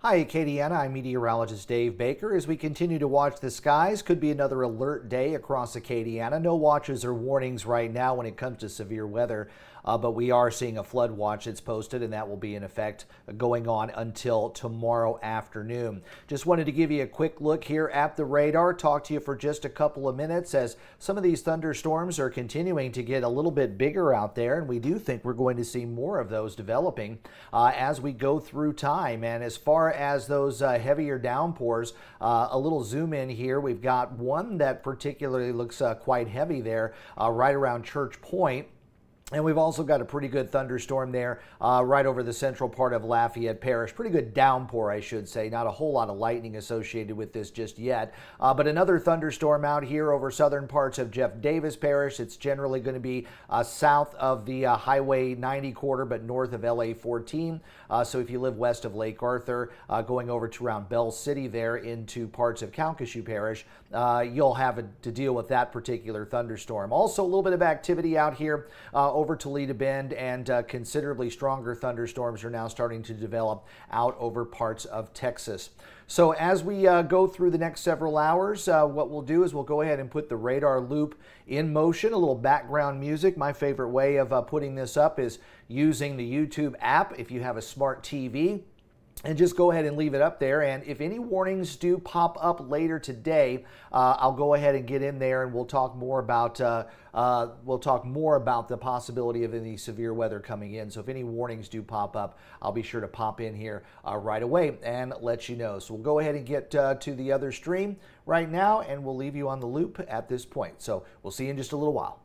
Hi, Acadiana. I'm meteorologist Dave Baker. As we continue to watch the skies, could be another alert day across Acadiana. No watches or warnings right now when it comes to severe weather, but we are seeing a flood watch that's posted, and that will be in effect going on until tomorrow afternoon. Just wanted to give you a quick look here at the radar, talk to you for just a couple of minutes as some of these thunderstorms are continuing to get a little bit bigger out there, and we do think we're going to see more of those developing as we go through time. And as far as those heavier downpours, a little zoom in here. We've got one that particularly looks quite heavy there right around Church Point. And we've also got a pretty good thunderstorm there right over the central part of Lafayette Parish. Pretty good downpour, I should say. Not a whole lot of lightning associated with this just yet. But another thunderstorm out here over southern parts of Jeff Davis Parish. It's generally going to be south of the Highway 90 corridor, but north of LA 14. So if you live west of Lake Arthur, going over to around Bell City there into parts of Calcasieu Parish, you'll have to deal with that particular thunderstorm. Also, a little bit of activity out here over Toledo Bend, and considerably stronger thunderstorms are now starting to develop out over parts of Texas. So as we go through the next several hours, what we'll do is we'll go ahead and put the radar loop in motion, a little background music. My favorite way of putting this up is using the YouTube app if you have a smart TV. And just go ahead and leave it up there. And if any warnings do pop up later today, I'll go ahead and get in there and we'll talk more about the possibility of any severe weather coming in. So if any warnings do pop up, I'll be sure to pop in here right away and let you know. So we'll go ahead and get to the other stream right now, and we'll leave you on the loop at this point. So we'll see you in just a little while.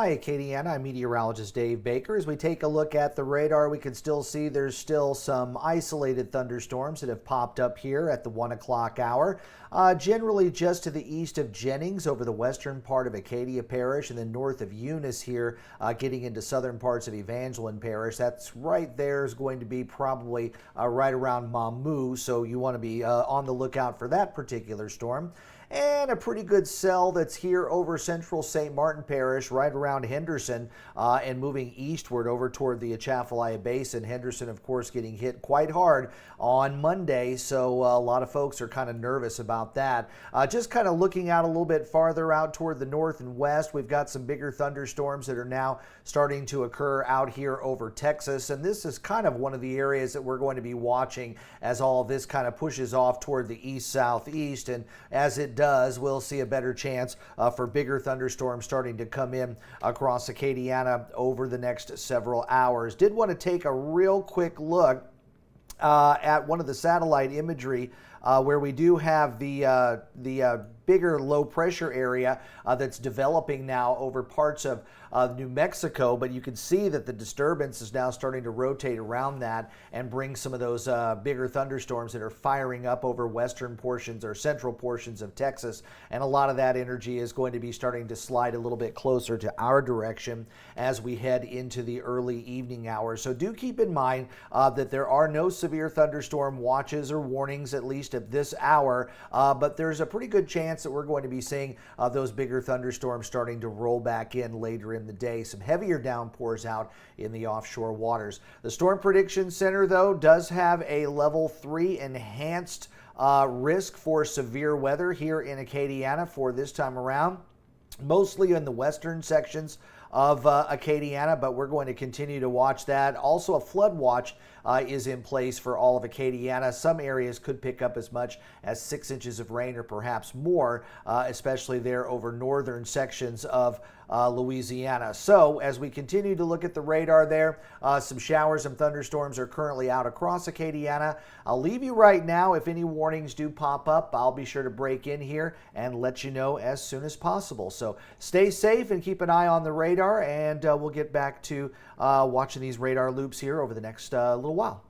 Hi, Acadiana. I'm meteorologist Dave Baker. As we take a look at the radar, we can still see there's still some isolated thunderstorms that have popped up here at the 1 o'clock hour. Generally just to the east of Jennings over the western part of Acadia Parish, and then north of Eunice here, getting into southern parts of Evangeline Parish. That's right there is going to be probably right around Mamou, so you want to be on the lookout for that particular storm. And a pretty good cell that's here over central St. Martin Parish, right around Henderson, and moving eastward over toward the Atchafalaya Basin. Henderson, of course, getting hit quite hard on Monday, so a lot of folks are kind of nervous about that. Just kind of looking out a little bit farther out toward the north and west, we've got some bigger thunderstorms that are now starting to occur out here over Texas, and this is kind of one of the areas that we're going to be watching as all of this kind of pushes off toward the east-southeast, and as it does, we'll see a better chance for bigger thunderstorms starting to come in across Acadiana over the next several hours. Did want to take a real quick look at one of the satellite imagery where we do have the bigger low pressure area that's developing now over parts of New Mexico, but you can see that the disturbance is now starting to rotate around that and bring some of those bigger thunderstorms that are firing up over western portions or central portions of Texas, and a lot of that energy is going to be starting to slide a little bit closer to our direction as we head into the early evening hours. So do keep in mind that there are no severe thunderstorm watches or warnings, at least at this hour, but there's a pretty good chance that we're going to be seeing those bigger thunderstorms starting to roll back in later in the day. Some heavier downpours out in the offshore waters. The Storm Prediction Center, though, does have a level 3 enhanced risk for severe weather here in Acadiana for this time around, mostly in the western sections of Acadiana, but we're going to continue to watch that. Also, a flood watch is in place for all of Acadiana. Some areas could pick up as much as 6 inches of rain or perhaps more, especially there over northern sections of Louisiana. So as we continue to look at the radar there, some showers and thunderstorms are currently out across Acadiana. I'll leave you right now. If any warnings do pop up, I'll be sure to break in here and let you know as soon as possible. So stay safe and keep an eye on the radar, and we'll get back to watching these radar loops here over the next little while.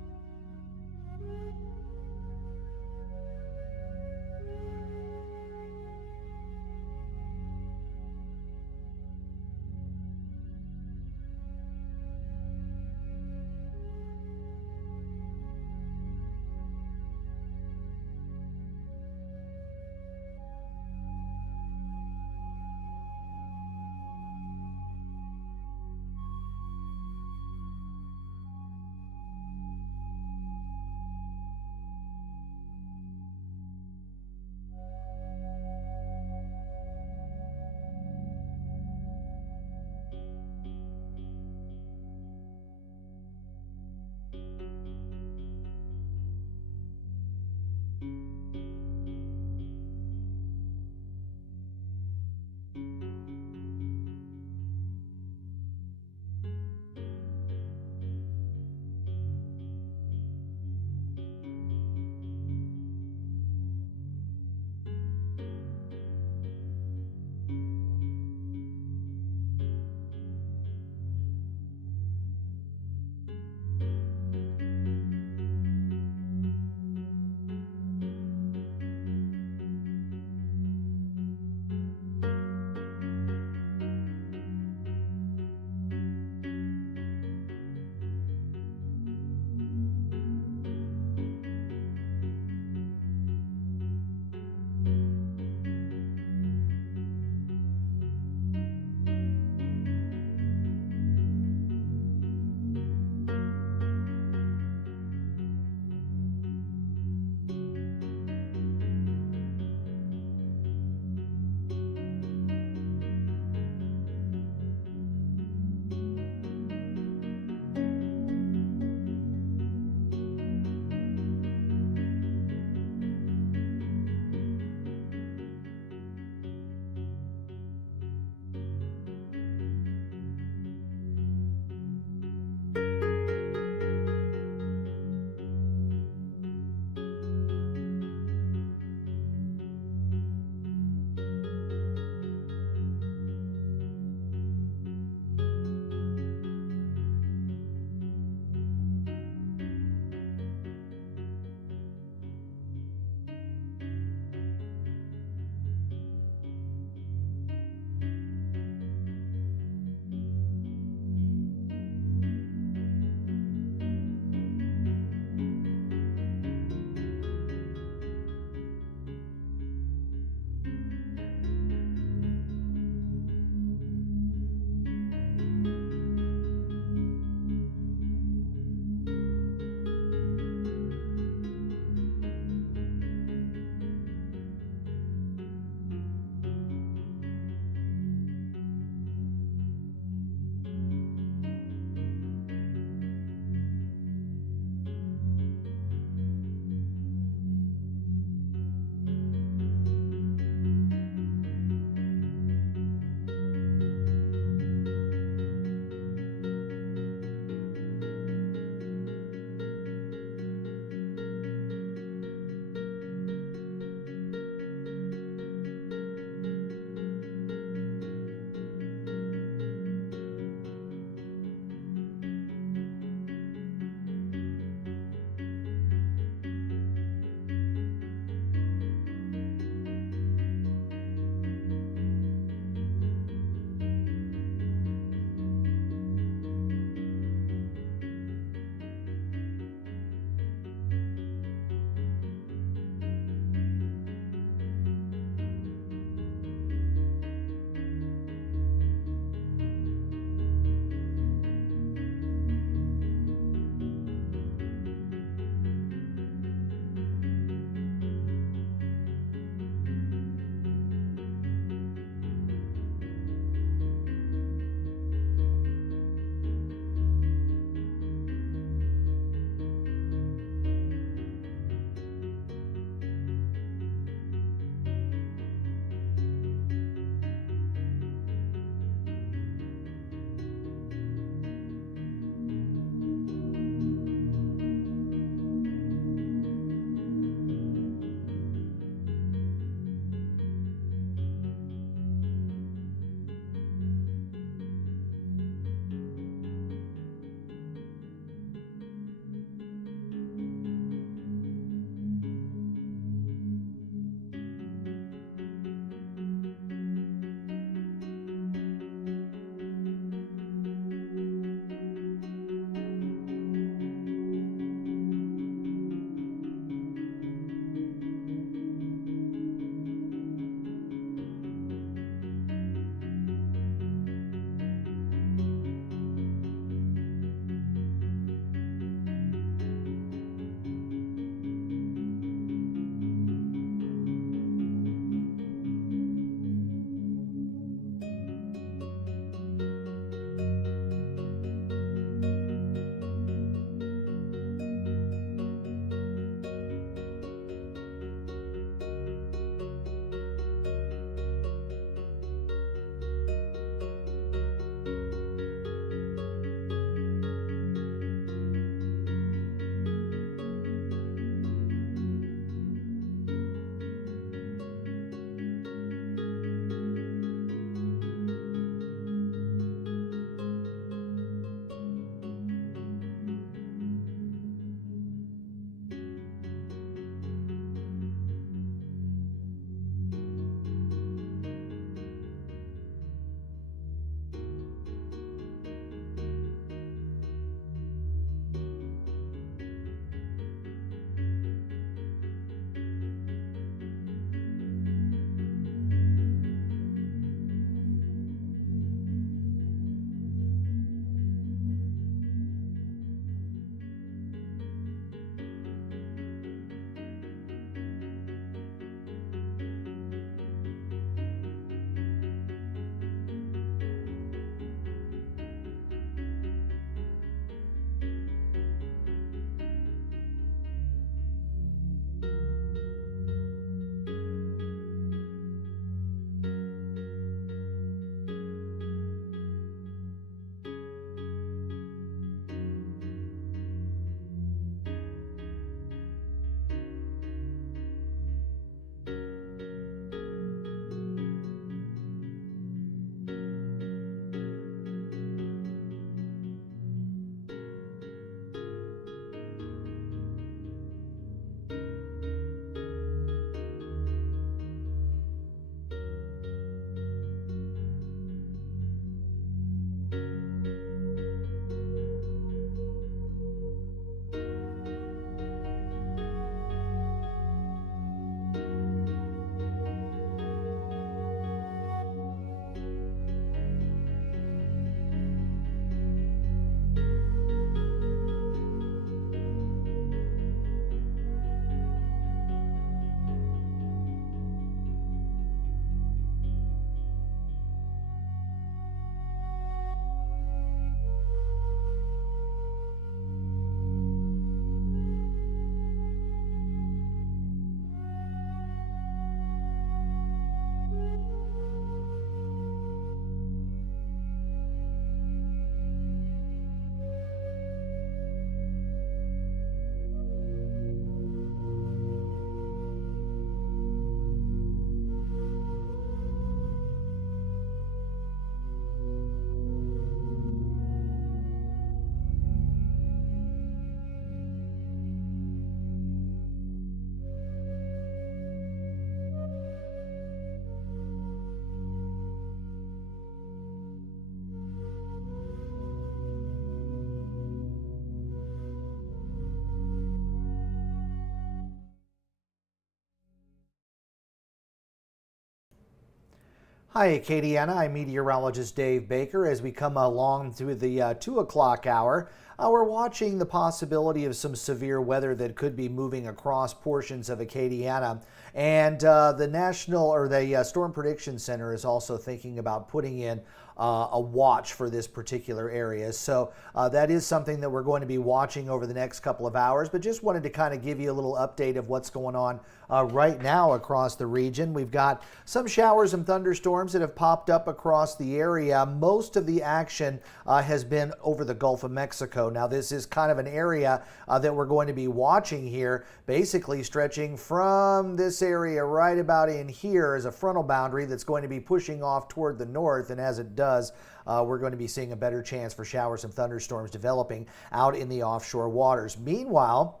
Hi, Acadiana. I'm meteorologist Dave Baker. As we come along through the 2 o'clock hour, we're watching the possibility of some severe weather that could be moving across portions of Acadiana. And the National or the Storm Prediction Center is also thinking about putting in a watch for this particular area. So that is something that we're going to be watching over the next couple of hours, but just wanted to kind of give you a little update of what's going on right now across the region. We've got some showers and thunderstorms that have popped up across the area. Most of the action has been over the Gulf of Mexico. Now, this is kind of an area that we're going to be watching here, basically stretching from this area right about in here as a frontal boundary that's going to be pushing off toward the north, and as it does, we're going to be seeing a better chance for showers and thunderstorms developing out in the offshore waters. Meanwhile,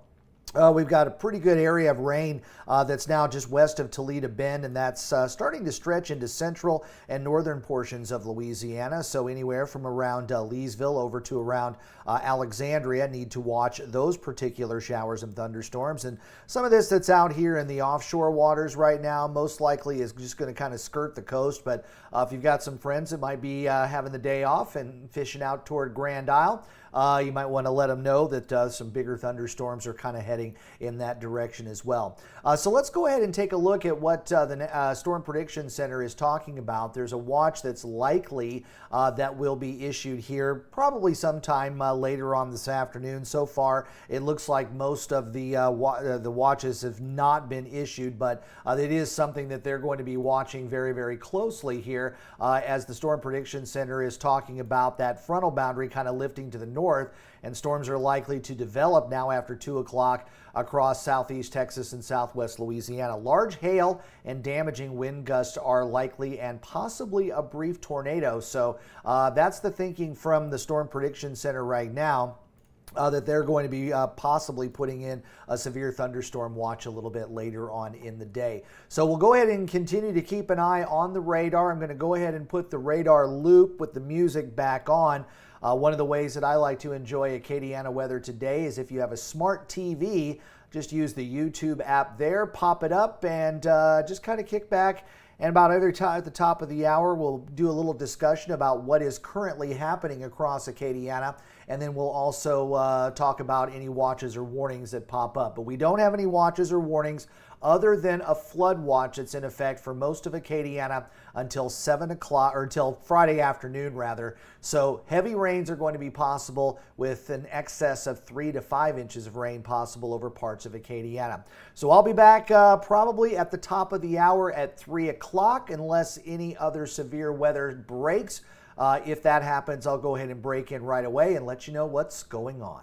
we've got a pretty good area of rain that's now just west of Toledo Bend, and that's starting to stretch into central and northern portions of Louisiana. So anywhere from around Leesville over to around Alexandria, need to watch those particular showers and thunderstorms. And some of this that's out here in the offshore waters right now most likely is just going to kind of skirt the coast. But if you've got some friends that might be having the day off and fishing out toward Grand Isle, you might want to let them know that some bigger thunderstorms are kind of heading in that direction as well. So let's go ahead and take a look at what the Storm Prediction Center is talking about. There's a watch that's likely that will be issued here probably sometime later on this afternoon. So far, it looks like most of the watches have not been issued, but it is something that they're going to be watching very, very closely here as the Storm Prediction Center is talking about that frontal boundary kind of lifting to the north, and storms are likely to develop now after 2 o'clock across southeast Texas and southwest Louisiana. Large hail and damaging wind gusts are likely, and possibly a brief tornado. So that's the thinking from the Storm Prediction Center right now. That they're going to be possibly putting in a severe thunderstorm watch a little bit later on in the day. So we'll go ahead and continue to keep an eye on the radar. I'm going to go ahead and put the radar loop with the music back on. One of the ways that I like to enjoy Acadiana weather today is if you have a smart TV, just use the YouTube app there, pop it up, and just kind of kick back. And about every time at the top of the hour, we'll do a little discussion about what is currently happening across Acadiana. And then we'll also talk about any watches or warnings that pop up. But we don't have any watches or warnings other than a flood watch that's in effect for most of Acadiana until 7 o'clock, or until Friday afternoon rather. So heavy rains are going to be possible with an excess of 3 to 5 inches of rain possible over parts of Acadiana. So I'll be back probably at the top of the hour at 3 o'clock unless any other severe weather breaks. If that happens, I'll go ahead and break in right away and let you know what's going on.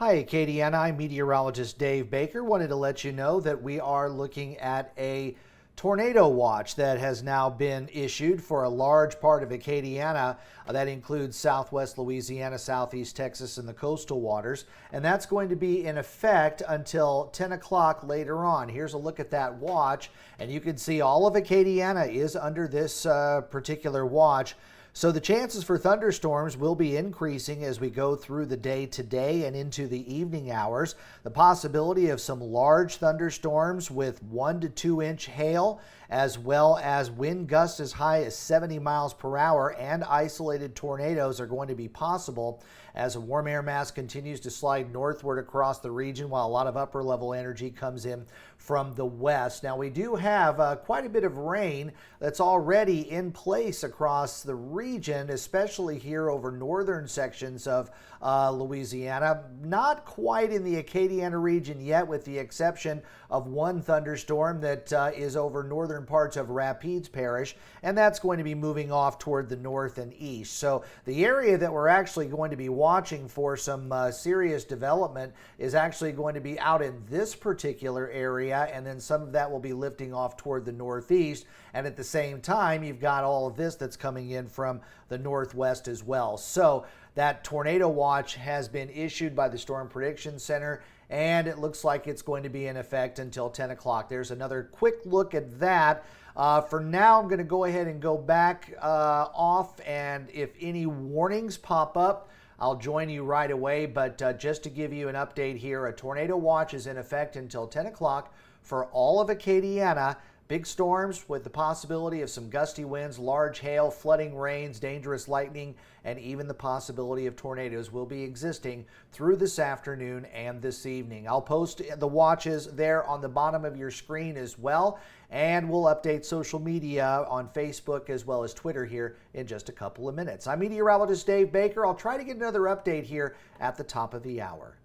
Hi, Acadiana. I'm meteorologist Dave Baker. Wanted to let you know that we are looking at a tornado watch that has now been issued for a large part of Acadiana. That includes southwest Louisiana, southeast Texas, and the coastal waters. And that's going to be in effect until 10 o'clock later on. Here's a look at that watch, and you can see all of Acadiana is under this particular watch. So the chances for thunderstorms will be increasing as we go through the day today and into the evening hours. The possibility of some large thunderstorms with 1 to 2 inch hail, as well as wind gusts as high as 70 miles per hour, and isolated tornadoes are going to be possible as a warm air mass continues to slide northward across the region, while a lot of upper level energy comes in from the west. Now, we do have quite a bit of rain that's already in place across the region, especially here over northern sections of Louisiana. Not quite in the Acadiana region yet, with the exception of one thunderstorm that is over northern parts of Rapides Parish, and that's going to be moving off toward the north and east. So the area that we're actually going to be watching for some serious development is actually going to be out in this particular area, and then some of that will be lifting off toward the northeast. And at the same time, you've got all of this that's coming in from the northwest as well. So that tornado watch has been issued by the Storm Prediction Center, and it looks like it's going to be in effect until 10 o'clock. There's another quick look at that. For now, I'm going to go ahead and go back off, and if any warnings pop up, I'll join you right away. But just to give you an update here, a tornado watch is in effect until 10 o'clock for all of Acadiana. Big storms with the possibility of some gusty winds, large hail, flooding rains, dangerous lightning, and even the possibility of tornadoes will be existing through this afternoon and this evening. I'll post the watches there on the bottom of your screen as well, and we'll update social media on Facebook as well as Twitter here in just a couple of minutes. I'm meteorologist Dave Baker. I'll try to get another update here at the top of the hour.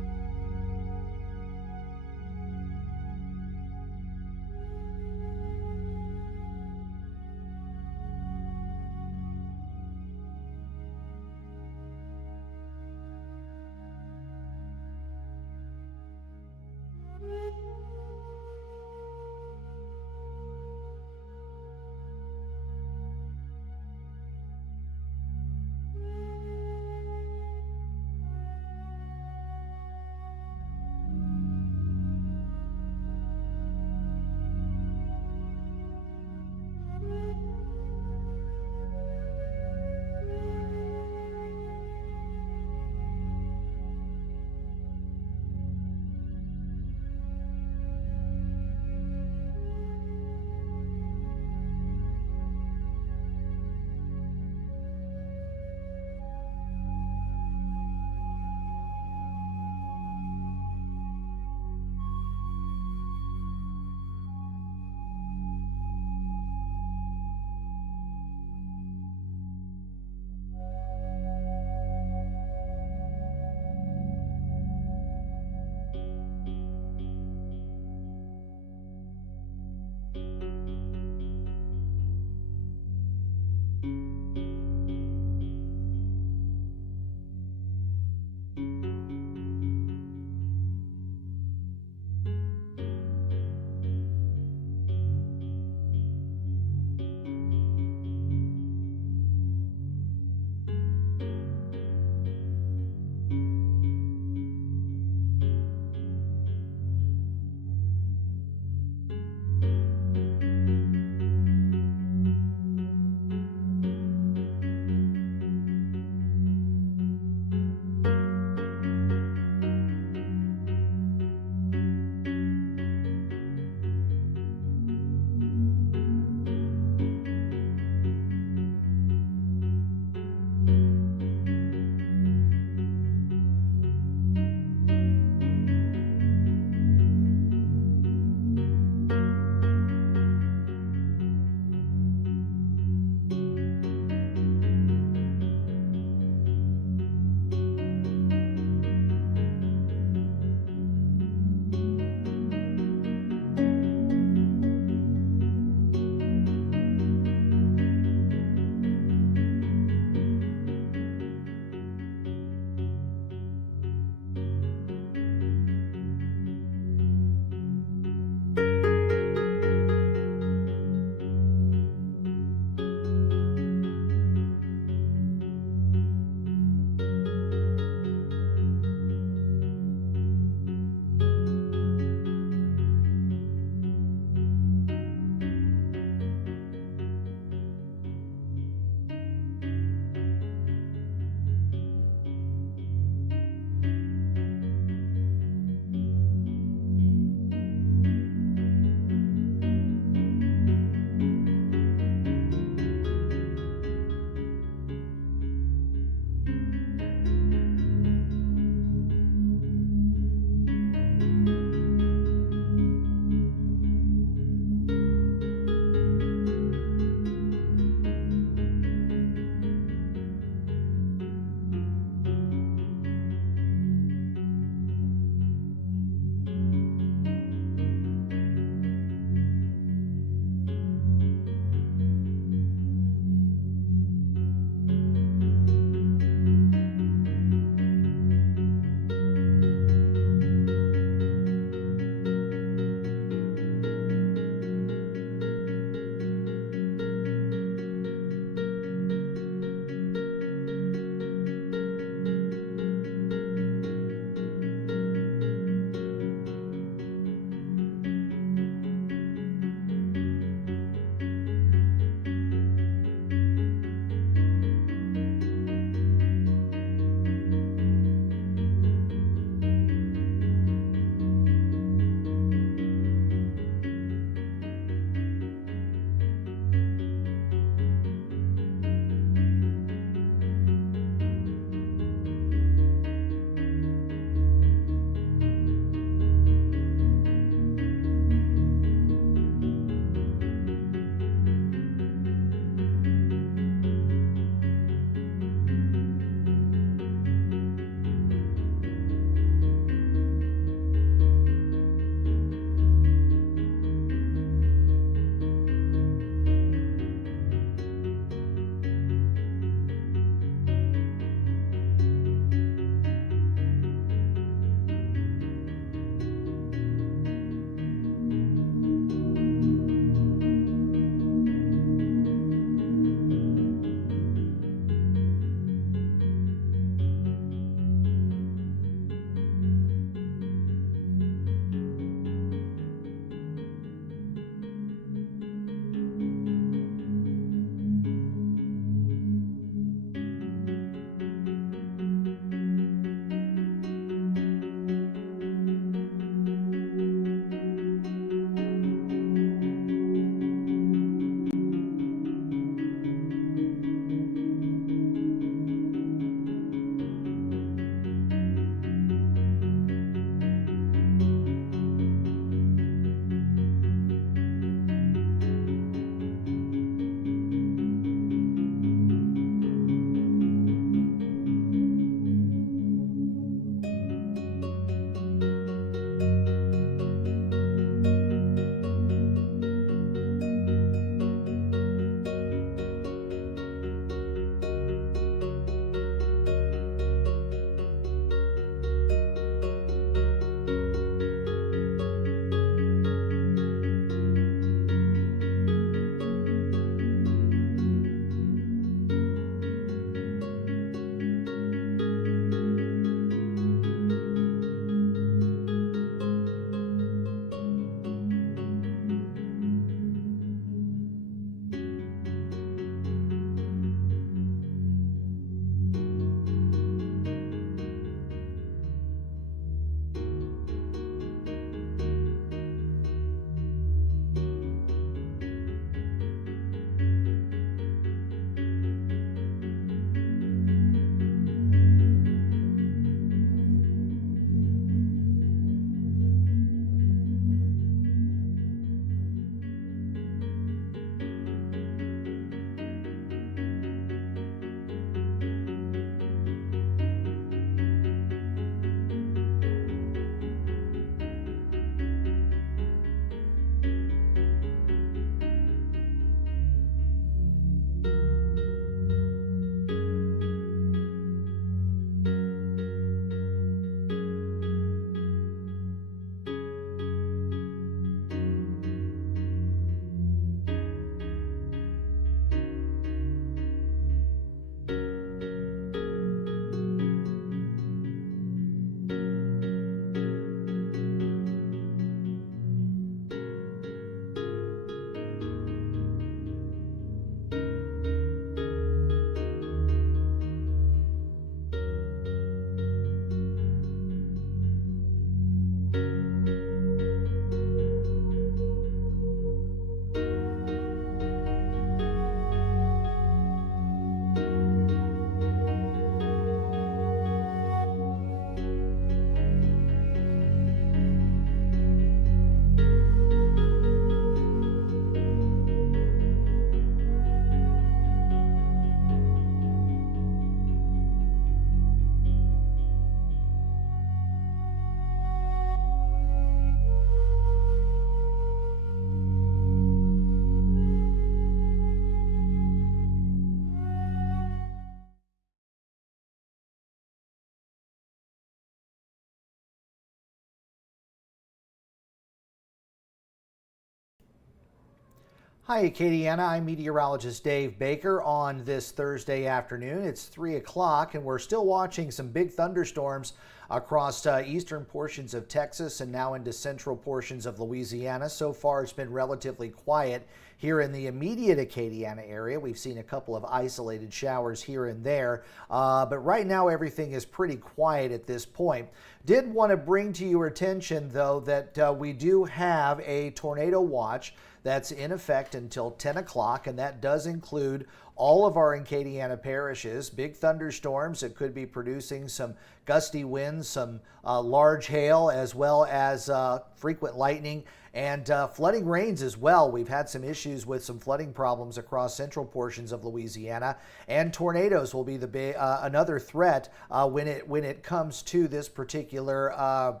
Hi, Acadiana. I'm meteorologist Dave Baker on this Thursday afternoon. It's 3 o'clock, and we're still watching some big thunderstorms across eastern portions of Texas and now into central portions of Louisiana. So far, it's been relatively quiet here in the immediate Acadiana area. We've seen a couple of isolated showers here and there, but right now everything is pretty quiet at this point. Did want to bring to your attention, though, that we do have a tornado watch that's in effect until 10 o'clock, and that does include all of our Acadiana parishes. Big thunderstorms that could be producing some gusty winds, some large hail, as well as frequent lightning and flooding rains as well. We've had some issues with some flooding problems across central portions of Louisiana, and tornadoes will be the another threat when it comes to this particular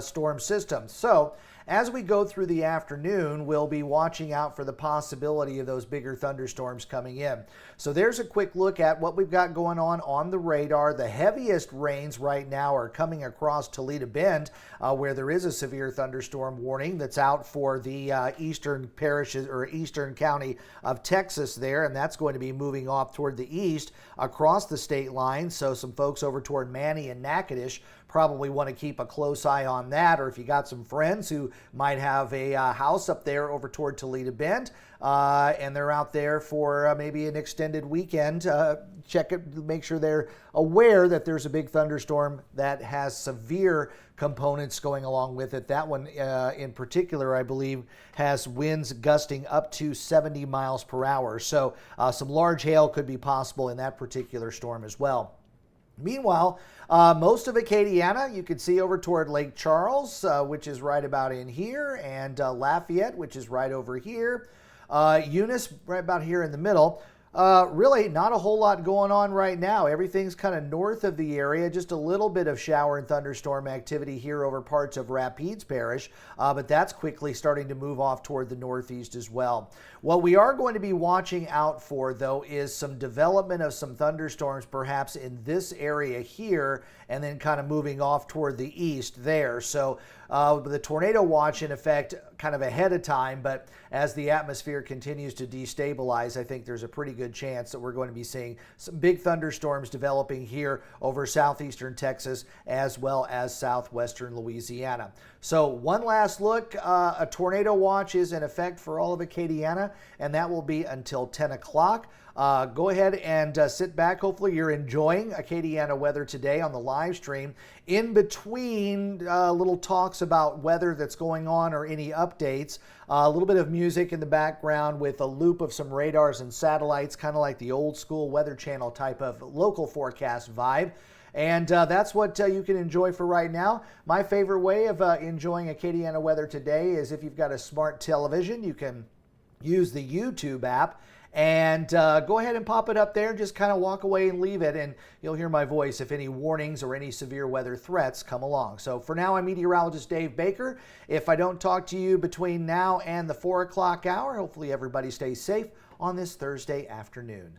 storm system. So as we go through the afternoon, we'll be watching out for the possibility of those bigger thunderstorms coming in. So there's a quick look at what we've got going on the radar. The heaviest rains right now are coming across Toledo Bend, where there is a severe thunderstorm warning that's out for the eastern parishes or eastern county of Texas there, and that's going to be moving off toward the east across the state line. So some folks over toward Manny and Natchitoches probably want to keep a close eye on that, or if you got some friends who might have a house up there over toward Toledo Bend and they're out there for maybe an extended weekend, check it, make sure they're aware that there's a big thunderstorm that has severe components going along with it. That one in particular, I believe, has winds gusting up to 70 miles per hour. So some large hail could be possible in that particular storm as well. Meanwhile, most of Acadiana, you can see over toward Lake Charles, which is right about in here, and Lafayette, which is right over here. Eunice, right about here in the middle. Really not a whole lot going on right now. Everything's kind of north of the area, just a little bit of shower and thunderstorm activity here over parts of Rapides Parish, but that's quickly starting to move off toward the northeast as well. What we are going to be watching out for, though, is some development of some thunderstorms perhaps in this area here, and then kind of moving off toward the east there. So the tornado watch in effect kind of ahead of time, but as the atmosphere continues to destabilize, I think there's a pretty good chance that we're going to be seeing some big thunderstorms developing here over southeastern Texas as well as southwestern Louisiana. So one last look, a tornado watch is in effect for all of Acadiana, and that will be until 10 o'clock. Go ahead and sit back. Hopefully you're enjoying Acadiana weather today on the live stream. In between little talks about weather that's going on or any updates, a little bit of music in the background with a loop of some radars and satellites, kind of like the old school Weather Channel type of local forecast vibe. And that's what you can enjoy for right now. My favorite way of enjoying Acadiana weather today is if you've got a smart television, you can use the YouTube app and go ahead and pop it up there. Just kind of walk away and leave it, and you'll hear my voice if any warnings or any severe weather threats come along. So for now, I'm meteorologist Dave Baker. If I don't talk to you between now and the 4 o'clock hour, hopefully everybody stays safe on this Thursday afternoon.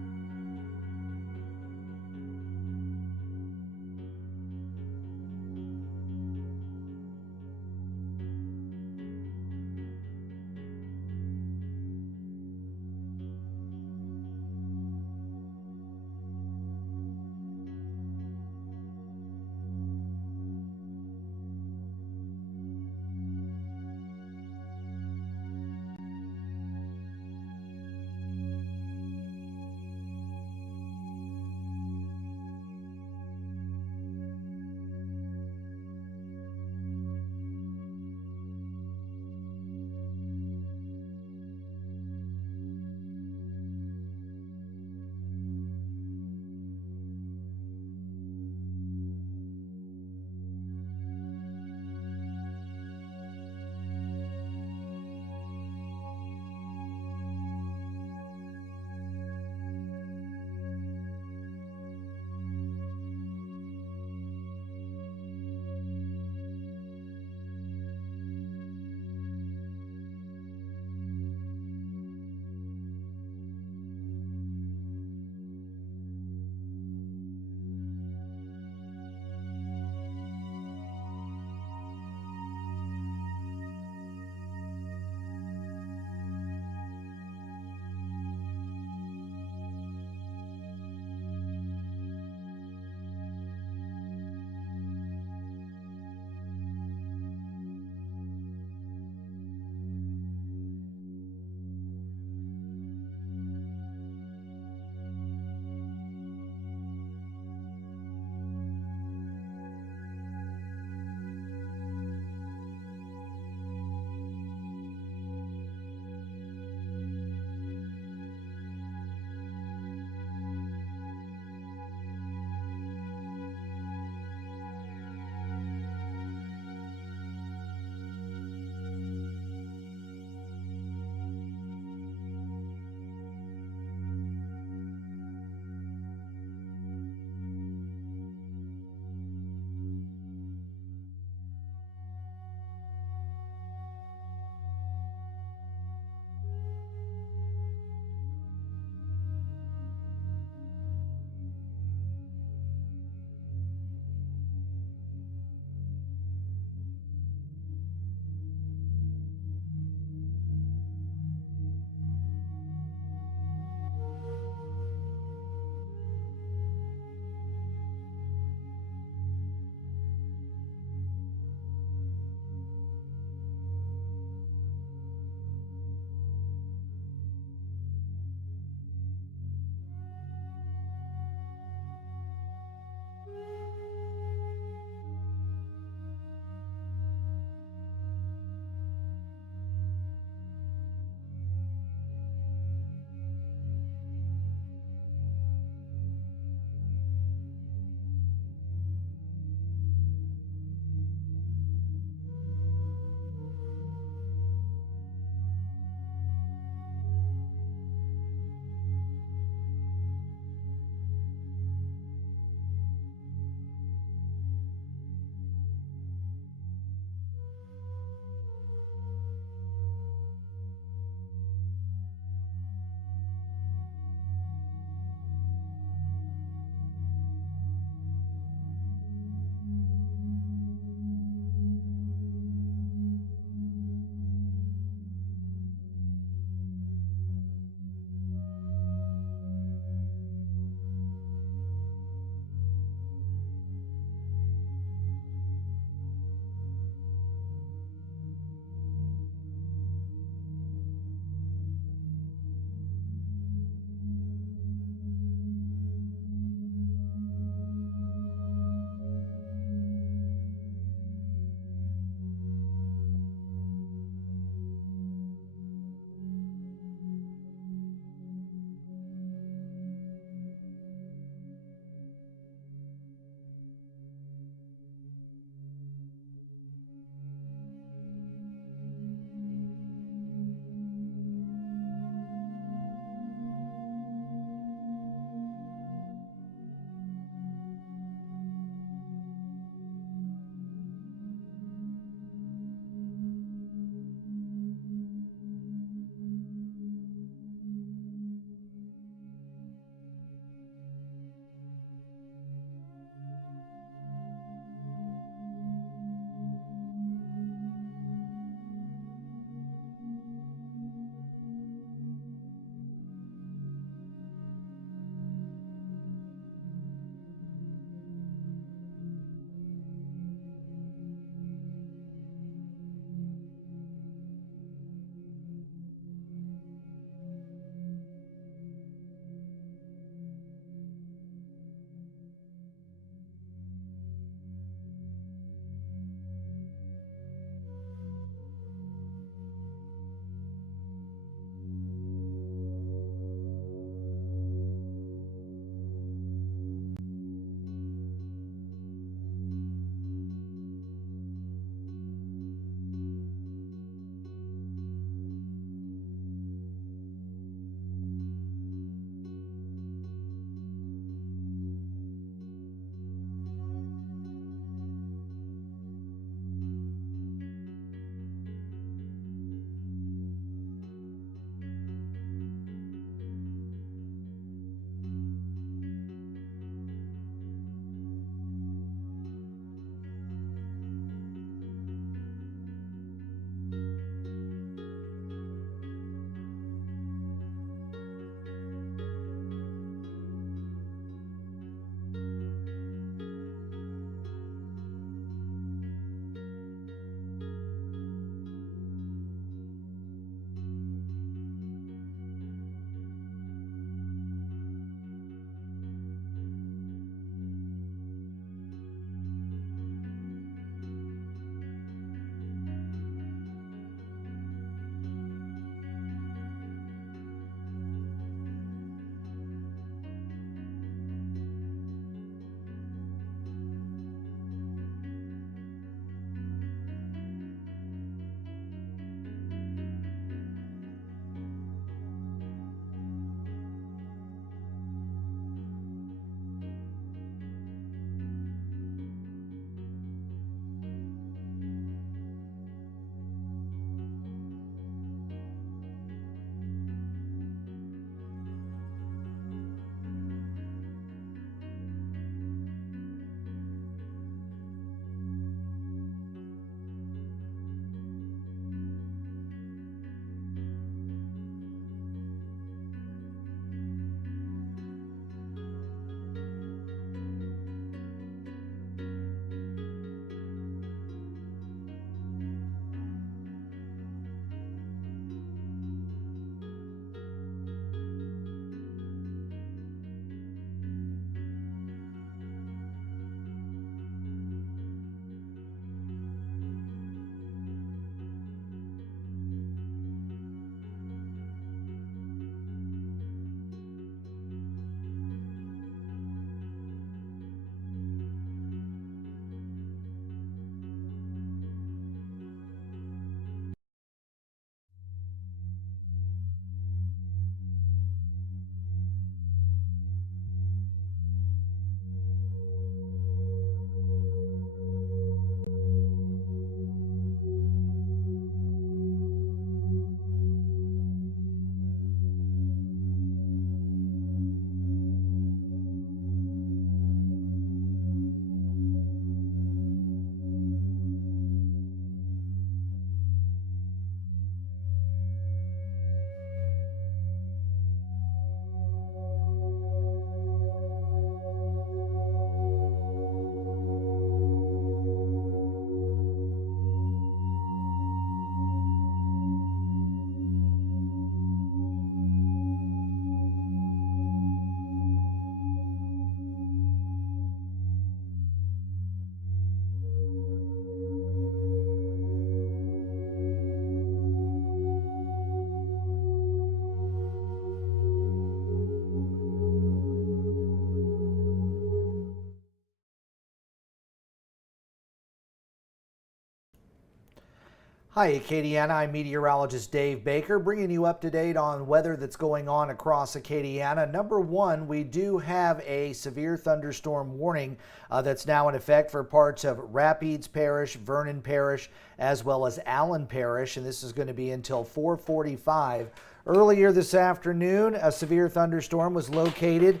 Hi, Acadiana. I'm meteorologist Dave Baker, bringing you up to date on weather that's going on across Acadiana. Number one, we do have a severe thunderstorm warning that's now in effect for parts of Rapides Parish, Vernon Parish, as well as Allen Parish, and this is going to be until 4:45. Earlier this afternoon, a severe thunderstorm was located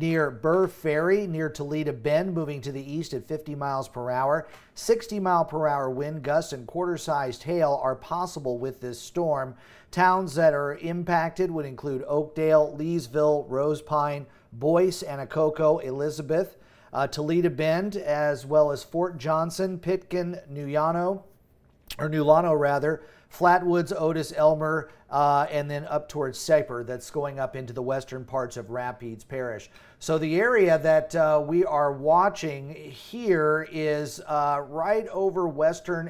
near Burr Ferry, near Toledo Bend, moving to the east at 50 miles per hour. 60-mile-per-hour wind gusts and quarter-sized hail are possible with this storm. Towns that are impacted would include Oakdale, Leesville, Rose Pine, Boyce, Anacoco, Elizabeth, Toledo Bend, as well as Fort Johnson, Pitkin, Nulano, Flatwoods, Otis, Elmer, and then up towards Cyper. That's going up into the western parts of Rapides Parish. So the area that we are watching here is right over western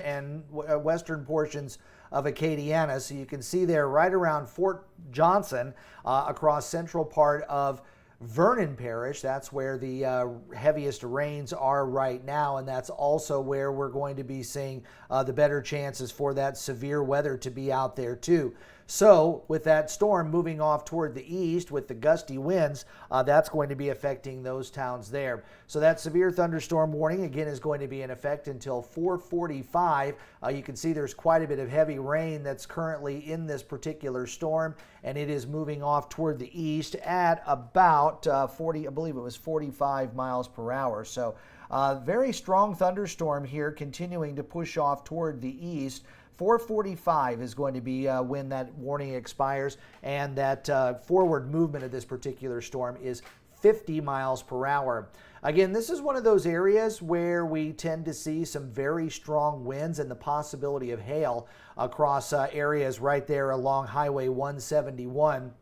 portions of Acadiana. So you can see there right around Fort Johnson, across central part of Vernon Parish. That's where the heaviest rains are right now, and that's also where we're going to be seeing the better chances for that severe weather to be out there too. So with that storm moving off toward the east with the gusty winds, that's going to be affecting those towns there. So that severe thunderstorm warning again is going to be in effect until 4:45. You can see there's quite a bit of heavy rain that's currently in this particular storm, and it is moving off toward the east at about 40, I believe it was 45 miles per hour. So very strong thunderstorm here continuing to push off toward the east. 4:45 is going to be when that warning expires, and that forward movement of this particular storm is 50 miles per hour. Again, this is one of those areas where we tend to see some very strong winds and the possibility of hail across areas right there along Highway 171.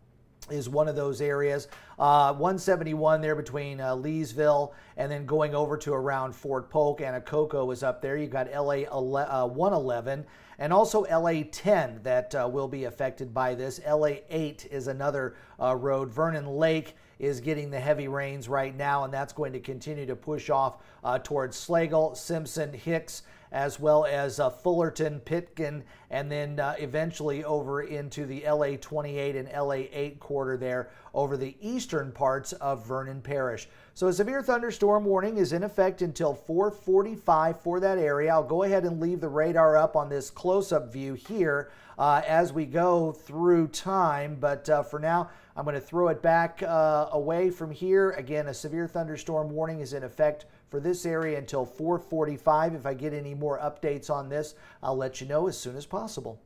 Is one of those areas. 171 there between Leesville and then going over to around Fort Polk. Anacoco is up there. You've got LA 111 and also LA 10 that will be affected by this. LA 8 is another road. Vernon Lake is getting the heavy rains right now, and that's going to continue to push off towards Slagle, Simpson, Hicks, as well as Fullerton, Pitkin, and then eventually over into the LA 28 and LA 8 quarter there over the eastern parts of Vernon Parish. So a severe thunderstorm warning is in effect until 4:45 for that area. I'll go ahead and leave the radar up on this close-up view here as we go through time, but for now I'm going to throw it back away from here. Again, a severe thunderstorm warning is in effect for this area until 4:45. If I get any more updates on this, I'll let you know as soon as possible.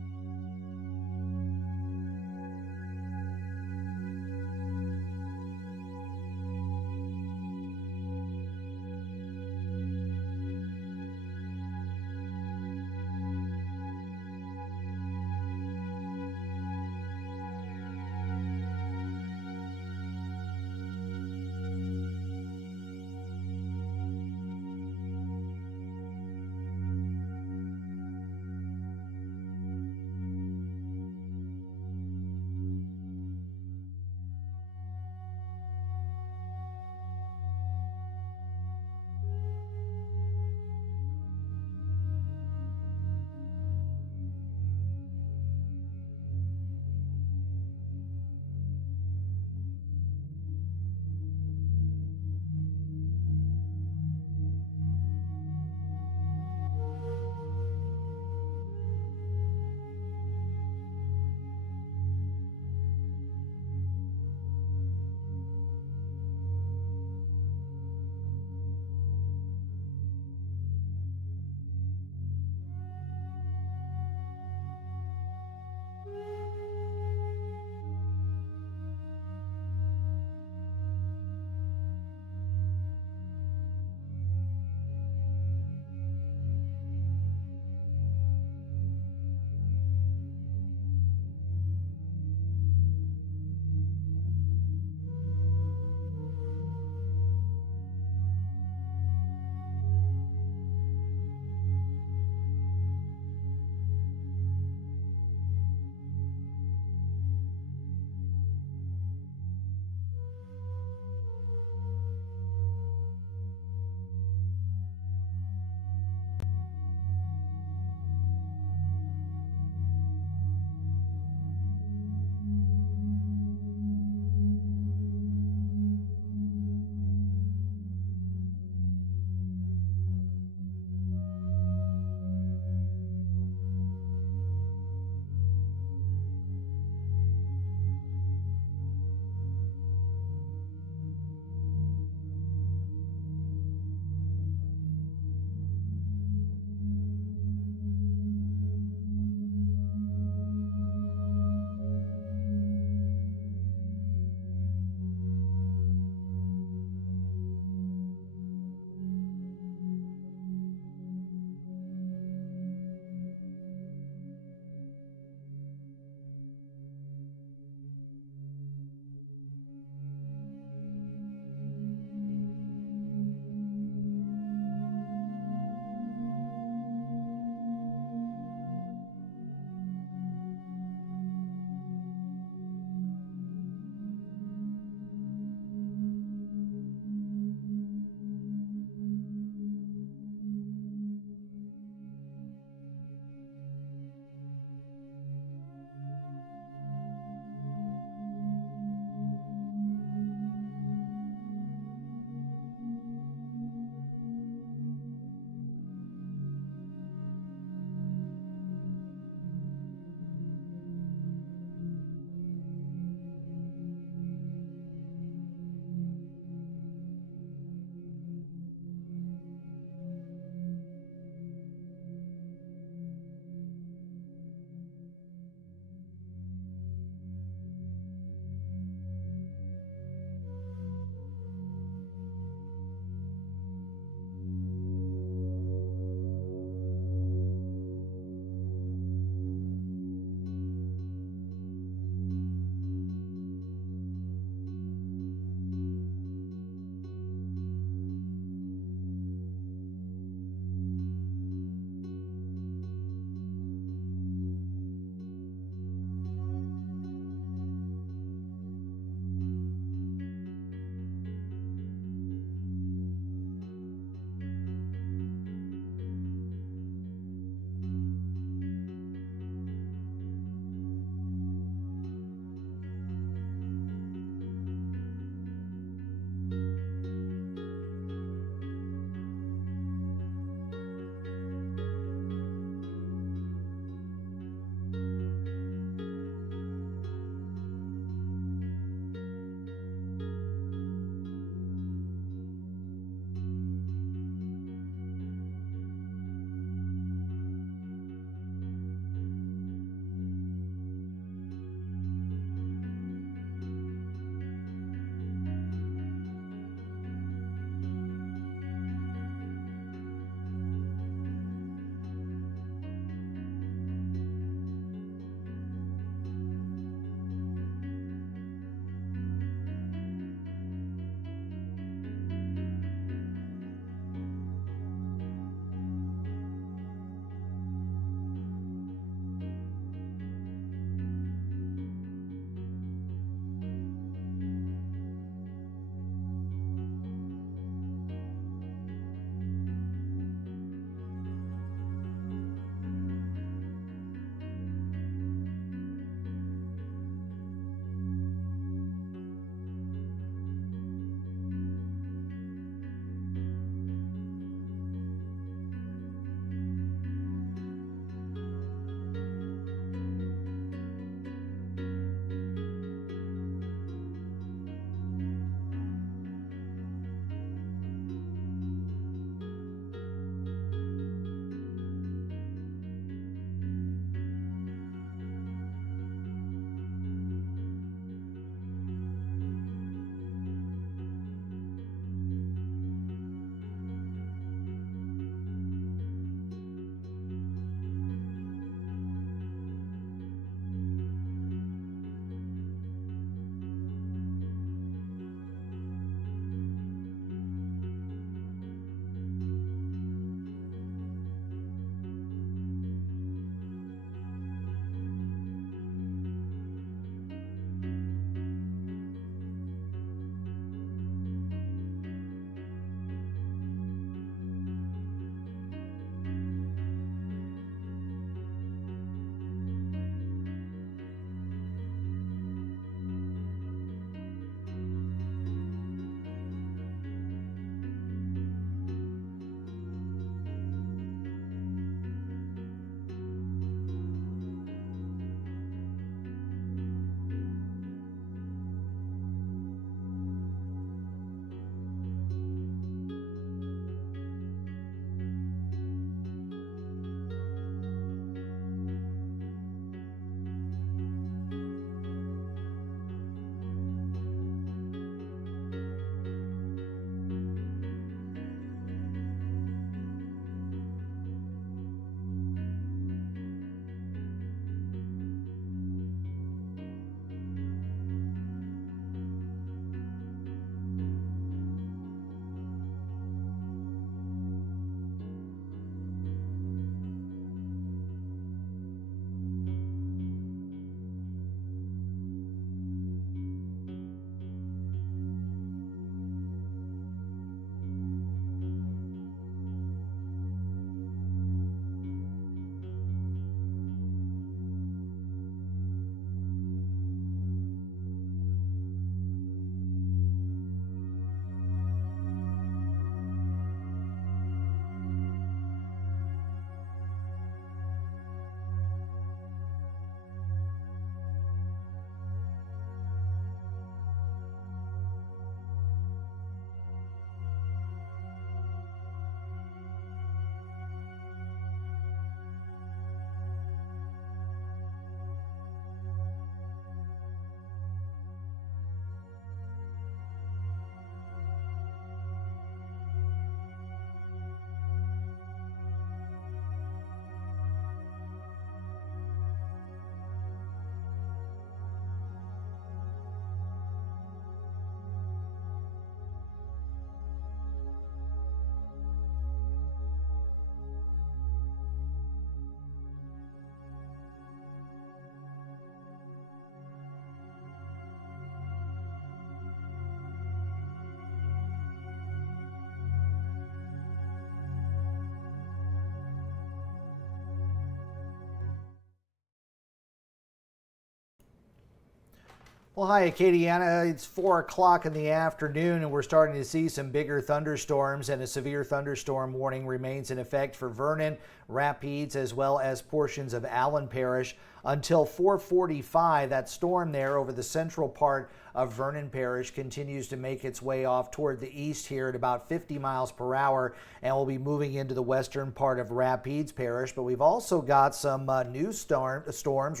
Well, hi, Acadiana. It's 4 o'clock in the afternoon, and we're starting to see some bigger thunderstorms, and a severe thunderstorm warning remains in effect for Vernon, Rapides, as well as portions of Allen Parish until 4:45. That storm there over the central part of Vernon Parish continues to make its way off toward the east here at about 50 miles per hour, and will be moving into the western part of Rapides Parish. But we've also got some new storms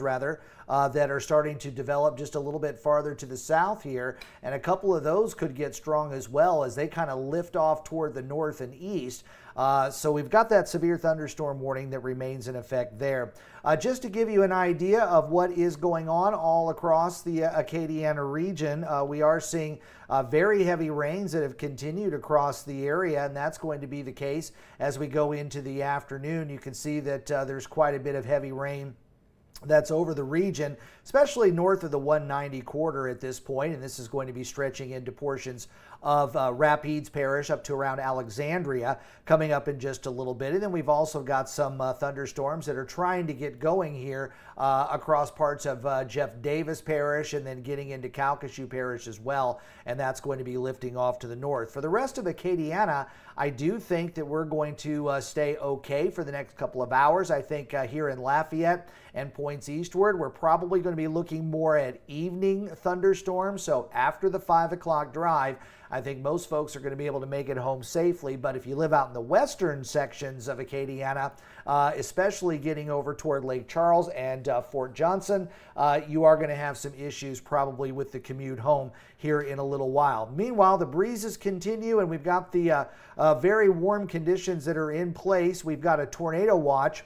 that are starting to develop just a little bit farther to the south here, and a couple of those could get strong as well as they kind of lift off toward the north and east. So we've got that severe thunderstorm warning that remains in effect there. Just to give you an idea of what is going on all across the Acadiana region, we are seeing very heavy rains that have continued across the area, and that's going to be the case as we go into the afternoon. You can see that there's quite a bit of heavy rain that's over the region, especially north of the 190 corridor at this point, and this is going to be stretching into portions of Rapides Parish up to around Alexandria coming up in just a little bit. And then we've also got some thunderstorms that are trying to get going here across parts of Jeff Davis Parish and then getting into Calcasieu Parish as well, and that's going to be lifting off to the north. For the rest of Acadiana, I do think that we're going to stay okay for the next couple of hours. I think here in Lafayette and points eastward, we're probably going to be looking more at evening thunderstorms. So after the 5 o'clock drive, I think most folks are going to be able to make it home safely. But if you live out in the western sections of Acadiana, especially getting over toward Lake Charles and Fort Johnson, you are going to have some issues probably with the commute home here in a little while. Meanwhile, the breezes continue, and we've got the very warm conditions that are in place. We've got a tornado watch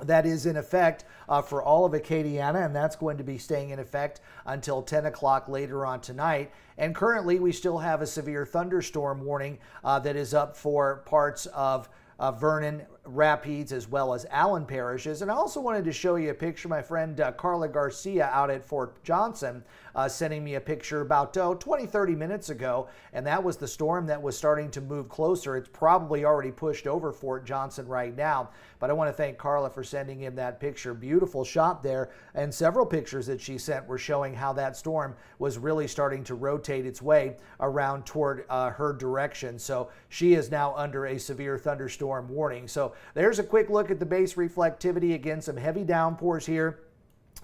that is in effect for all of Acadiana, and that's going to be staying in effect until 10 o'clock later on tonight. And currently, we still have a severe thunderstorm warning that is up for parts of Vernon, Rapides, as well as Allen parishes. And I also wanted to show you a picture. My friend Carla Garcia out at Fort Johnson sending me a picture about 20-30 minutes ago, and that was the storm that was starting to move closer. It's probably already pushed over Fort Johnson right now, but I want to thank Carla for sending him that picture. Beautiful shot there, and several pictures that she sent were showing how that storm was really starting to rotate its way around toward her direction. So she is now under a severe thunderstorm warning. So there's a quick look at the base reflectivity. Again, some heavy downpours here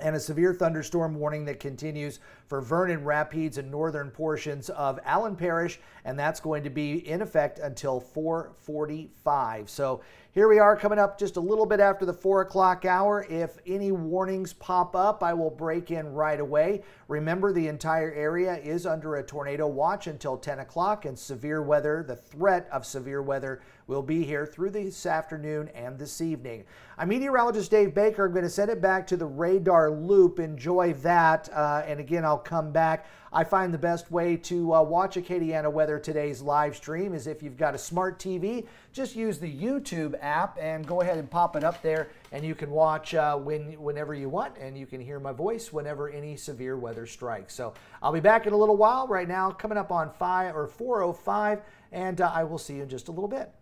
and a severe thunderstorm warning that continues for Vernon, Rapides, and northern portions of Allen Parish, and that's going to be in effect until 4:45. So here we are coming up just a little bit after the 4 o'clock hour. If any warnings pop up, I will break in right away. Remember, the entire area is under a tornado watch until 10 o'clock, and severe weather, the threat of severe weather, will be here through this afternoon and this evening. I'm meteorologist Dave Baker. I'm going to send it back to the radar loop. Enjoy that. And again, I'll come back. I find the best way to watch Acadiana Weather Today's live stream is if you've got a smart TV, just use the YouTube app and go ahead and pop it up there, and you can watch whenever you want, and you can hear my voice whenever any severe weather strikes. So I'll be back in a little while. Right now, coming up on 4:05, and I will see you in just a little bit.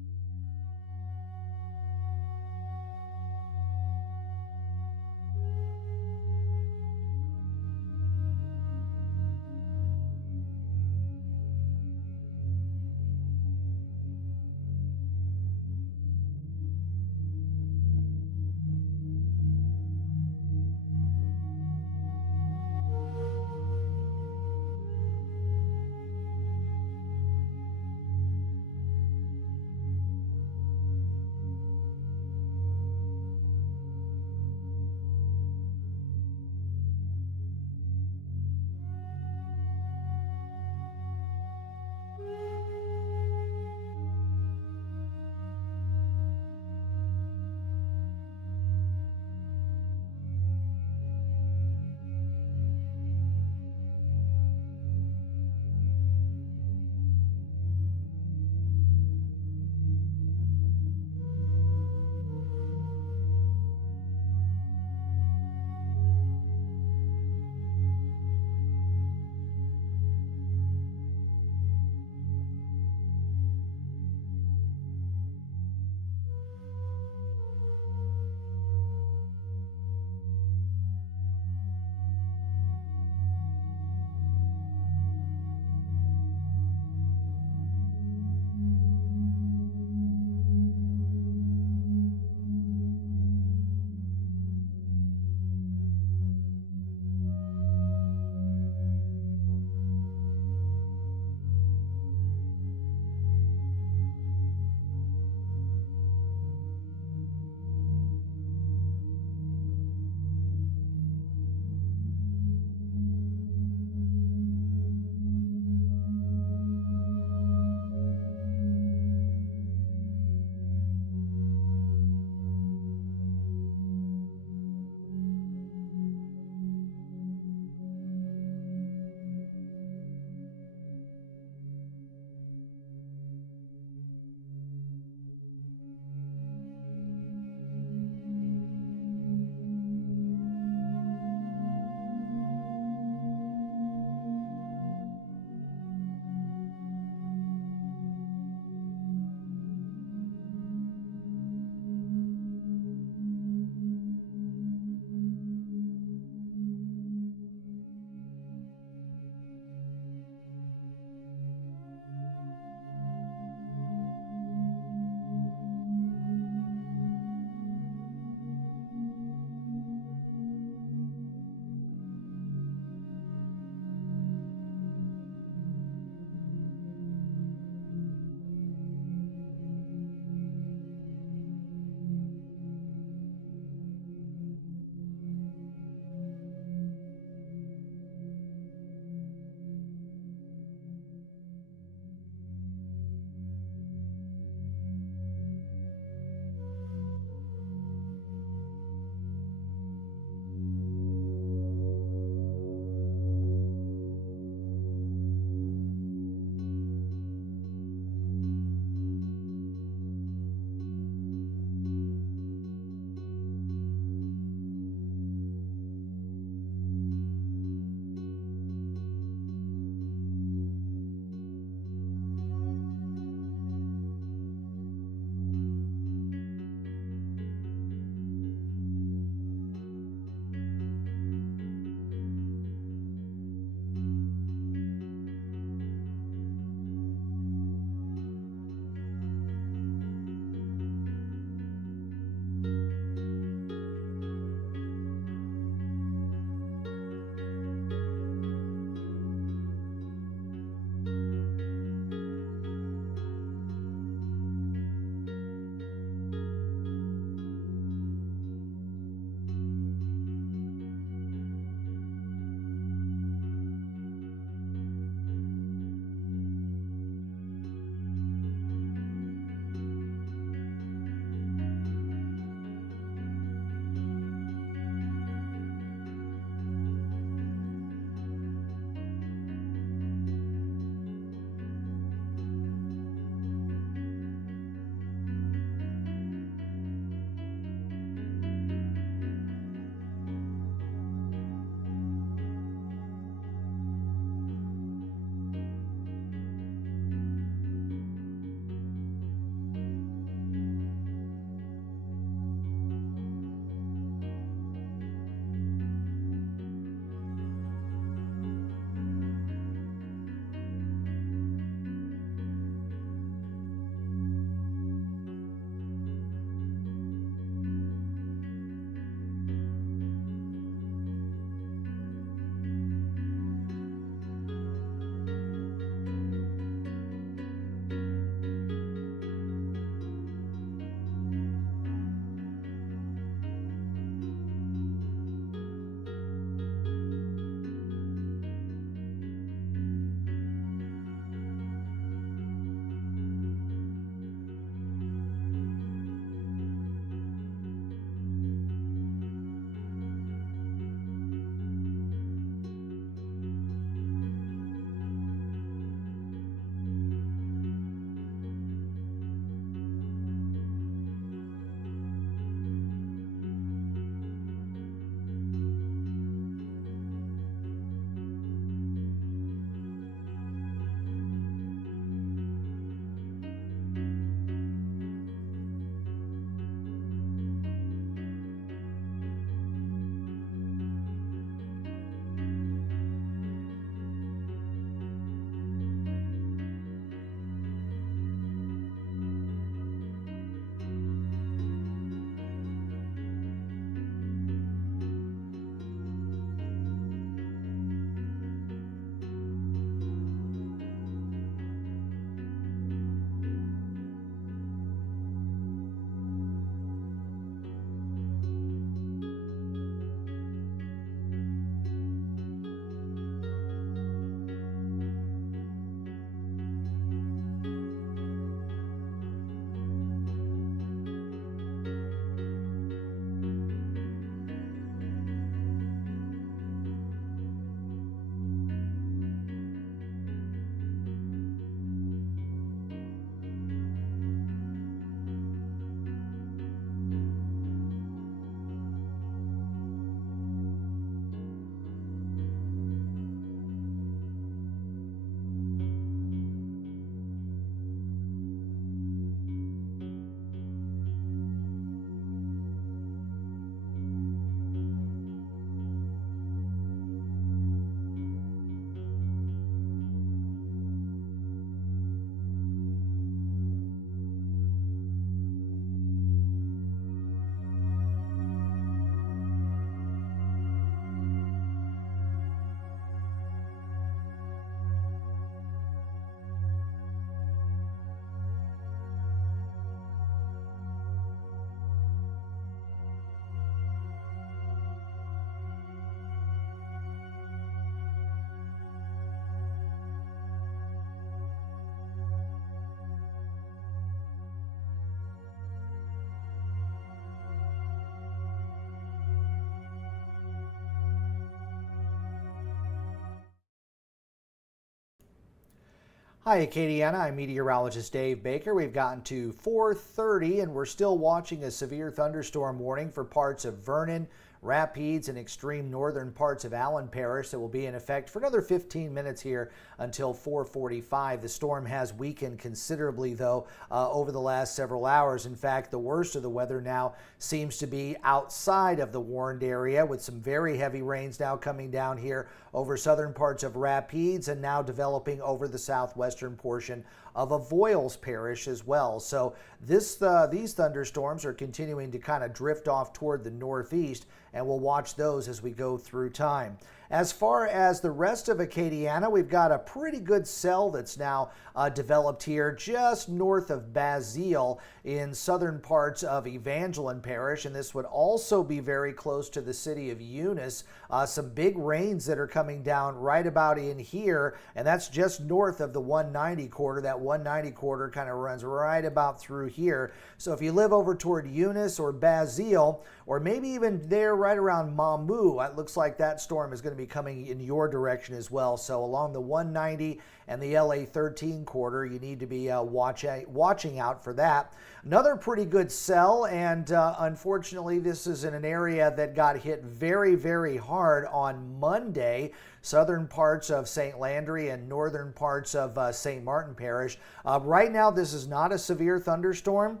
Hi, Acadiana. I'm meteorologist Dave Baker. We've gotten to 4:30 and we're still watching a severe thunderstorm warning for parts of Vernon, Rapides, and extreme northern parts of Allen Parish that will be in effect for another 15 minutes here until 4:45. The storm has weakened considerably, though, over the last several hours. In fact, the worst of the weather now seems to be outside of the warned area, with some very heavy rains now coming down here over southern parts of Rapides and now developing over the southwestern portion of Avoyelles Parish as well. So these thunderstorms are continuing to kind of drift off toward the northeast, and we'll watch those as we go through time. As far as the rest of Acadiana, we've got a pretty good cell that's now developed here just north of Basile in southern parts of Evangeline Parish, and this would also be very close to the city of Eunice. Some big rains that are coming down right about in here, and that's just north of the 190 quarter. That 190 quarter kind of runs right about through here. So if you live over toward Eunice or Basile, or maybe even there right around Mamou, it looks like that storm is going to be coming in your direction as well. So along the 190 and the LA 13 quarter, you need to be watching out for that. Another pretty good cell, and unfortunately this is in an area that got hit very, very hard on Monday. Southern parts of St. Landry and northern parts of St. Martin Parish. Right now this is not a severe thunderstorm.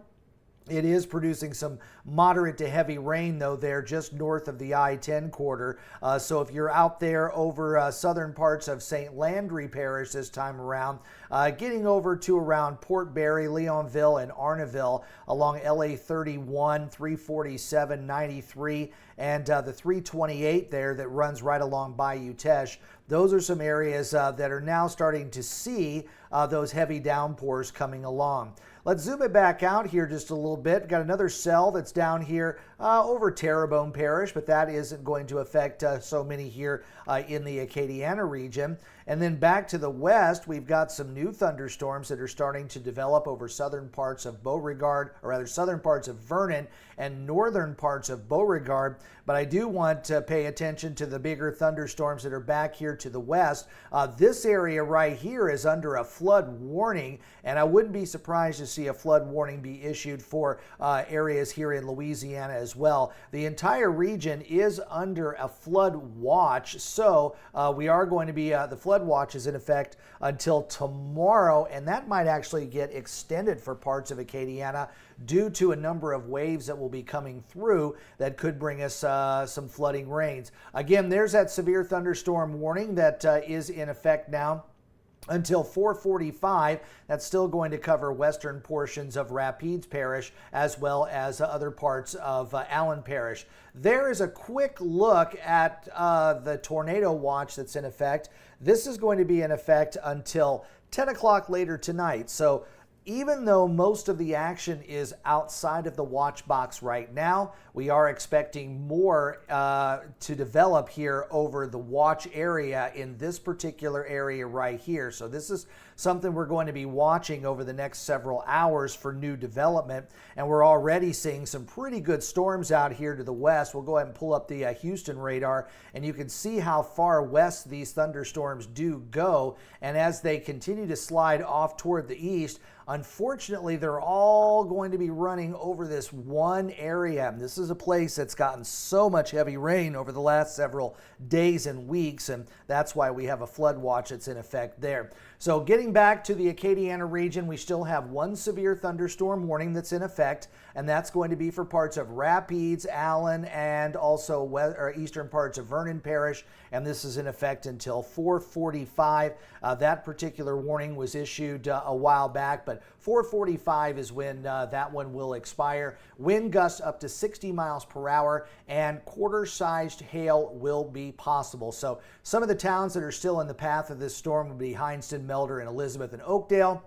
It is producing some moderate to heavy rain, though, there just north of the I-10 quarter. So if you're out there over southern parts of St. Landry Parish this time around, getting over to around Port Barre, Leonville, and Arneville along LA 31, 347, 93, and the 328 there that runs right along Bayou Teche. Those are some areas that are now starting to see those heavy downpours coming along. Let's zoom it back out here just a little bit. Got another cell that's down here over Terrebonne Parish, but that isn't going to affect so many here in the Acadiana region. And then back to the west, we've got some new thunderstorms that are starting to develop over southern parts of Beauregard, or rather southern parts of Vernon and northern parts of Beauregard. But I do want to pay attention to the bigger thunderstorms that are back here to the west. This area right here is under a flood warning, and I wouldn't be surprised to see a flood warning be issued for areas here in Louisiana as well. The entire region is under a flood watch, so we are going to be, the flood watch is in effect until tomorrow, and that might actually get extended for parts of Acadiana due to a number of waves that will be coming through that could bring us some flooding rains. Again, there's that severe thunderstorm warning that is in effect now until 4:45. That's still going to cover western portions of Rapides Parish as well as other parts of Allen Parish. There is a quick look at the tornado watch that's in effect. This is going to be in effect until 10 o'clock later tonight. So even though most of the action is outside of the watch box right now, we are expecting more to develop here over the watch area in this particular area right here. So this is something we're going to be watching over the next several hours for new development. And we're already seeing some pretty good storms out here to the west. We'll go ahead and pull up the Houston radar, and you can see how far west these thunderstorms do go. And as they continue to slide off toward the east, unfortunately, they're all going to be running over this one area. And this is a place that's gotten so much heavy rain over the last several days and weeks, and that's why we have a flood watch that's in effect there. So getting back to the Acadiana region, we still have one severe thunderstorm warning that's in effect, and that's going to be for parts of Rapides, Allen, and also eastern parts of Vernon Parish, and this is in effect until 4:45. That particular warning was issued a while back, but 4:45 is when that one will expire. Wind gusts up to 60 miles per hour, and quarter-sized hail will be possible. So some of the towns that are still in the path of this storm will be Hineston, Melder, and Elizabeth and Oakdale,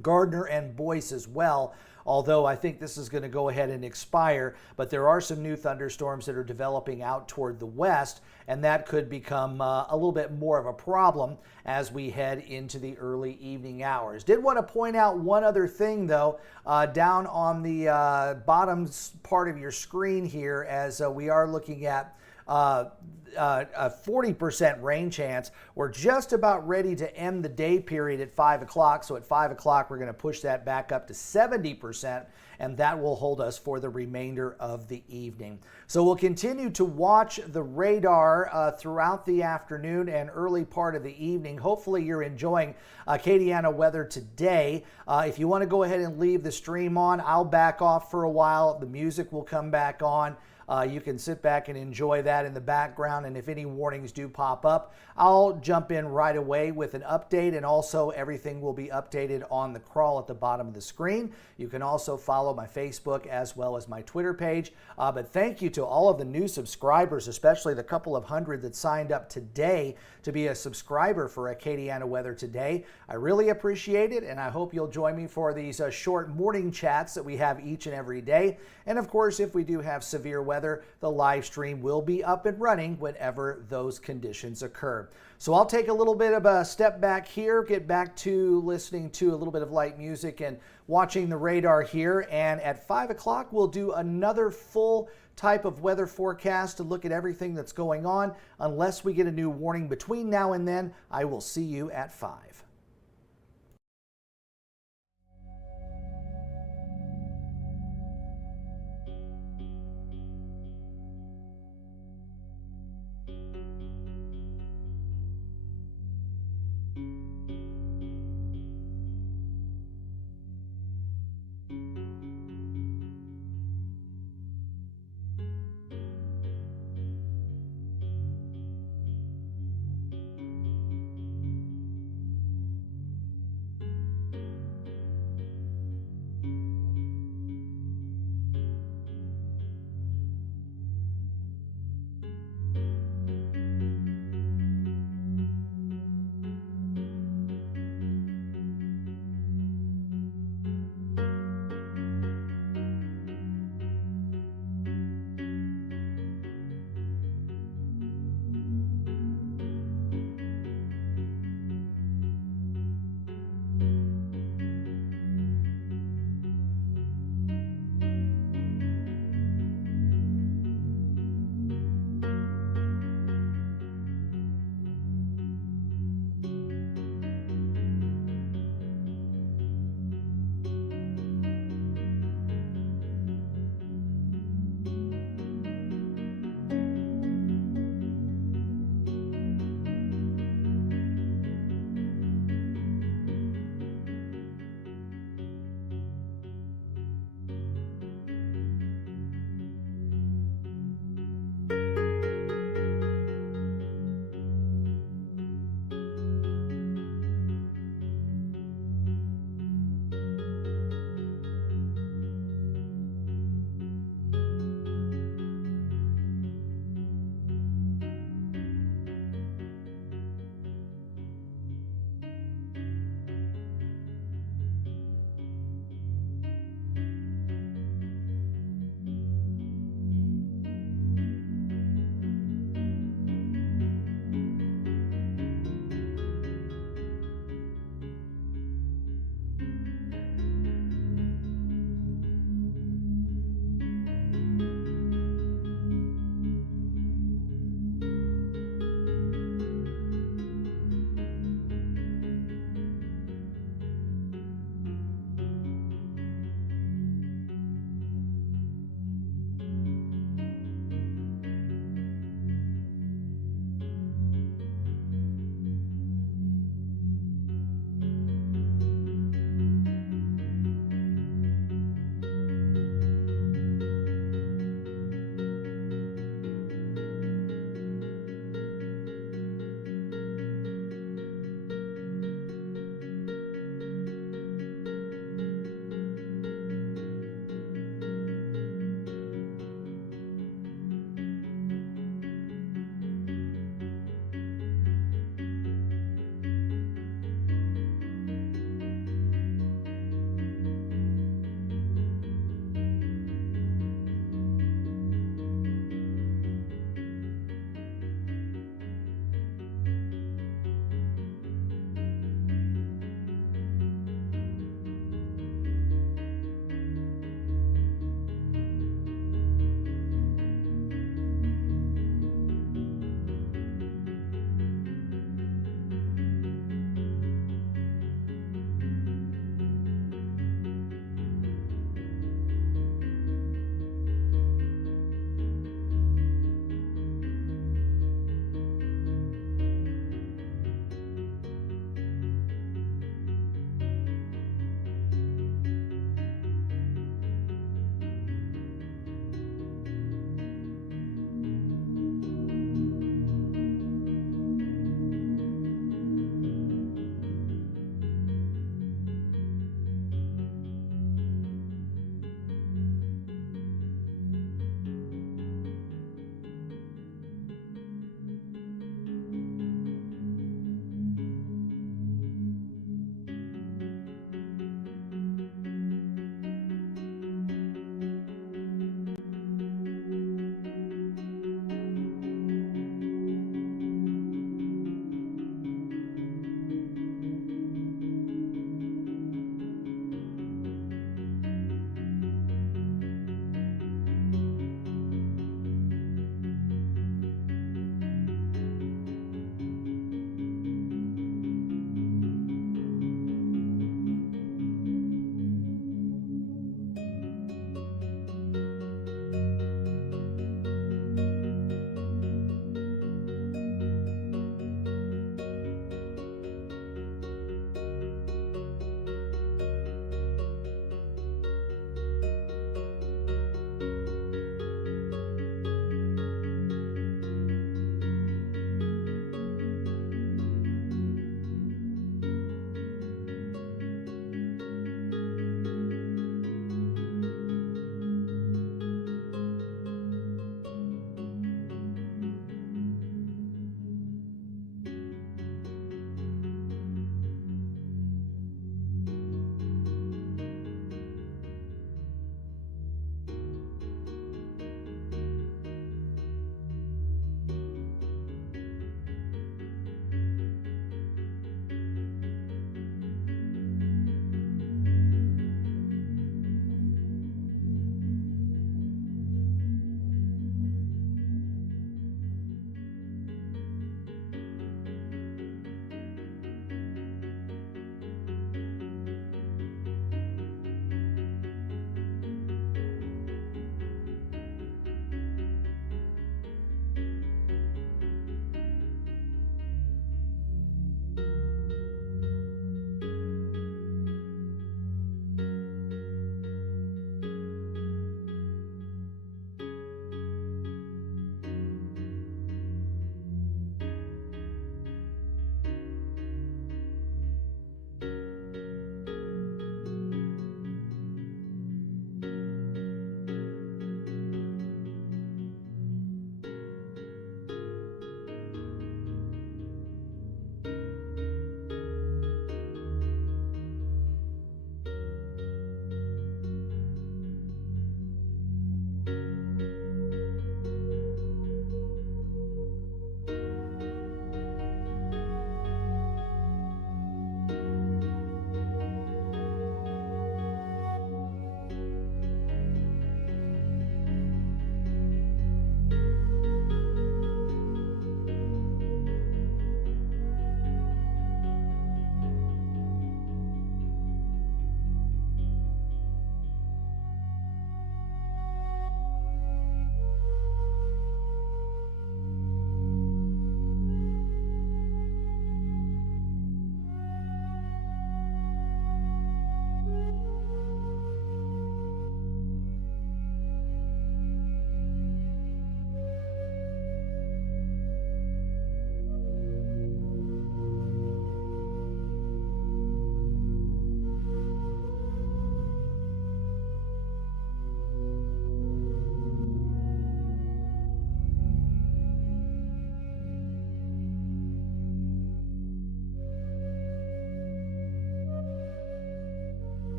Gardner and Boyce as well. Although I think this is going to go ahead and expire, but there are some new thunderstorms that are developing out toward the west, and that could become a little bit more of a problem as we head into the early evening hours. Did want to point out one other thing, though, down on the bottom part of your screen here, as we are looking at a 40% rain chance. We're just about ready to end the day period at 5 o'clock. So at 5 o'clock, we're going to push that back up to 70%, and that will hold us for the remainder of the evening. So we'll continue to watch the radar throughout the afternoon and early part of the evening. Hopefully you're enjoying Acadiana weather today. If you want to go ahead and leave the stream on, I'll back off for a while. The music will come back on. You can sit back and enjoy that in the background, and if any warnings do pop up, I'll jump in right away with an update, and also everything will be updated on the crawl at the bottom of the screen. You can also follow my Facebook as well as my Twitter page. But thank you to all of the new subscribers, especially the couple of hundred that signed up today to be a subscriber for Acadiana Weather Today. I really appreciate it, and I hope you'll join me for these short morning chats that we have each and every day. And of course, if we do have severe weather, the live stream will be up and running whenever those conditions occur. So I'll take a little bit of a step back here, get back to listening to a little bit of light music and watching the radar here. And at 5 o'clock, we'll do another full type of weather forecast to look at everything that's going on. Unless we get a new warning between now and then, I will see you at 5.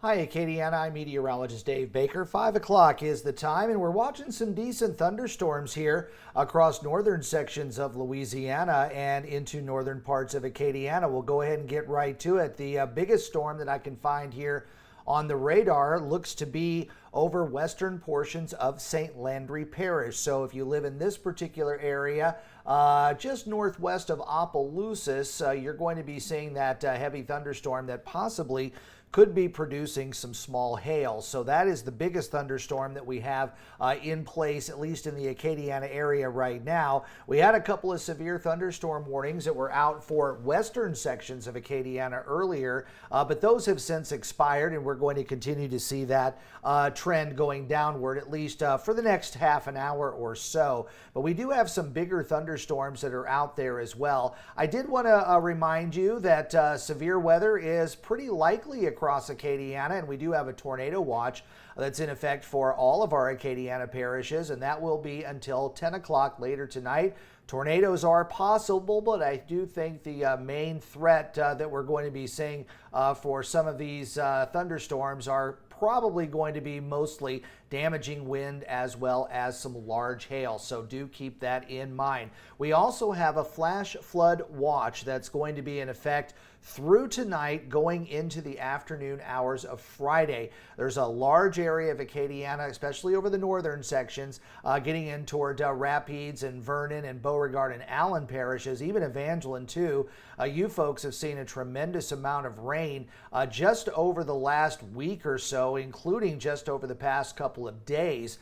Hi, Acadiana. I'm meteorologist Dave Baker. 5 o'clock is the time, and we're watching some decent thunderstorms here across northern sections of Louisiana and into northern parts of Acadiana. We'll go ahead and get right to it. The biggest storm that I can find here on the radar looks to be over western portions of St. Landry Parish. So if you live in this particular area, just northwest of Opelousas, you're going to be seeing that heavy thunderstorm that possibly could be producing some small hail. So that is the biggest thunderstorm that we have in place, at least in the Acadiana area right now. We had a couple of severe thunderstorm warnings that were out for western sections of Acadiana earlier, but those have since expired, and we're going to continue to see that trend going downward, at least for the next half an hour or so. But we do have some bigger thunderstorms that are out there as well. I did want to remind you that severe weather is pretty likely across Acadiana, and we do have a tornado watch that's in effect for all of our Acadiana parishes, and that will be until 10 o'clock later tonight. Tornadoes are possible, but I do think the main threat that we're going to be seeing for some of these thunderstorms are probably going to be mostly damaging wind as well as some large hail, so do keep that in mind. We also have a flash flood watch that's going to be in effect through tonight going into the afternoon hours of Friday. There's a large area of Acadiana, especially over the northern sections, getting in toward Rapides and Vernon and Beauregard and Allen parishes, even Evangeline too. You folks have seen a tremendous amount of rain just over the last week or so, including just over the past couple of days.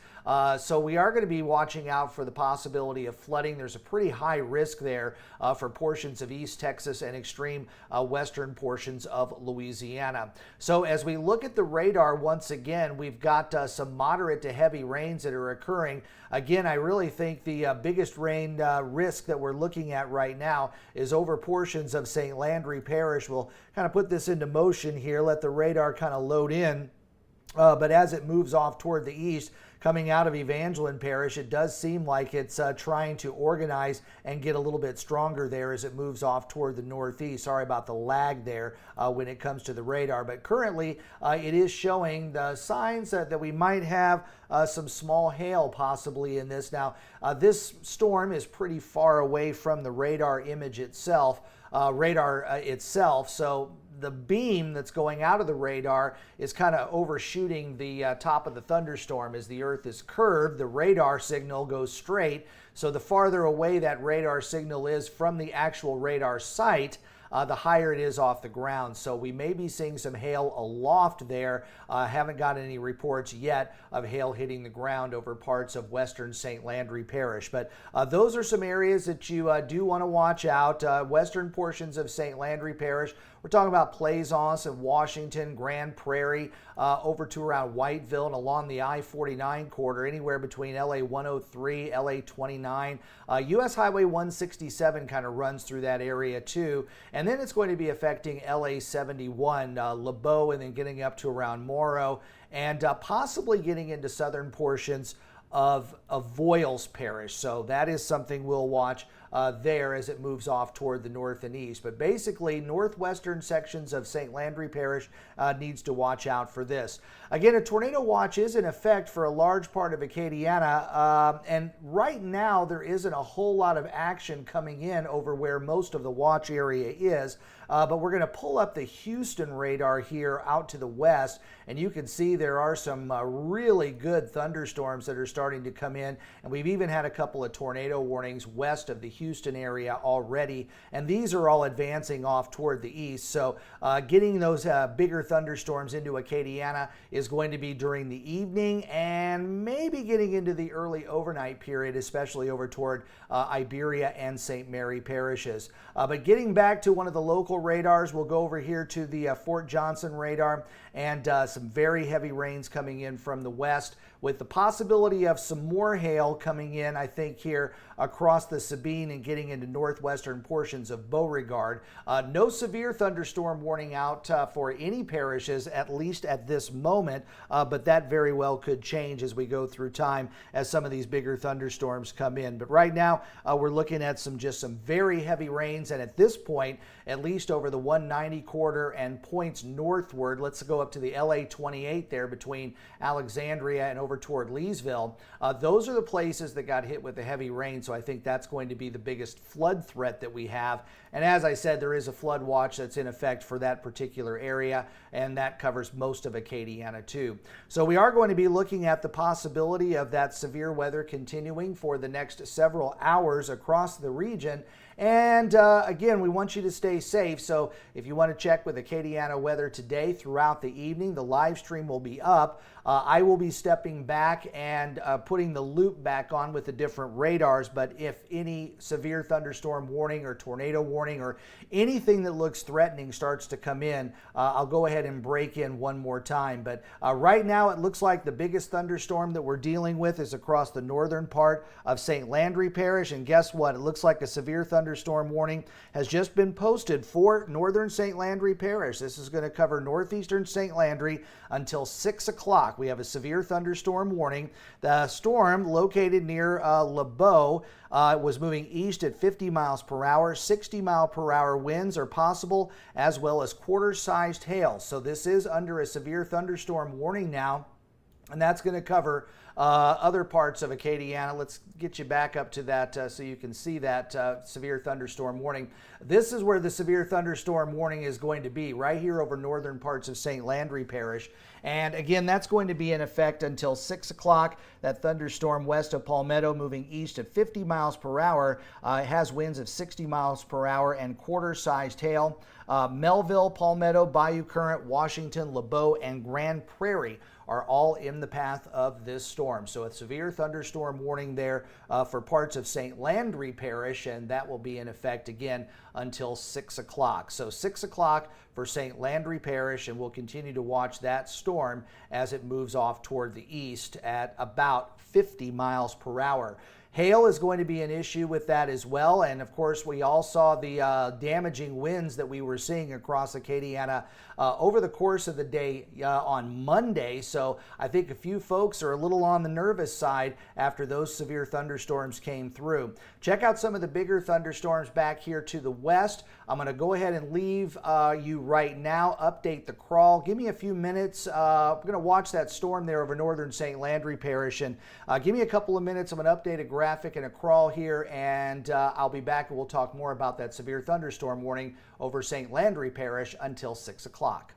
So we are going to be watching out for the possibility of flooding. There's a pretty high risk there for portions of East Texas and extreme western portions of Louisiana. So as we look at the radar once again, we've got some moderate to heavy rains that are occurring. Again, I really think the biggest rain risk that we're looking at right now is over portions of St. Landry Parish. We'll kind of put this into motion here, let the radar kind of load in. But as it moves off toward the east, coming out of Evangeline Parish, it does seem like it's trying to organize and get a little bit stronger there as it moves off toward the northeast. Sorry about the lag there when it comes to the radar. But currently, it is showing the signs that we might have some small hail possibly in this. Now, this storm is pretty far away from the radar image itself, so the beam that's going out of the radar is kind of overshooting the top of the thunderstorm. As the earth is curved, the radar signal goes straight. So the farther away that radar signal is from the actual radar site, the higher it is off the ground. So we may be seeing some hail aloft there. Haven't got any reports yet of hail hitting the ground over parts of western St. Landry Parish. But those are some areas that you do want to watch out. Western portions of St. Landry Parish. We're talking about Plaisance and Washington, Grand Prairie, over to around Whiteville and along the I-49 corridor, anywhere between LA 103, LA 29. US Highway 167 kind of runs through that area too. And then it's going to be affecting LA 71, LeBeau, and then getting up to around Morrow, and possibly getting into southern portions of Voiles Parish. So that is something we'll watch there as it moves off toward the north and east. But basically, northwestern sections of St. Landry Parish needs to watch out for this. Again, a tornado watch is in effect for a large part of Acadiana, and right now there isn't a whole lot of action coming in over where most of the watch area is. But we're going to pull up the Houston radar here out to the west, and you can see there are some really good thunderstorms that are starting to come in, and we've even had a couple of tornado warnings west of the Houston area already, and these are all advancing off toward the east. So getting those bigger thunderstorms into Acadiana is going to be during the evening and maybe getting into the early overnight period, especially over toward Iberia and St. Mary parishes. But getting back to one of the local radars, we'll go over here to the Fort Johnson radar, and some very heavy rains coming in from the west with the possibility of some more hail coming in, I think, here across the Sabine evening and getting into northwestern portions of Beauregard. No severe thunderstorm warning out for any parishes, at least at this moment, but that very well could change as we go through time as some of these bigger thunderstorms come in. But right now, we're looking at some very heavy rains, and at this point, at least over the 190 corridor and points northward. Let's go up to the LA 28 there between Alexandria and over toward Leesville. Those are the places that got hit with the heavy rain, so I think that's going to be the biggest flood threat that we have. And as I said, there is a flood watch that's in effect for that particular area, and that covers most of Acadiana too. So we are going to be looking at the possibility of that severe weather continuing for the next several hours across the region. And again, we want you to stay safe. So if you want to check with Acadiana weather today throughout the evening, the live stream will be up. I will be stepping back and putting the loop back on with the different radars. But if any severe thunderstorm warning or tornado warning or anything that looks threatening starts to come in, I'll go ahead and break in one more time. But right now, it looks like the biggest thunderstorm that we're dealing with is across the northern part of St. Landry Parish. And guess what? It looks like a severe thunderstorm warning has just been posted for northern St. Landry Parish. This is going to cover northeastern St. Landry until 6 o'clock. We have a severe thunderstorm warning. The storm, located near LeBeau, was moving east at 50 miles per hour. 60-mile-per-hour winds are possible, as well as quarter-sized hail. So this is under a severe thunderstorm warning now, and that's going to cover other parts of Acadiana. Let's get you back up to that so you can see that severe thunderstorm warning. This is where the severe thunderstorm warning is going to be, right here over northern parts of St. Landry Parish. And again, that's going to be in effect until 6 o'clock. That thunderstorm west of Palmetto moving east at 50 miles per hour. It has winds of 60 miles per hour and quarter-sized hail. Melville, Palmetto, Bayou Current, Washington, LeBeau, and Grand Prairie are all in the path of this storm. So a severe thunderstorm warning there for parts of St. Landry Parish, and that will be in effect again until 6 o'clock. So 6 o'clock for St. Landry Parish, and we'll continue to watch that storm as it moves off toward the east at about 50 miles per hour. Hail is going to be an issue with that as well. And of course, we all saw the damaging winds that we were seeing across Acadiana over the course of the day on Monday. So I think a few folks are a little on the nervous side after those severe thunderstorms came through. Check out some of the bigger thunderstorms back here to the west. I'm going to go ahead and leave you right now, update the crawl. Give me a few minutes. I'm going to watch that storm there over northern St. Landry Parish, and give me a couple of minutes. I'm going to update a graphic and a crawl here, and I'll be back and we'll talk more about that severe thunderstorm warning over St. Landry Parish until 6 o'clock.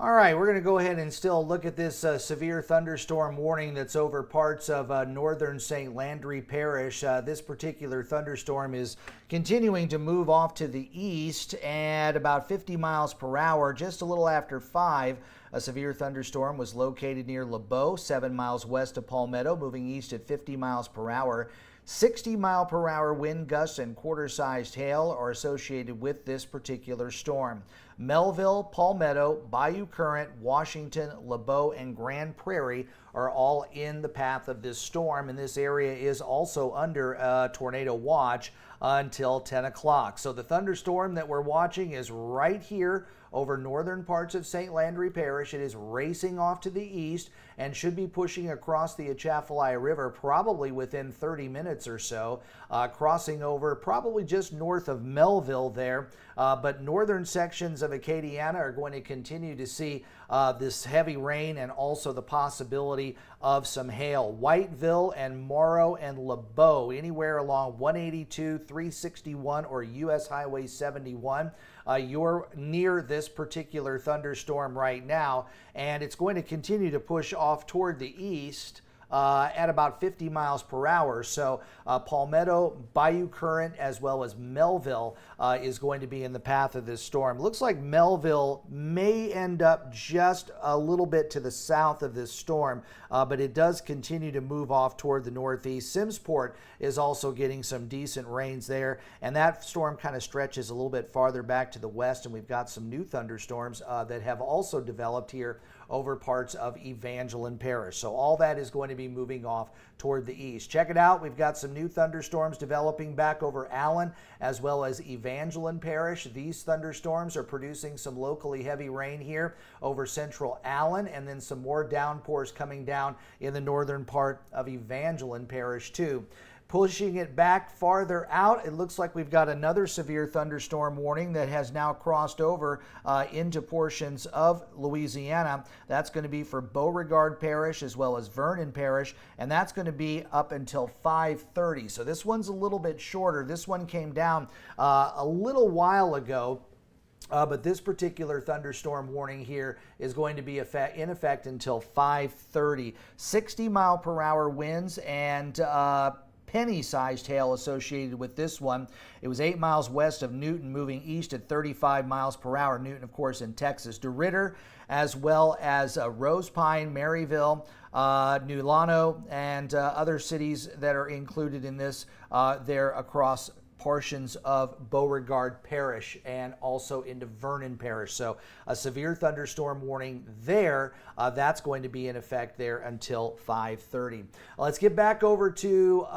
All right, we're going to go ahead and still look at this severe thunderstorm warning that's over parts of northern St. Landry Parish. This particular thunderstorm is continuing to move off to the east at about 50 miles per hour. Just a little after 5, a severe thunderstorm was located near LeBeau, 7 miles west of Palmetto, moving east at 50 miles per hour. 60-mile-per-hour wind gusts and quarter-sized hail are associated with this particular storm. Melville, Palmetto, Bayou Current, Washington, LeBeau, and Grand Prairie are all in the path of this storm, and this area is also under a tornado watch until 10 o'clock. So the thunderstorm that we're watching is right here over northern parts of St. Landry Parish. It is racing off to the east and should be pushing across the Atchafalaya River probably within 30 minutes or so, crossing over probably just north of Melville there. But northern sections of Acadiana are going to continue to see this heavy rain and also the possibility of some hail. Whiteville and Morrow and LeBeau, anywhere along 182, 361, or US Highway 71. You're near this particular thunderstorm right now, and it's going to continue to push off toward the east at about 50 miles per hour. So Palmetto, Bayou Current, as well as Melville is going to be in the path of this storm. Looks like Melville may end up just a little bit to the south of this storm, but it does continue to move off toward the northeast. Simmsport is also getting some decent rains there, and that storm kind of stretches a little bit farther back to the west, and we've got some new thunderstorms that have also developed here over parts of Evangeline Parish. So all that is going to be moving off toward the east. Check it out. We've got some new thunderstorms developing back over Allen as well as Evangeline Parish. These thunderstorms are producing some locally heavy rain here over central Allen, and then some more downpours coming down in the northern part of Evangeline Parish too. Pushing it back farther out, it looks like we've got another severe thunderstorm warning that has now crossed over into portions of Louisiana. That's going to be for Beauregard Parish as well as Vernon Parish, and that's going to be up until 5:30. So this one's a little bit shorter. This one came down a little while ago. But this particular thunderstorm warning here is going to be in effect until 5:30. 60-mile-per-hour winds and penny-sized hail associated with this one. It was 8 miles west of Newton, moving east at 35 miles per hour. Newton, of course, in Texas. DeRidder, as well as Rose Pine, Maryville, New Llano, and other cities that are included in this there across portions of Beauregard Parish and also into Vernon Parish. So a severe thunderstorm warning there. That's going to be in effect there until 5:30. Let's get back over to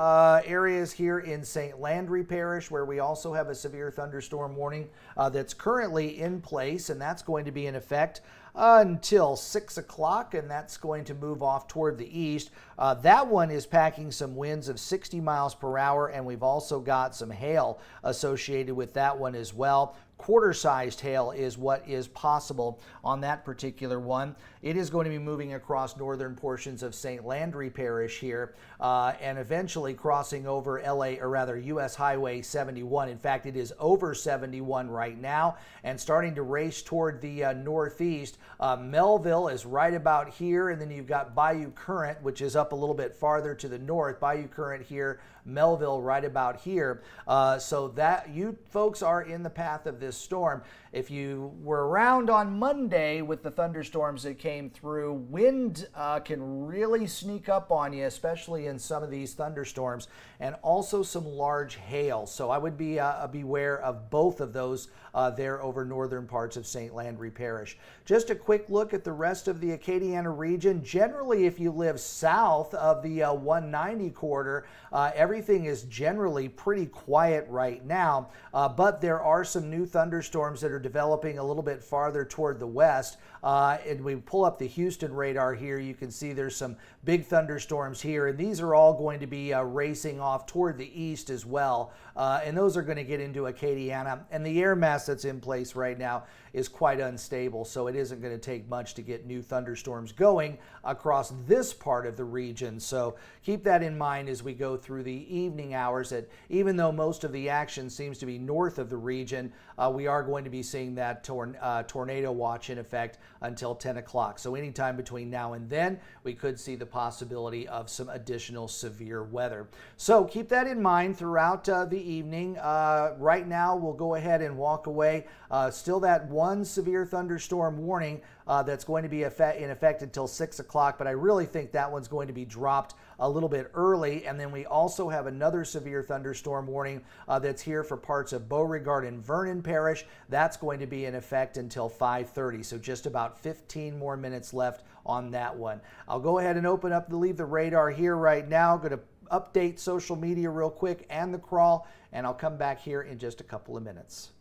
areas here in St. Landry Parish where we also have a severe thunderstorm warning that's currently in place, and that's going to be in effect until 6 o'clock, and that's going to move off toward the east. That one is packing some winds of 60 miles per hour, and we've also got some hail associated with that one as well. Quarter-sized hail is what is possible on that particular one. It is going to be moving across northern portions of St. Landry Parish here and eventually crossing over US Highway 71. In fact, it is over 71 right now and starting to race toward the northeast. Melville is right about here, and then you've got Bayou Current, which is up a little bit farther to the north. Bayou Current here, Melville right about here. So that you folks are in the path of this storm. If you were around on Monday with the thunderstorms that came through, wind can really sneak up on you, especially in some of these thunderstorms, and also some large hail. So I would be beware of both of those there over northern parts of St. Landry Parish. Just a quick look at the rest of the Acadiana region. Generally, if you live south of the 190 corridor, everything is generally pretty quiet right now, but there are some new thunderstorms that are developing a little bit farther toward the west. And we pull up the Houston radar here. You can see there's some big thunderstorms here, and these are all going to be racing off toward the east as well. And those are going to get into Acadiana. And the air mass that's in place right now is quite unstable, so it isn't going to take much to get new thunderstorms going across this part of the region. So keep that in mind as we go through the evening hours, that even though most of the action seems to be north of the region, we are going to be seeing that tornado watch in effect until 10 o'clock. So anytime between now and then, we could see the possibility of some additional severe weather. So keep that in mind throughout the evening. Right now, we'll go ahead and walk away. Still that one severe thunderstorm warning that's going to be in effect until 6 o'clock, but I really think that one's going to be dropped a little bit early. And then we also have another severe thunderstorm warning that's here for parts of Beauregard and Vernon Parish. That's going to be in effect until 5:30, so just about 15 more minutes left on that one. I'll go ahead and leave the radar here right now. Going to update social media real quick and the crawl, and I'll come back here in just a couple of minutes.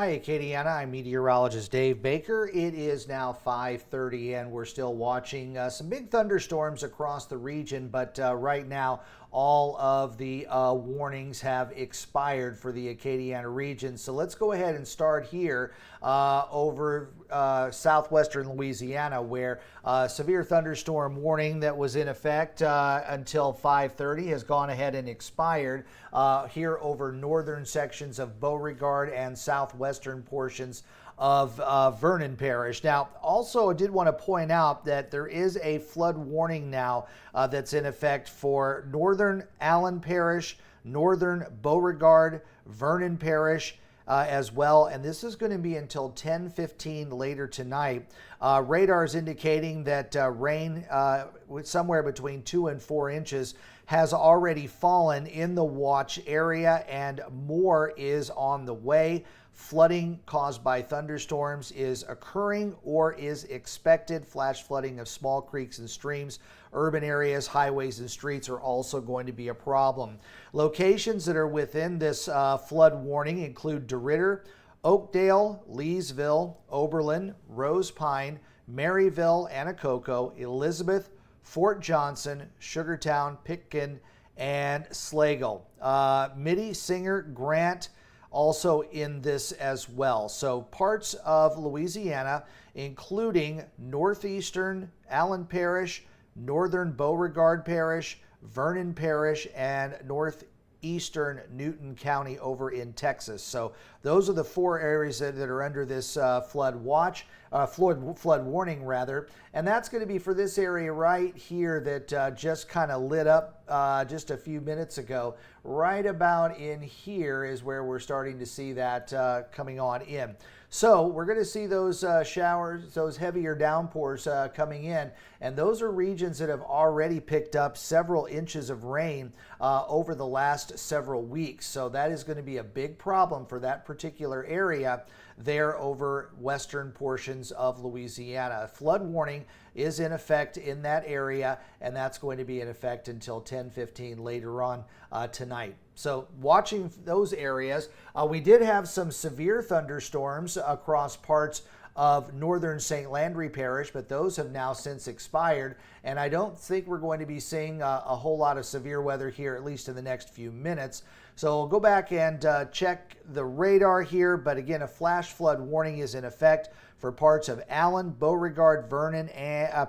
Hi, Acadiana. I'm meteorologist Dave Baker. It is now 5:30 and we're still watching some big thunderstorms across the region, but right now all of the warnings have expired for the Acadiana region. So let's go ahead and start here over southwestern Louisiana, where severe thunderstorm warning that was in effect until 5:30 has gone ahead and expired here over northern sections of Beauregard and southwestern portions of Vernon Parish. Now, also I did want to point out that there is a flood warning now that's in effect for northern Allen Parish, northern Beauregard, Vernon Parish, as well, and this is going to be until 10:15 later tonight. Radar is indicating that rain somewhere between 2 and 4 inches has already fallen in the watch area, and more is on the way. Flooding caused by thunderstorms is occurring or is expected. Flash flooding of small creeks and streams, urban areas, highways, and streets are also going to be a problem. Locations that are within this flood warning include DeRidder, Oakdale, Leesville, Oberlin, Rose Pine, Maryville, Anacoco, Elizabeth, Fort Johnson, Sugartown, Pitkin, and Slagle. Mitty, Singer, Grant, also in this as well. So parts of Louisiana, including northeastern Allen Parish, northern Beauregard Parish, Vernon Parish, and northeastern Newton County over in Texas. So those are the 4 areas that are under this flood watch, flood warning rather. And that's going to be for this area right here that just kind of lit up just a few minutes ago. Right about in here is where we're starting to see that coming on in. So we're going to see those showers, those heavier downpours coming in, and those are regions that have already picked up several inches of rain over the last several weeks. So that is going to be a big problem for that particular area there over western portions of Louisiana. A flood warning is in effect in that area, and that's going to be in effect until 10:15 later on tonight. So watching those areas, we did have some severe thunderstorms across parts of northern St. Landry Parish, but those have now since expired, and I don't think we're going to be seeing a whole lot of severe weather here, at least in the next few minutes. So we'll go back and check the radar here, but again, a flash flood warning is in effect for parts of Allen, Beauregard, Vernon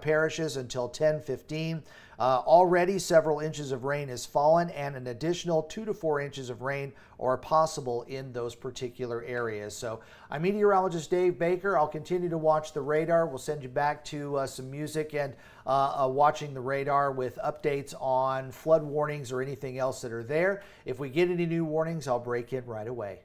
parishes until 10:15. Already several inches of rain has fallen, and an additional 2 to 4 inches of rain are possible in those particular areas. So I'm meteorologist Dave Baker. I'll continue to watch the radar. We'll send you back to some music and watching the radar with updates on flood warnings or anything else that are there. If we get any new warnings, I'll break in right away.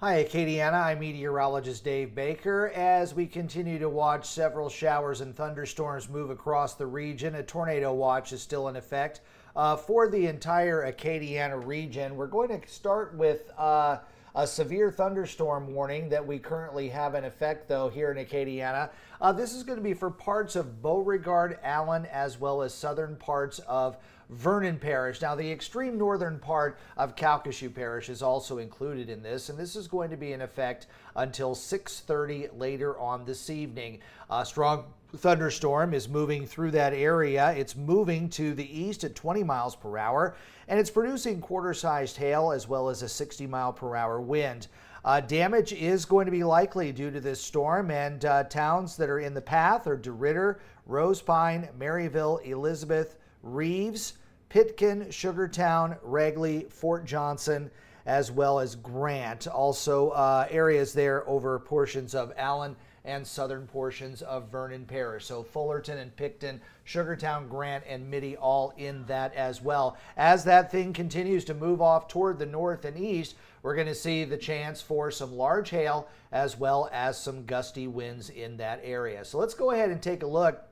Hi, Acadiana. I'm meteorologist Dave Baker. As we continue to watch several showers and thunderstorms move across the region, a tornado watch is still in effect for the entire Acadiana region. We're going to start with a severe thunderstorm warning that we currently have in effect, though, here in Acadiana. This is going to be for parts of Beauregard, Allen, as well as southern parts of Vernon Parish. Now, the extreme northern part of Calcasieu Parish is also included in this, and this is going to be in effect until 6:30 later on this evening. A strong thunderstorm is moving through that area. It's moving to the east at 20 miles per hour, and it's producing quarter-sized hail as well as a 60-mile-per-hour wind. Damage is going to be likely due to this storm, and towns that are in the path are DeRidder, Rose Pine, Maryville, Elizabeth, Reeves, Pitkin, Sugartown, Ragley, Fort Johnson, as well as Grant. Also areas there over portions of Allen and southern portions of Vernon Parish. So Fullerton and Picton, Sugartown, Grant, and Mitty all in that as well. As that thing continues to move off toward the north and east, we're going to see the chance for some large hail as well as some gusty winds in that area. So let's go ahead and take a look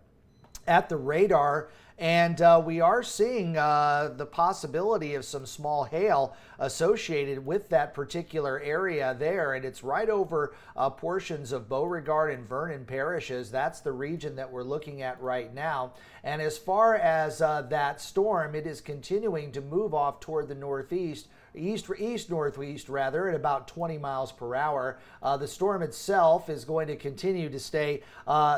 at the radar, and we are seeing the possibility of some small hail associated with that particular area there, and it's right over portions of Beauregard and Vernon parishes. That's the region that we're looking at right now. And as far as that storm, it is continuing to move off toward the northeast, east-northeast rather, at about 20 miles per hour. The storm itself is going to continue to stay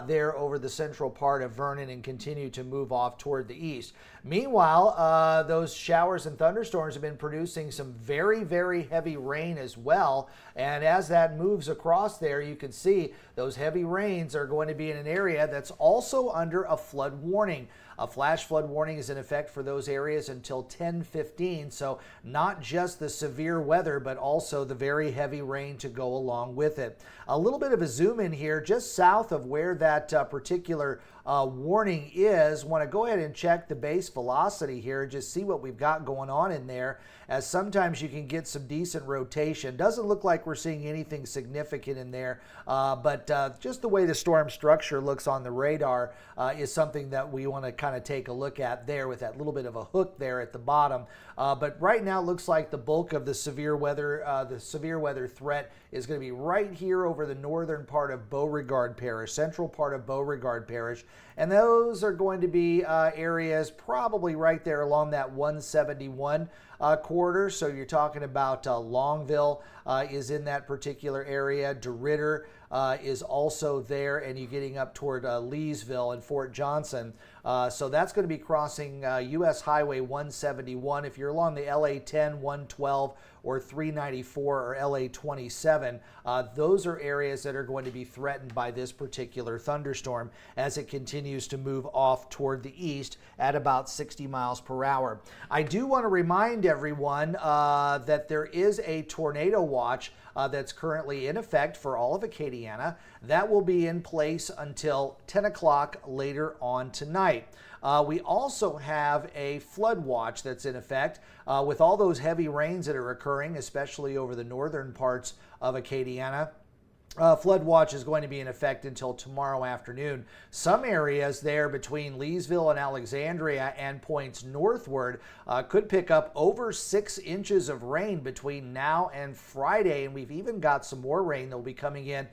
there over the central part of Vernon and continue to move off toward the east. Meanwhile, those showers and thunderstorms have been producing some very, very heavy rain as well. And as that moves across there, you can see those heavy rains are going to be in an area that's also under a flood warning. A flash flood warning is in effect for those areas until 10:15. So not just the severe weather, but also the very heavy rain to go along with it. A little bit of a zoom in here, just south of where that particular warning is. Want to go ahead and check the base velocity here, just see what we've got going on in there, as sometimes you can get some decent rotation. Doesn't look like we're seeing anything significant in there, but just the way the storm structure looks on the radar is something that we want to kind of take a look at there with that little bit of a hook there at the bottom. But right now it looks like the bulk of the severe weather threat is going to be right here over the northern part of Beauregard Parish, central part of Beauregard Parish. And those are going to be areas probably right there along that 171 corridor. So you're talking about Longville is in that particular area. DeRidder is also there, and you're getting up toward Leesville and Fort Johnson. So that's going to be crossing U.S. Highway 171. If you're along the LA 10, 112, or 394 or LA 27, those are areas that are going to be threatened by this particular thunderstorm as it continues to move off toward the east at about 60 miles per hour. I do want to remind everyone that there is a tornado watch that's currently in effect for all of Acadiana. That will be in place until 10 o'clock later on tonight. We also have a flood watch that's in effect with all those heavy rains that are occurring, especially over the northern parts of Acadiana. Flood watch is going to be in effect until tomorrow afternoon. Some areas there between Leesville and Alexandria and points northward could pick up over 6 inches of rain between now and Friday, and we've even got some more rain that will be coming in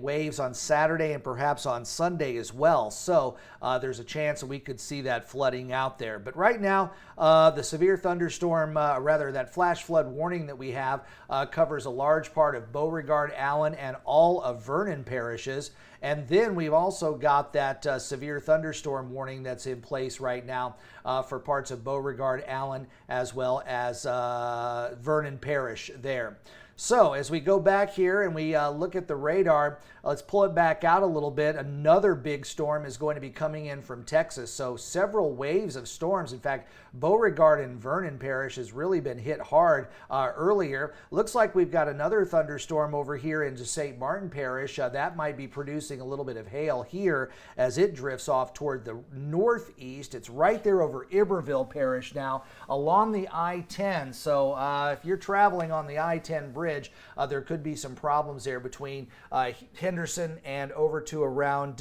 waves on Saturday and perhaps on Sunday as well. So there's a chance that we could see that flooding out there. But right now, the severe thunderstorm, that flash flood warning that we have covers a large part of Beauregard, Allen, and all of Vernon parishes. And then we've also got that severe thunderstorm warning that's in place right now for parts of Beauregard, Allen, as well as Vernon Parish there. So as we go back here and we look at the radar, let's pull it back out a little bit. Another big storm is going to be coming in from Texas. So several waves of storms. In fact, Beauregard and Vernon Parish has really been hit hard earlier. Looks like we've got another thunderstorm over here into St. Martin Parish. That might be producing a little bit of hail here as it drifts off toward the northeast. It's right there over Iberville Parish now along the I-10. So if you're traveling on the I-10 bridge, bridge. There could be some problems there between Henderson and over to around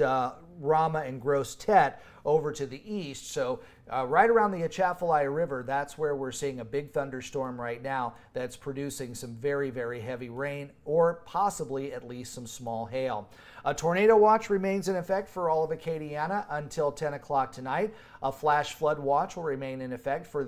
Rama and Gross Tet over to the east. So right around the Atchafalaya River, that's where we're seeing a big thunderstorm right now that's producing some very, very heavy rain or possibly at least some small hail. A tornado watch remains in effect for all of Acadiana until 10 o'clock tonight. A flash flood watch will remain in effect for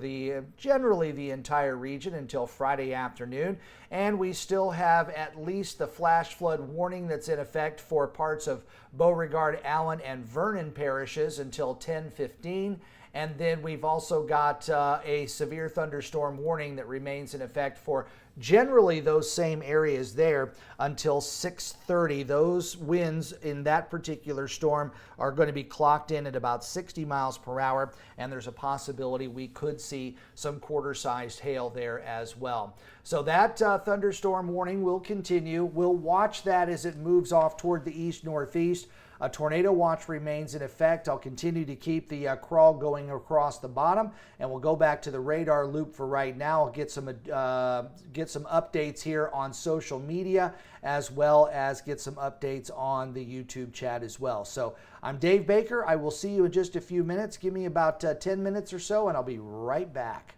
generally the entire region until Friday afternoon. And we still have at least the flash flood warning that's in effect for parts of Beauregard, Allen, and Vernon parishes until 10:15. And then we've also got a severe thunderstorm warning that remains in effect for generally those same areas there until 6:30. Those winds in that particular storm are going to be clocked in at about 60 miles per hour, and there's a possibility we could see some quarter-sized hail there as well. So that thunderstorm warning will continue. We'll watch that as it moves off toward the east-northeast. A tornado watch remains in effect. I'll continue to keep the crawl going across the bottom, and we'll go back to the radar loop for right now. I'll get some updates here on social media, as well as get some updates on the YouTube chat as well. So I'm Dave Baker. I will see you in just a few minutes. Give me about 10 minutes or so, and I'll be right back.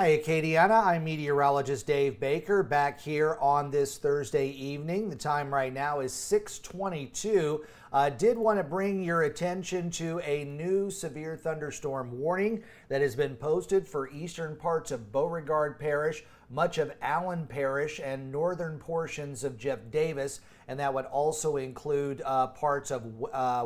Hi, Acadiana. I'm meteorologist Dave Baker back here on this Thursday evening. The time right now is 6:22. Did want to bring your attention to a new severe thunderstorm warning that has been posted for eastern parts of Beauregard Parish, much of Allen Parish, and northern portions of Jeff Davis, and that would also include parts of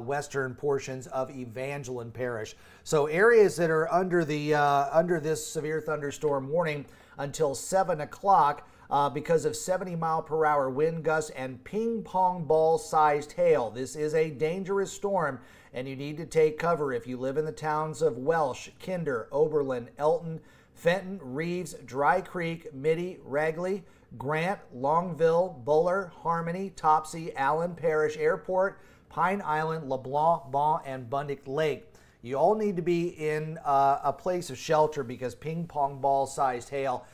western portions of Evangeline Parish. So areas that are under the under this severe thunderstorm warning until 7 o'clock because of 70-mile-per-hour wind gusts and ping-pong ball-sized hail. This is a dangerous storm, and you need to take cover if you live in the towns of Welsh, Kinder, Oberlin, Elton, Fenton, Reeves, Dry Creek, Mitty, Ragley, Grant, Longville, Buller, Harmony, Topsy, Allen Parish Airport, Pine Island, LeBlanc, Bon, and Bundick Lake. You all need to be in a place of shelter because ping pong ball sized hail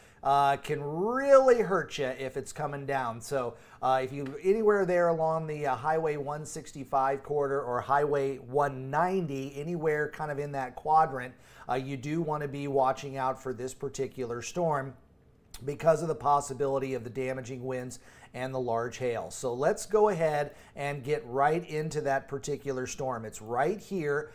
can really hurt you if it's coming down. So if you anywhere there along the Highway 165 corridor or Highway 190, anywhere kind of in that quadrant, you do want to be watching out for this particular storm because of the possibility of the damaging winds and the large hail. So let's go ahead and get right into that particular storm. It's right here,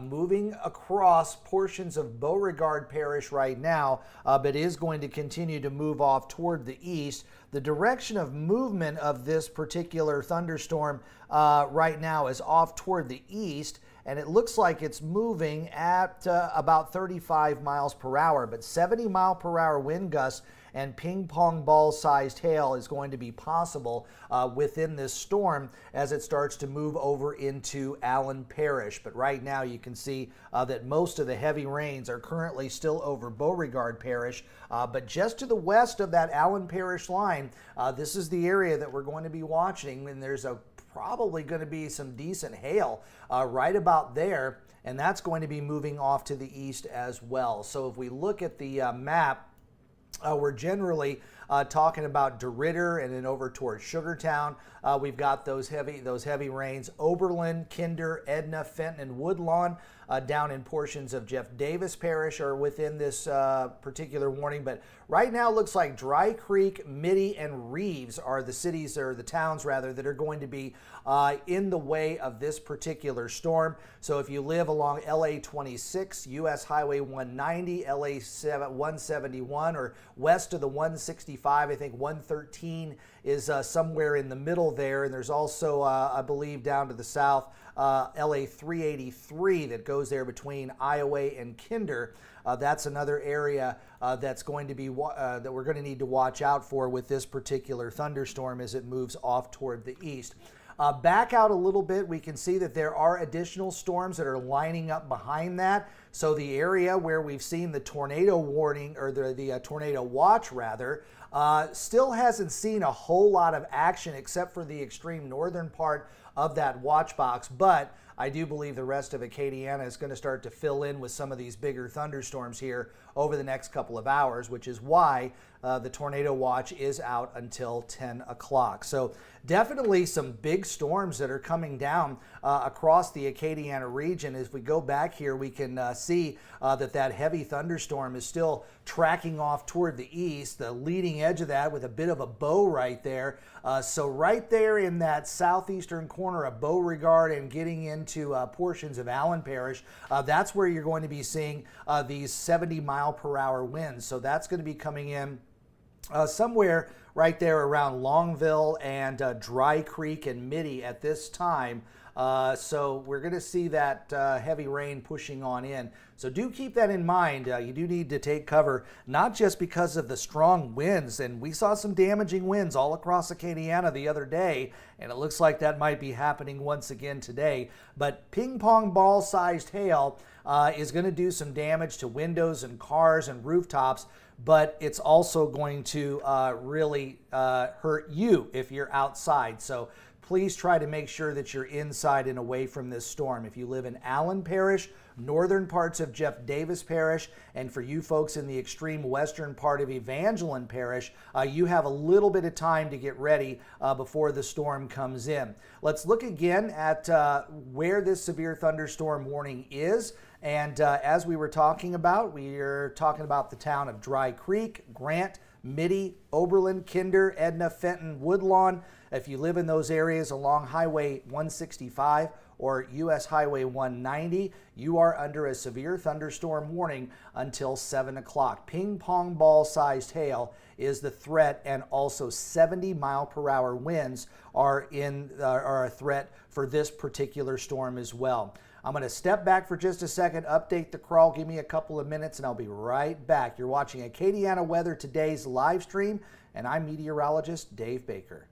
moving across portions of Beauregard Parish right now, but is going to continue to move off toward the east. The direction of movement of this particular thunderstorm right now is off toward the east, and it looks like it's moving at about 35 miles per hour, but 70-mile-per-hour wind gusts and ping-pong ball-sized hail is going to be possible within this storm as it starts to move over into Allen Parish. But right now you can see that most of the heavy rains are currently still over Beauregard Parish, but just to the west of that Allen Parish line, this is the area that we're going to be watching, and there's probably going to be some decent hail right about there, and that's going to be moving off to the east as well. So if we look at the map, we're generally talking about DeRidder and then over towards Sugartown. We've got those heavy rains. Oberlin, Kinder, Edna, Fenton, and Woodlawn down in portions of Jeff Davis Parish are within this particular warning. But right now it looks like Dry Creek, Mitty, and Reeves are the cities, or the towns rather, that are going to be in the way of this particular storm. So if you live along LA 26, US Highway 190, LA 171, or west of the 165, I think 113 is somewhere in the middle there. And there's also, I believe, down to the south, LA 383 that goes there between Iowa and Kinder. That's another area that's going to be that we're going to need to watch out for with this particular thunderstorm as it moves off toward the east. Back out a little bit, we can see that there are additional storms that are lining up behind that. So the area where we've seen the tornado warning, or the tornado watch rather, still hasn't seen a whole lot of action except for the extreme northern part of that watch box. But I do believe the rest of Acadiana is going to start to fill in with some of these bigger thunderstorms here over the next couple of hours, which is why the tornado watch is out until 10 o'clock. So definitely some big storms that are coming down across the Acadiana region. As we go back here, we can see that heavy thunderstorm is still tracking off toward the east, the leading edge of that with a bit of a bow right there. So right there in that southeastern corner of Beauregard and getting into portions of Allen Parish, that's where you're going to be seeing these 70-mile-per-hour winds. So that's going to be coming in somewhere right there around Longville and Dry Creek and Mitty at this time. So we're going to see that heavy rain pushing on in. So do keep that in mind. You do need to take cover, not just because of the strong winds, and we saw some damaging winds all across Acadiana the other day, and it looks like that might be happening once again today. But ping pong ball sized hail is going to do some damage to windows and cars and rooftops, but it's also going to really hurt you if you're outside. So please try to make sure that you're inside and away from this storm. If you live in Allen Parish, northern parts of Jeff Davis Parish, and for you folks in the extreme western part of Evangeline Parish, you have a little bit of time to get ready before the storm comes in. Let's look again at where this severe thunderstorm warning is And as we were talking about, we are talking about the town of Dry Creek, Grant, Mitty, Oberlin, Kinder, Edna, Fenton, Woodlawn. If you live in those areas along Highway 165 or US Highway 190, you are under a severe thunderstorm warning until 7 o'clock. Ping pong ball sized hail is the threat, and also 70-mile-per-hour winds are a threat for this particular storm as well. I'm going to step back for just a second, update the crawl, give me a couple of minutes, and I'll be right back. You're watching Acadiana Weather Today's live stream, and I'm meteorologist Dave Baker.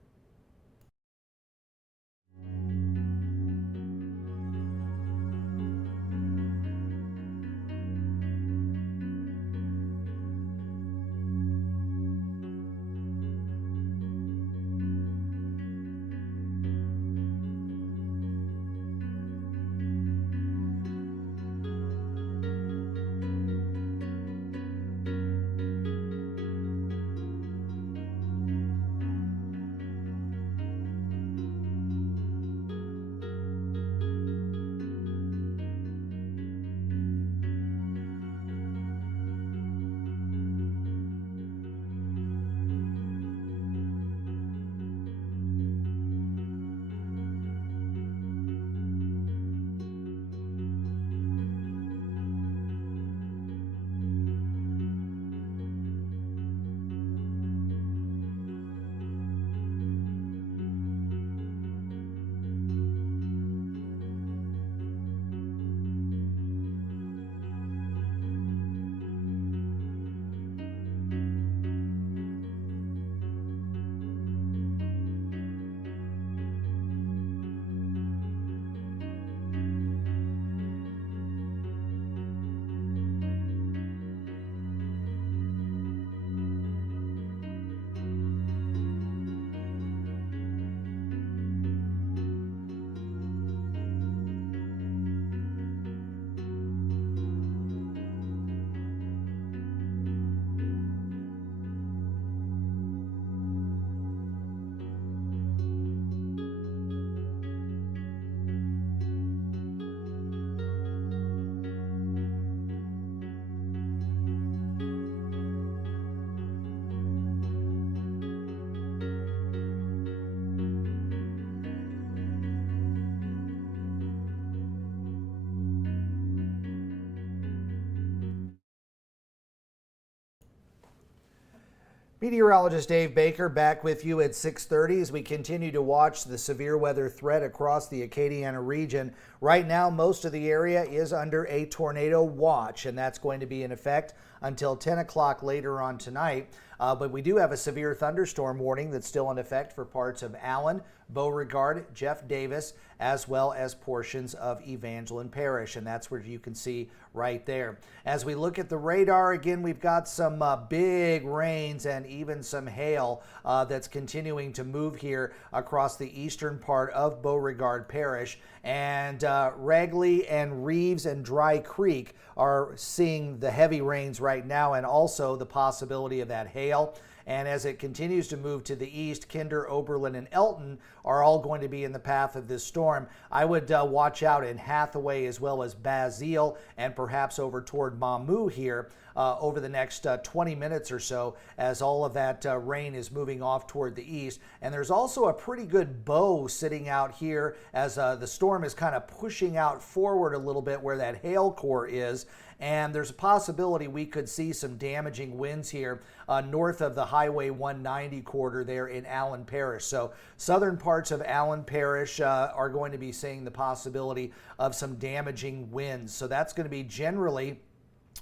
Meteorologist Dave Baker back with you at 6:30 as we continue to watch the severe weather threat across the Acadiana region. Right now, most of the area is under a tornado watch, and that's going to be in effect until 10 o'clock later on tonight. But we do have a severe thunderstorm warning that's still in effect for parts of Allen, Beauregard, Jeff Davis, as well as portions of Evangeline Parish, and that's where you can see right there. As we look at the radar, again, we've got some big rains and even some hail that's continuing to move here across the eastern part of Beauregard Parish, and Ragley and Reeves and Dry Creek are seeing the heavy rains right now, and also the possibility of that hail. And as it continues to move to the east, Kinder, Oberlin, and Elton are all going to be in the path of this storm. I would watch out in Hathaway as well as Basile and perhaps over toward Mamou here over the next 20 minutes or so as all of that rain is moving off toward the east. And there's also a pretty good bow sitting out here as the storm is kind of pushing out forward a little bit where that hail core is. And there's a possibility we could see some damaging winds here north of the Highway 190 corridor there in Allen Parish. So southern parts of Allen Parish are going to be seeing the possibility of some damaging winds. So that's going to be generally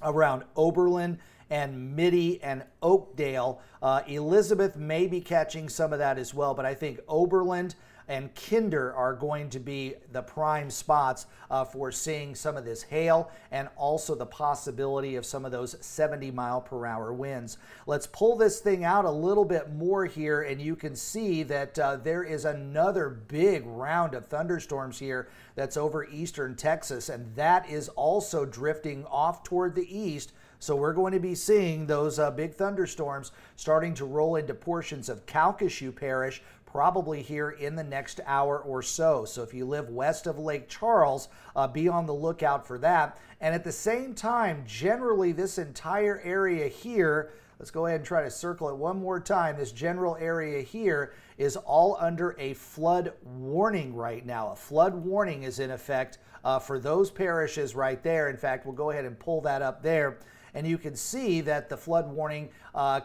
around Oberlin and Mitty and Oakdale. Elizabeth may be catching some of that as well, but I think Oberlin and Kinder are going to be the prime spots for seeing some of this hail and also the possibility of some of those 70-mile-per-hour winds. Let's pull this thing out a little bit more here, and you can see that there is another big round of thunderstorms here that's over eastern Texas, and that is also drifting off toward the east. So we're going to be seeing those big thunderstorms starting to roll into portions of Calcasieu Parish, probably here in the next hour or so. So if you live west of Lake Charles, be on the lookout for that. And at the same time, generally this entire area here, let's go ahead and try to circle it one more time. This general area here is all under a flood warning right now. A flood warning is in effect for those parishes right there. In fact, we'll go ahead and pull that up there. And you can see that the flood warning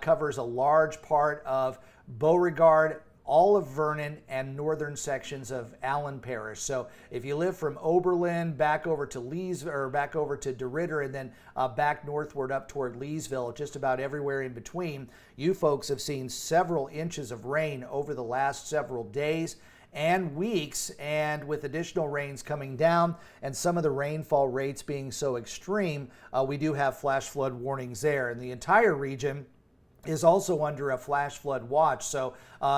covers a large part of Beauregard, all of Vernon, and northern sections of Allen Parish. So if you live from Oberlin back over to or back over to DeRidder, and then back northward up toward Leesville, just about everywhere in between, you folks have seen several inches of rain over the last several days and weeks, and with additional rains coming down and some of the rainfall rates being so extreme, we do have flash flood warnings there. And the entire region is also under a flash flood watch. So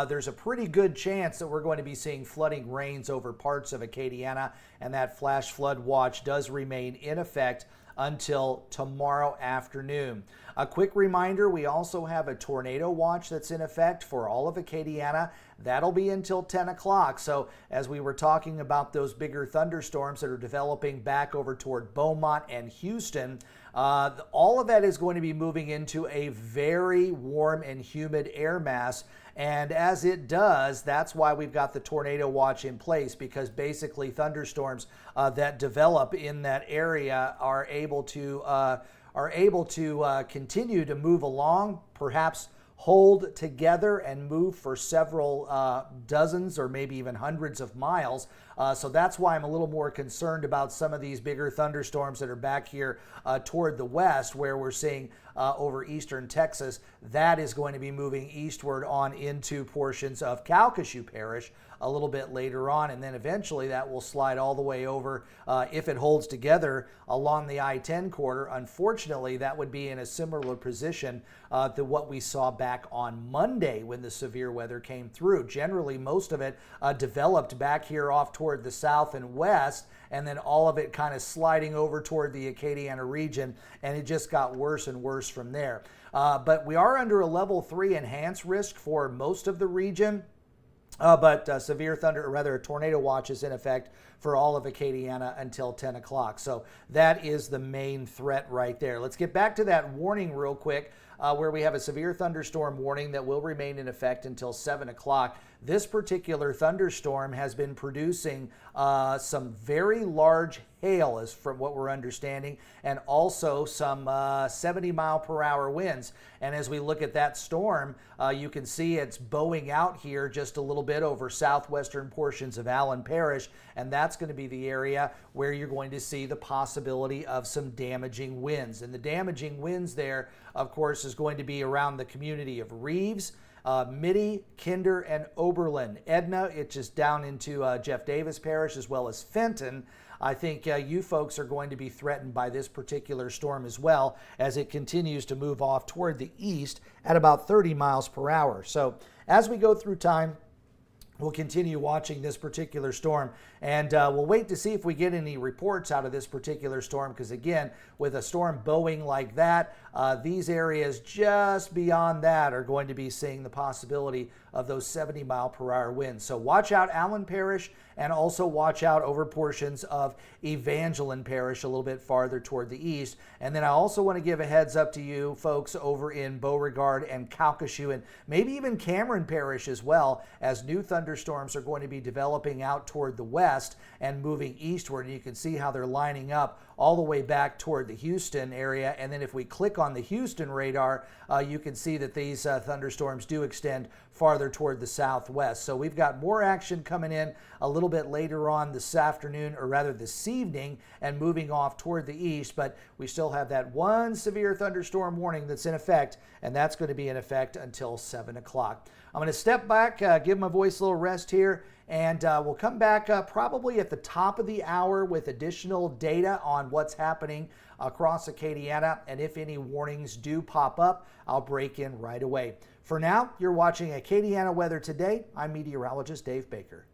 there's a pretty good chance that we're going to be seeing flooding rains over parts of Acadiana, and that flash flood watch does remain in effect until tomorrow afternoon. A quick reminder, we also have a tornado watch that's in effect for all of Acadiana. That'll be until 10 o'clock. So as we were talking about those bigger thunderstorms that are developing back over toward Beaumont and Houston, all of that is going to be moving into a very warm and humid air mass. And as it does, that's why we've got the tornado watch in place, because basically thunderstorms that develop in that area are able to continue to move along, perhaps hold together and move for several dozens or maybe even hundreds of miles. So that's why I'm a little more concerned about some of these bigger thunderstorms that are back here toward the west, where we're seeing over eastern Texas. That is going to be moving eastward on into portions of Calcasieu Parish a little bit later on, and then eventually that will slide all the way over, if it holds together, along the I-10 corridor. Unfortunately, that would be in a similar position to what we saw back on Monday when the severe weather came through. Generally, most of it developed back here off toward the south and west, and then all of it kind of sliding over toward the Acadiana region, and it just got worse and worse from there. But we are under a level 3 enhanced risk for most of the region. But a tornado watch is in effect for all of Acadiana until 10 o'clock. So that is the main threat right there. Let's get back to that warning real quick, where we have a severe thunderstorm warning that will remain in effect until 7 o'clock. This particular thunderstorm has been producing some very large hail, as from what we're understanding, and also some 70-mile-per-hour winds. And as we look at that storm, you can see it's bowing out here just a little bit over southwestern portions of Allen Parish, and that's going to be the area where you're going to see the possibility of some damaging winds. And the damaging winds there, of course, is going to be around the community of Reeves, Mitty, Kinder, and Oberlin. Edna, it's just down into Jeff Davis Parish, as well as Fenton. I think you folks are going to be threatened by this particular storm as well, as it continues to move off toward the east at about 30 miles per hour. So as we go through time, we'll continue watching this particular storm, and we'll wait to see if we get any reports out of this particular storm, because again, with a storm bowing like that, these areas just beyond that are going to be seeing the possibility of those 70-mile-per-hour winds. So watch out Allen Parish, and also watch out over portions of Evangeline Parish a little bit farther toward the east. And then I also want to give a heads up to you folks over in Beauregard and Calcasieu, and maybe even Cameron Parish as well, as new thunderstorms are going to be developing out toward the west and moving eastward. And you can see how they're lining up all the way back toward the Houston area. And then if we click on the Houston radar, you can see that these thunderstorms do extend farther toward the southwest. So we've got more action coming in a little bit later on this afternoon, or rather this evening, and moving off toward the east. But we still have that one severe thunderstorm warning that's in effect, and that's going to be in effect until 7 o'clock. I'm going to step back, give my voice a little rest here, and we'll come back probably at the top of the hour with additional data on what's happening across Acadiana, and if any warnings do pop up, I'll break in right away. For now, you're watching Acadiana Weather Today. I'm meteorologist Dave Baker.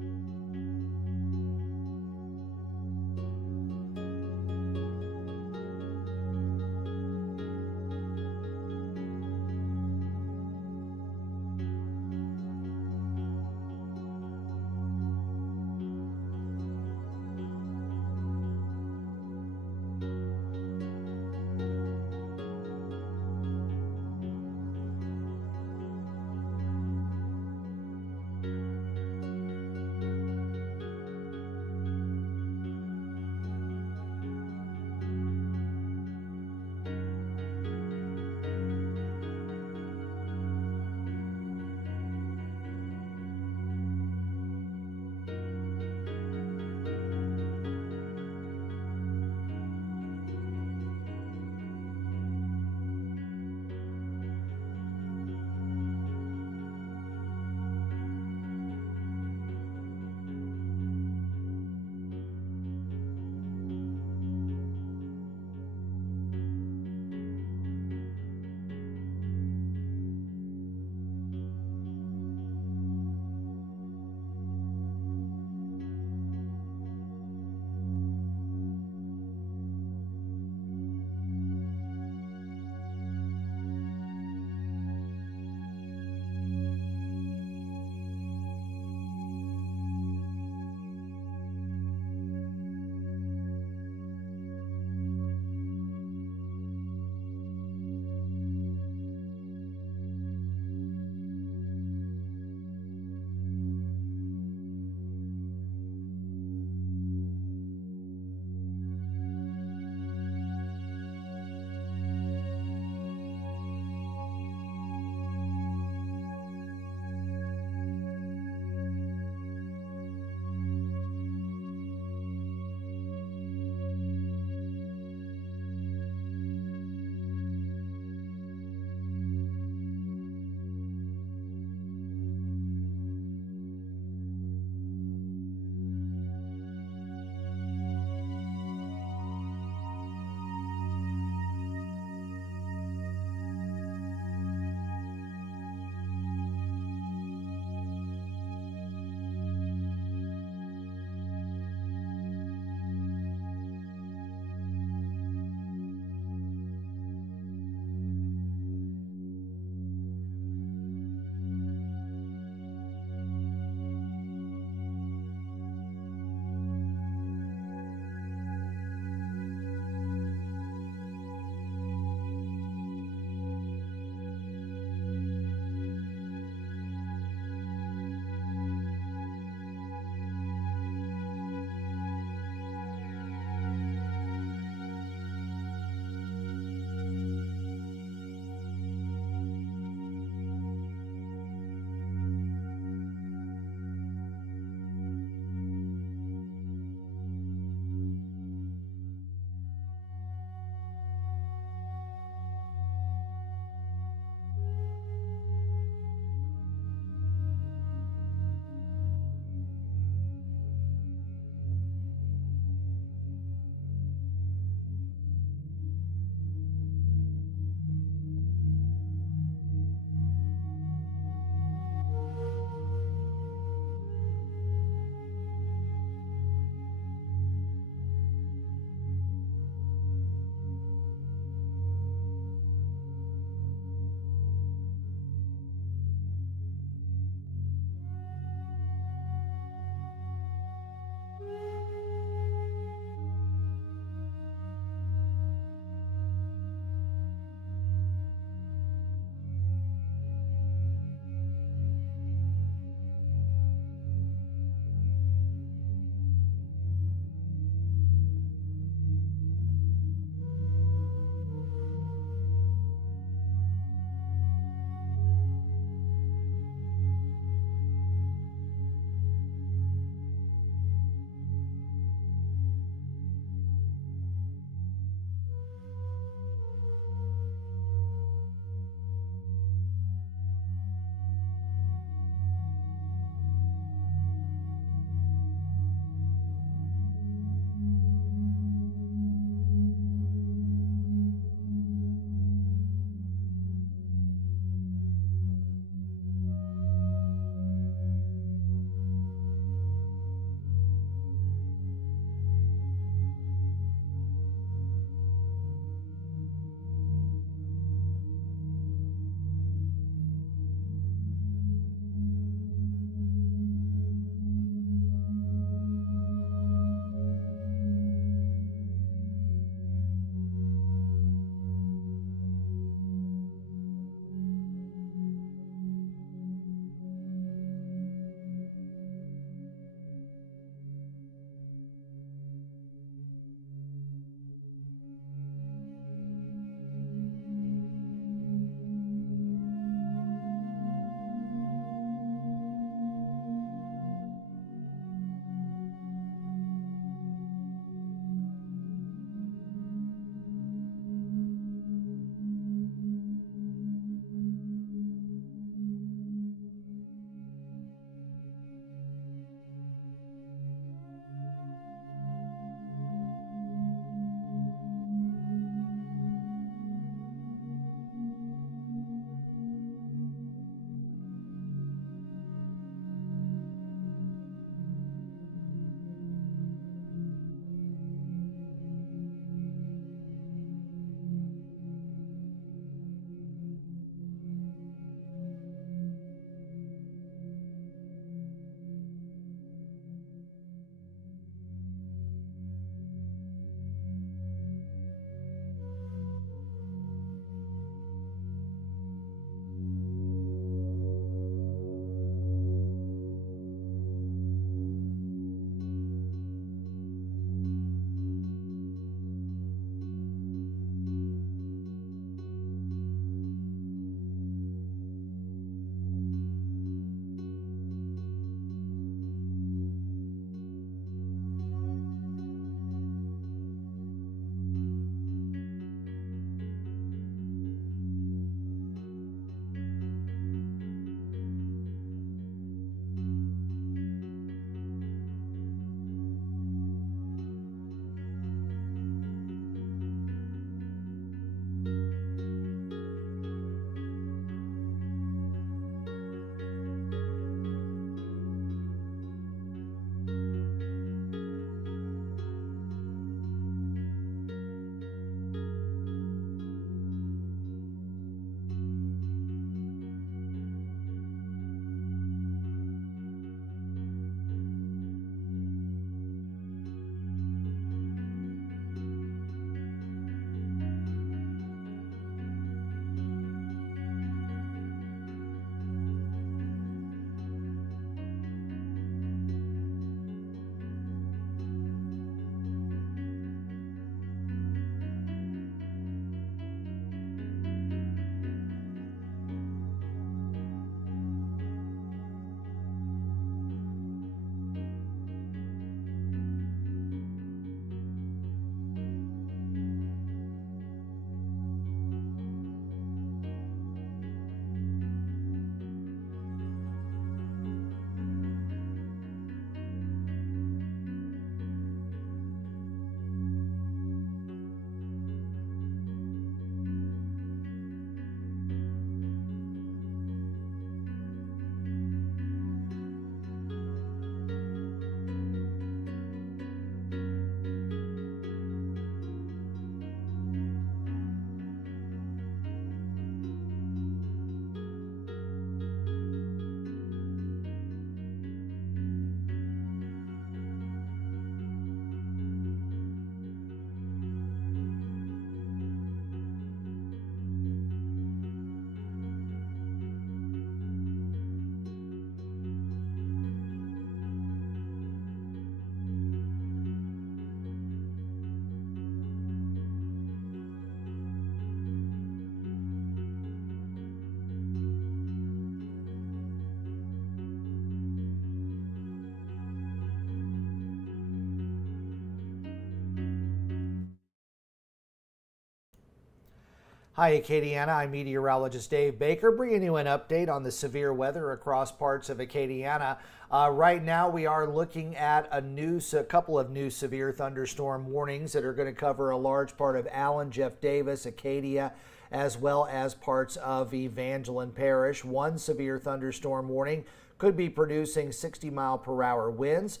Hi, Acadiana. I'm meteorologist Dave Baker, bringing you an update on the severe weather across parts of Acadiana. Right now, we are looking at a couple of new severe thunderstorm warnings that are going to cover a large part of Allen, Jeff Davis, Acadia, as well as parts of Evangeline Parish. One severe thunderstorm warning could be producing 60-mile-per-hour winds.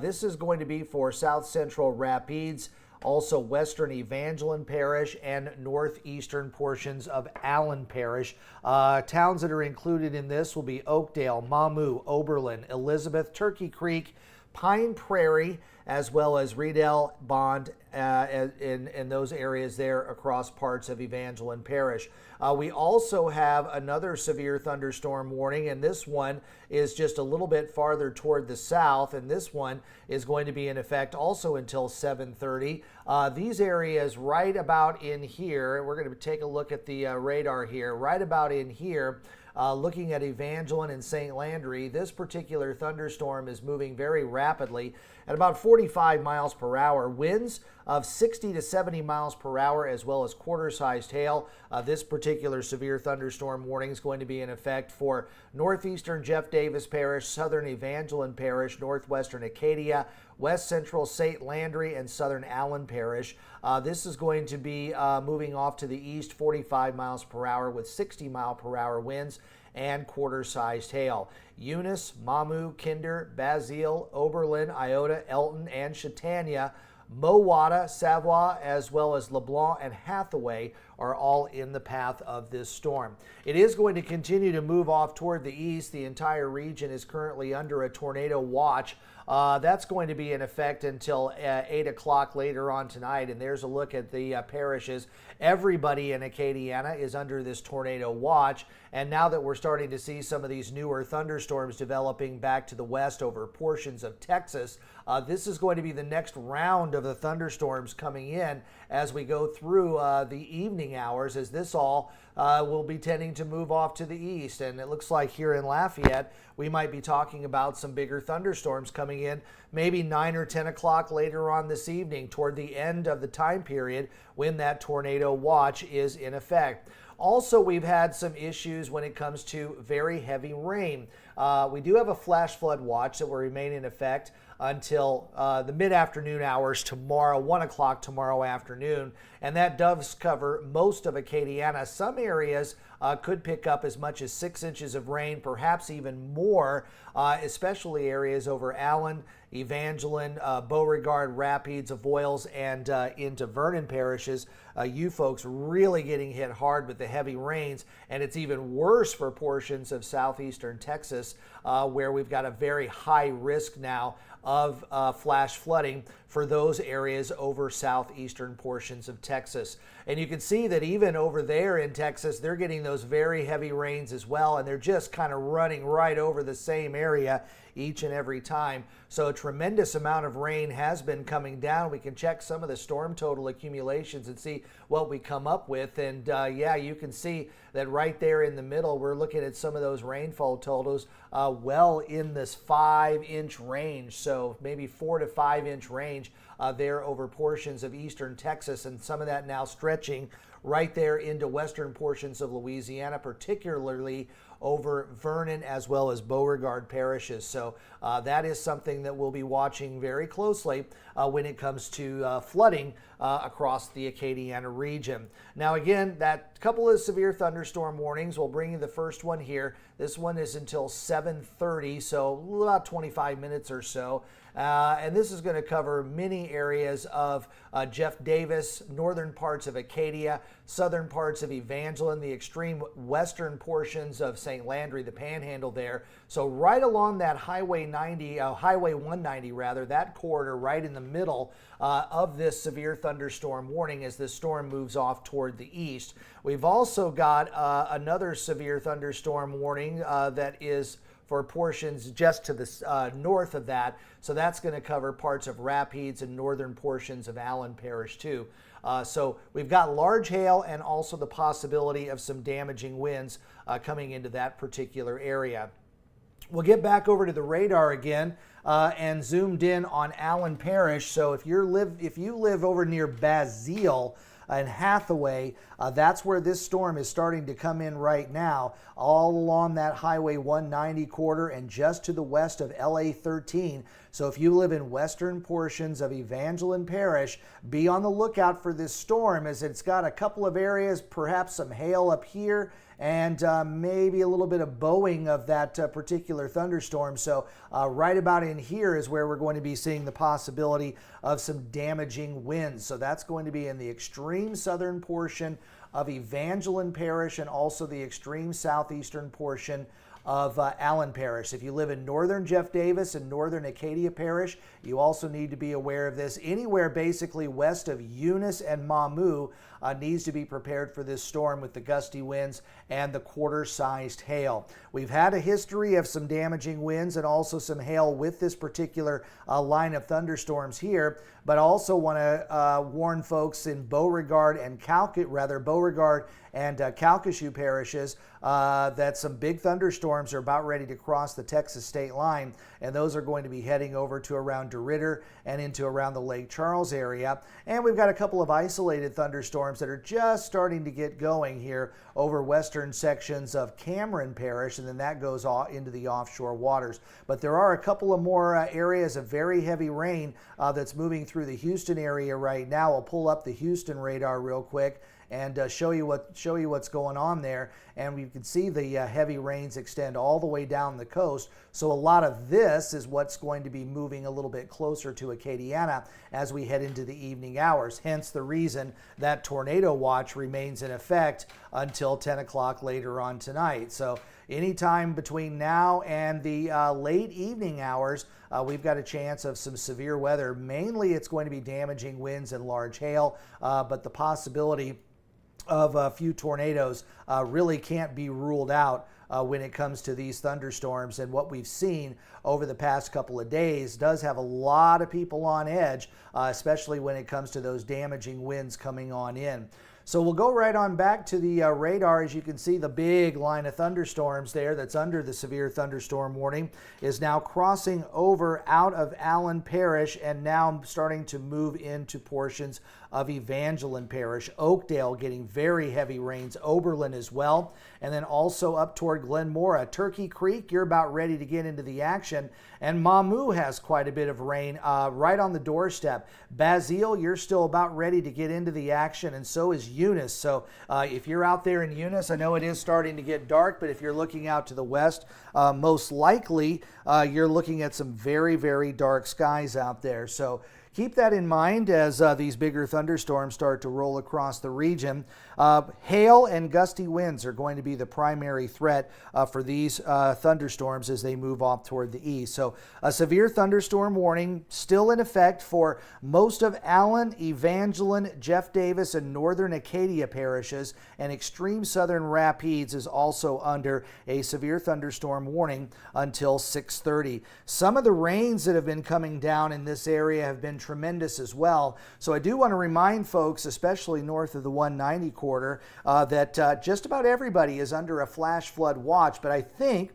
This is going to be for south central Rapides, also western Evangeline Parish and northeastern portions of Allen Parish. Towns that are included in this will be Oakdale, Mamou, Oberlin, Elizabeth, Turkey Creek, Pine Prairie, as well as Riedel, Bond, in those areas there across parts of Evangeline Parish. We also have another severe thunderstorm warning, and this one is just a little bit farther toward the south, and this one is going to be in effect also until 7:30. These areas right about in here, we're going to take a look at the radar here, right about in here. Looking at Evangeline and St. Landry, this particular thunderstorm is moving very rapidly at about 45 miles per hour. Winds of 60 to 70 miles per hour, as well as quarter-sized hail. This particular severe thunderstorm warning is going to be in effect for northeastern Jeff Davis Parish, southern Evangeline Parish, northwestern Acadia, west central St. Landry, and southern Allen Parish. This is going to be moving off to the east 45 miles per hour with 60-mile-per-hour winds and quarter-sized hail. Eunice, Mamou, Kinder, Basile, Oberlin, Iota, Elton, and Chautauqua, Mowata, Savoie, as well as LeBlanc and Hathaway are all in the path of this storm. It is going to continue to move off toward the east. The entire region is currently under a tornado watch. That's going to be in effect until 8 o'clock later on tonight. And there's a look at the parishes. Everybody in Acadiana is under this tornado watch. And now that we're starting to see some of these newer thunderstorms developing back to the west over portions of Texas, this is going to be the next round of the thunderstorms coming in as we go through the evening hours, as this all will be tending to move off to the east. And it looks like here in Lafayette, we might be talking about some bigger thunderstorms coming in maybe 9 or 10 o'clock later on this evening, toward the end of the time period when that tornado watch is in effect. Also, we've had some issues when it comes to very heavy rain. We do have a flash flood watch that will remain in effect until the mid-afternoon hours tomorrow, 1 o'clock tomorrow afternoon, and that does cover most of Acadiana. Some areas could pick up as much as 6 inches of rain, perhaps even more, especially areas over Allen, Evangeline, Beauregard, Rapides, Avoyelles, and into Vernon parishes. You folks really getting hit hard with the heavy rains, and it's even worse for portions of southeastern Texas, where we've got a very high risk now of flash flooding for those areas over southeastern portions of Texas. And you can see that even over there in Texas, they're getting those very heavy rains as well, and they're just kind of running right over the same area each and every time. So a tremendous amount of rain has been coming down. We can check some of the storm total accumulations and see what we come up with. And yeah, you can see that right there in the middle, we're looking at some of those rainfall totals well in this 5-inch range. So maybe 4 to 5 inch range there over portions of eastern Texas, and some of that now stretching right there into western portions of Louisiana, particularly over Vernon as well as Beauregard parishes. So that is something that we'll be watching very closely when it comes to flooding across the Acadiana region. Now again, that couple of severe thunderstorm warnings, we'll bring you the first one here. This one is until 7:30, so about 25 minutes or so. And this is going to cover many areas of Jeff Davis, northern parts of Acadia, southern parts of Evangeline, the extreme western portions of St. Landry, the panhandle there. So right along that Highway 190 rather, that corridor right in the middle of this severe thunderstorm warning as this storm moves off toward the east. We've also got another severe thunderstorm warning that is for portions just to the north of that. So that's going to cover parts of Rapides and northern portions of Allen Parish too. So we've got large hail and also the possibility of some damaging winds coming into that particular area. We'll get back over to the radar again and zoomed in on Allen Parish. So if you live over near Basile, and Hathaway. That's where this storm is starting to come in right now, all along that Highway 190 corridor and just to the west of LA 13. So if you live in western portions of Evangeline Parish, be on the lookout for this storm, as it's got a couple of areas, perhaps some hail up here, and maybe a little bit of bowing of that particular thunderstorm. So right about in here is where we're going to be seeing the possibility of some damaging winds. So that's going to be in the extreme southern portion of Evangeline Parish and also the extreme southeastern portion of Allen Parish. If you live in northern Jeff Davis and northern Acadia Parish, you also need to be aware of this. Anywhere basically west of Eunice and Mamou needs to be prepared for this storm with the gusty winds and the quarter-sized hail. We've had a history of some damaging winds and also some hail with this particular line of thunderstorms here, but also want to warn folks in Beauregard and Calcasieu parishes that some big thunderstorms are about ready to cross the Texas state line, and those are going to be heading over to around DeRidder and into around the Lake Charles area. And we've got a couple of isolated thunderstorms that are just starting to get going here over western sections of Cameron Parish, and then that goes into the offshore waters. But there are a couple of more areas of very heavy rain that's moving through the Houston area right now. I'll pull up the Houston radar real quick and show you what's going on there. And we can see the heavy rains extend all the way down the coast. So a lot of this is what's going to be moving a little bit closer to Acadiana as we head into the evening hours. Hence the reason that tornado watch remains in effect until 10 o'clock later on tonight. So anytime between now and the late evening hours, we've got a chance of some severe weather. Mainly it's going to be damaging winds and large hail, but the possibility of a few tornadoes really can't be ruled out when it comes to these thunderstorms. And what we've seen over the past couple of days does have a lot of people on edge, especially when it comes to those damaging winds coming on in. So we'll go right on back to the radar. As you can see, the big line of thunderstorms there that's under the severe thunderstorm warning is now crossing over out of Allen Parish and now starting to move into portions of Evangeline Parish. Oakdale getting very heavy rains, Oberlin as well, and then also up toward Glenmora. Turkey Creek, you're about ready to get into the action, and Mamou has quite a bit of rain right on the doorstep. Basile, you're still about ready to get into the action, and so is Eunice. So if you're out there in Eunice, I know it is starting to get dark, but if you're looking out to the west, most likely you're looking at some very, very dark skies out there. So keep that in mind as these bigger thunderstorms start to roll across the region. Hail and gusty winds are going to be the primary threat for these thunderstorms as they move off toward the east. So a severe thunderstorm warning still in effect for most of Allen, Evangeline, Jeff Davis, and northern Acadia parishes, and extreme southern Rapides is also under a severe thunderstorm warning until 6:30. Some of the rains that have been coming down in this area have been tremendous as well. So I do want to remind folks, especially north of the 190 corridor, that just about everybody is under a flash flood watch, but I think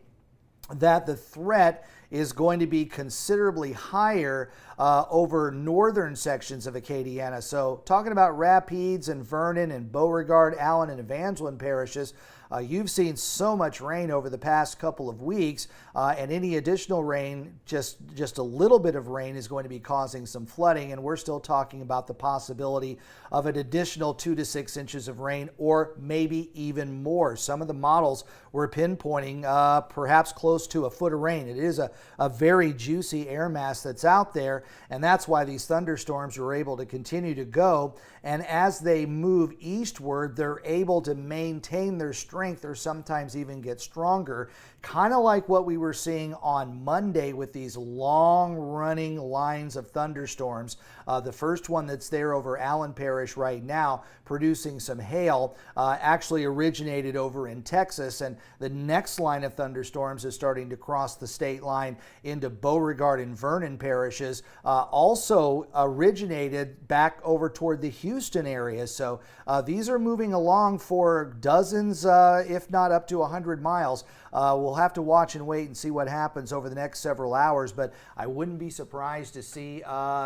that the threat is going to be considerably higher over northern sections of Acadiana. So talking about Rapides and Vernon and Beauregard, Allen, and Evangeline parishes, you've seen so much rain over the past couple of weeks, and any additional rain, just a little bit of rain, is going to be causing some flooding, and we're still talking about the possibility of an additional 2 to 6 inches of rain, or maybe even more. Some of the models were pinpointing perhaps close to a foot of rain. It is a very juicy air mass that's out there, and that's why these thunderstorms are able to continue to go. And as they move eastward, they're able to maintain their strength or sometimes even get stronger, kind of like what we were seeing on Monday with these long-running lines of thunderstorms. The first one that's there over Allen Parish right now, producing some hail, actually originated over in Texas, and the next line of thunderstorms is starting to cross the state line into Beauregard and Vernon parishes, also originated back over toward the Houston area. So these are moving along for dozens if not up to 100 miles. We'll have to watch and wait and see what happens over the next several hours, but I wouldn't be surprised to see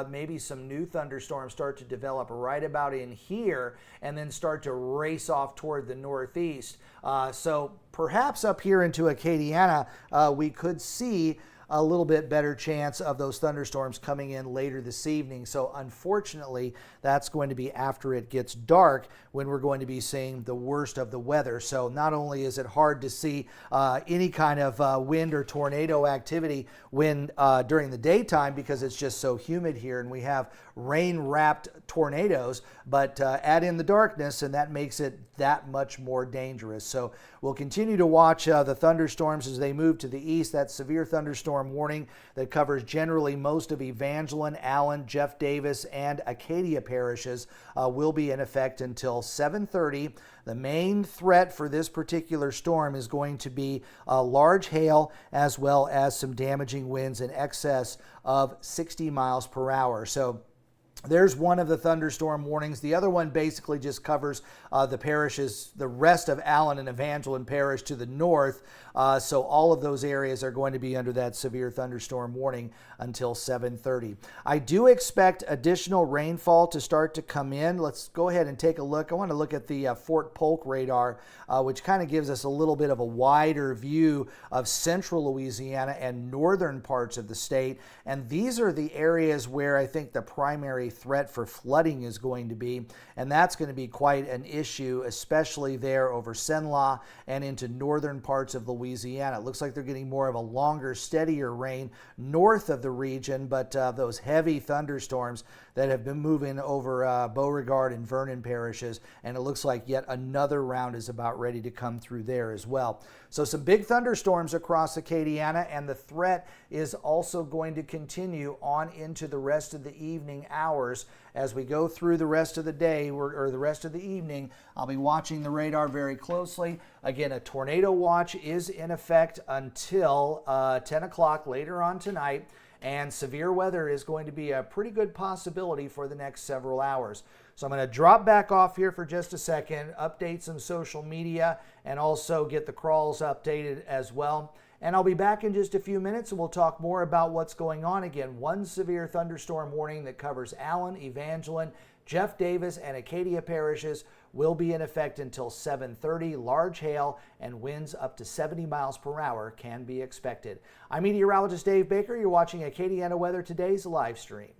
maybe some new thunderstorms start to develop right about in here and then start to race off toward the northeast. So perhaps up here into Acadiana, we could see a little bit better chance of those thunderstorms coming in later this evening. So unfortunately, that's going to be after it gets dark when we're going to be seeing the worst of the weather. So not only is it hard to see any kind of wind or tornado activity when during the daytime because it's just so humid here and we have rain-wrapped tornadoes, but add in the darkness and that makes it that much more dangerous. So we'll continue to watch the thunderstorms as they move to the east. That severe thunderstorm warning that covers generally most of Evangeline, Allen, Jeff Davis, and Acadia parishes will be in effect until 7:30. The main threat for this particular storm is going to be large hail as well as some damaging winds in excess of 60 miles per hour. So there's one of the thunderstorm warnings. The other one basically just covers the parishes, the rest of Allen and Evangeline Parish to the north. So all of those areas are going to be under that severe thunderstorm warning until 7:30. I do expect additional rainfall to start to come in. Let's go ahead and take a look. I want to look at the Fort Polk radar, which kind of gives us a little bit of a wider view of central Louisiana and northern parts of the state. And these are the areas where I think the primary threat for flooding is going to be, and that's going to be quite an issue, especially there over Cenla and into northern parts of Louisiana. It looks like they're getting more of a longer, steadier rain north of the region, but those heavy thunderstorms that have been moving over Beauregard and Vernon parishes, and it looks like yet another round is about ready to come through there as well. So some big thunderstorms across Acadiana, and the threat is also going to continue on into the rest of the evening hours. As we go through the rest of the day or the rest of the evening, I'll be watching the radar very closely. Again, a tornado watch is in effect until 10 o'clock later on tonight, and severe weather is going to be a pretty good possibility for the next several hours. So I'm going to drop back off here for just a second, update some social media, and also get the crawls updated as well. And I'll be back in just a few minutes and we'll talk more about what's going on. Again, one severe thunderstorm warning that covers Allen, Evangeline, Jeff Davis, and Acadia parishes will be in effect until 7:30. Large hail and winds up to 70 miles per hour can be expected. I'm meteorologist Dave Baker. You're watching Acadiana Weather Today's live stream.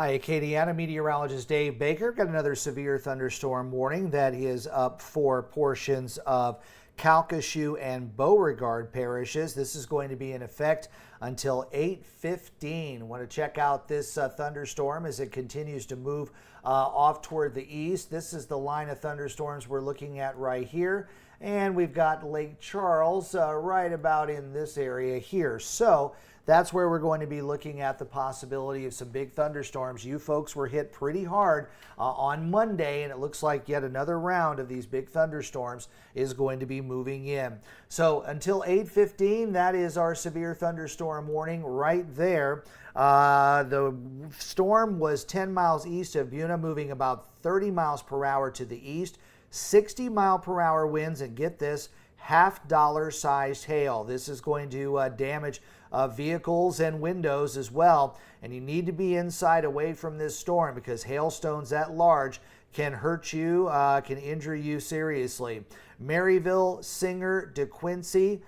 Hi, Acadiana meteorologist Dave Baker. Got another severe thunderstorm warning that is up for portions of Calcasieu and Beauregard parishes. This is going to be in effect until 8:15. Want to check out this thunderstorm as it continues to move off toward the east. This is the line of thunderstorms we're looking at right here. And we've got Lake Charles right about in this area here. So that's where we're going to be looking at the possibility of some big thunderstorms. You folks were hit pretty hard on Monday, and it looks like yet another round of these big thunderstorms is going to be moving in. So until 8:15, that is our severe thunderstorm warning right there. The storm was 10 miles east of Buna, moving about 30 miles per hour to the east, 60-mile-per-hour winds, and get this, half-dollar sized hail. This is going to damage vehicles and windows as well, and you need to be inside away from this storm because hailstones that large can hurt you, can injure you seriously. Maryville, Singer, DeQuincy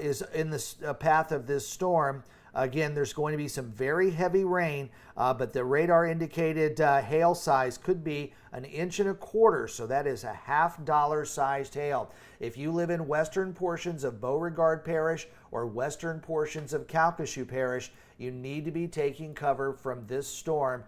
is in the path of this storm. Again, there's going to be some very heavy rain, but the radar indicated hail size could be 1.25 inches, so that is a half-dollar sized hail. If you live in western portions of Beauregard Parish or western portions of Calcasieu Parish, you need to be taking cover from this storm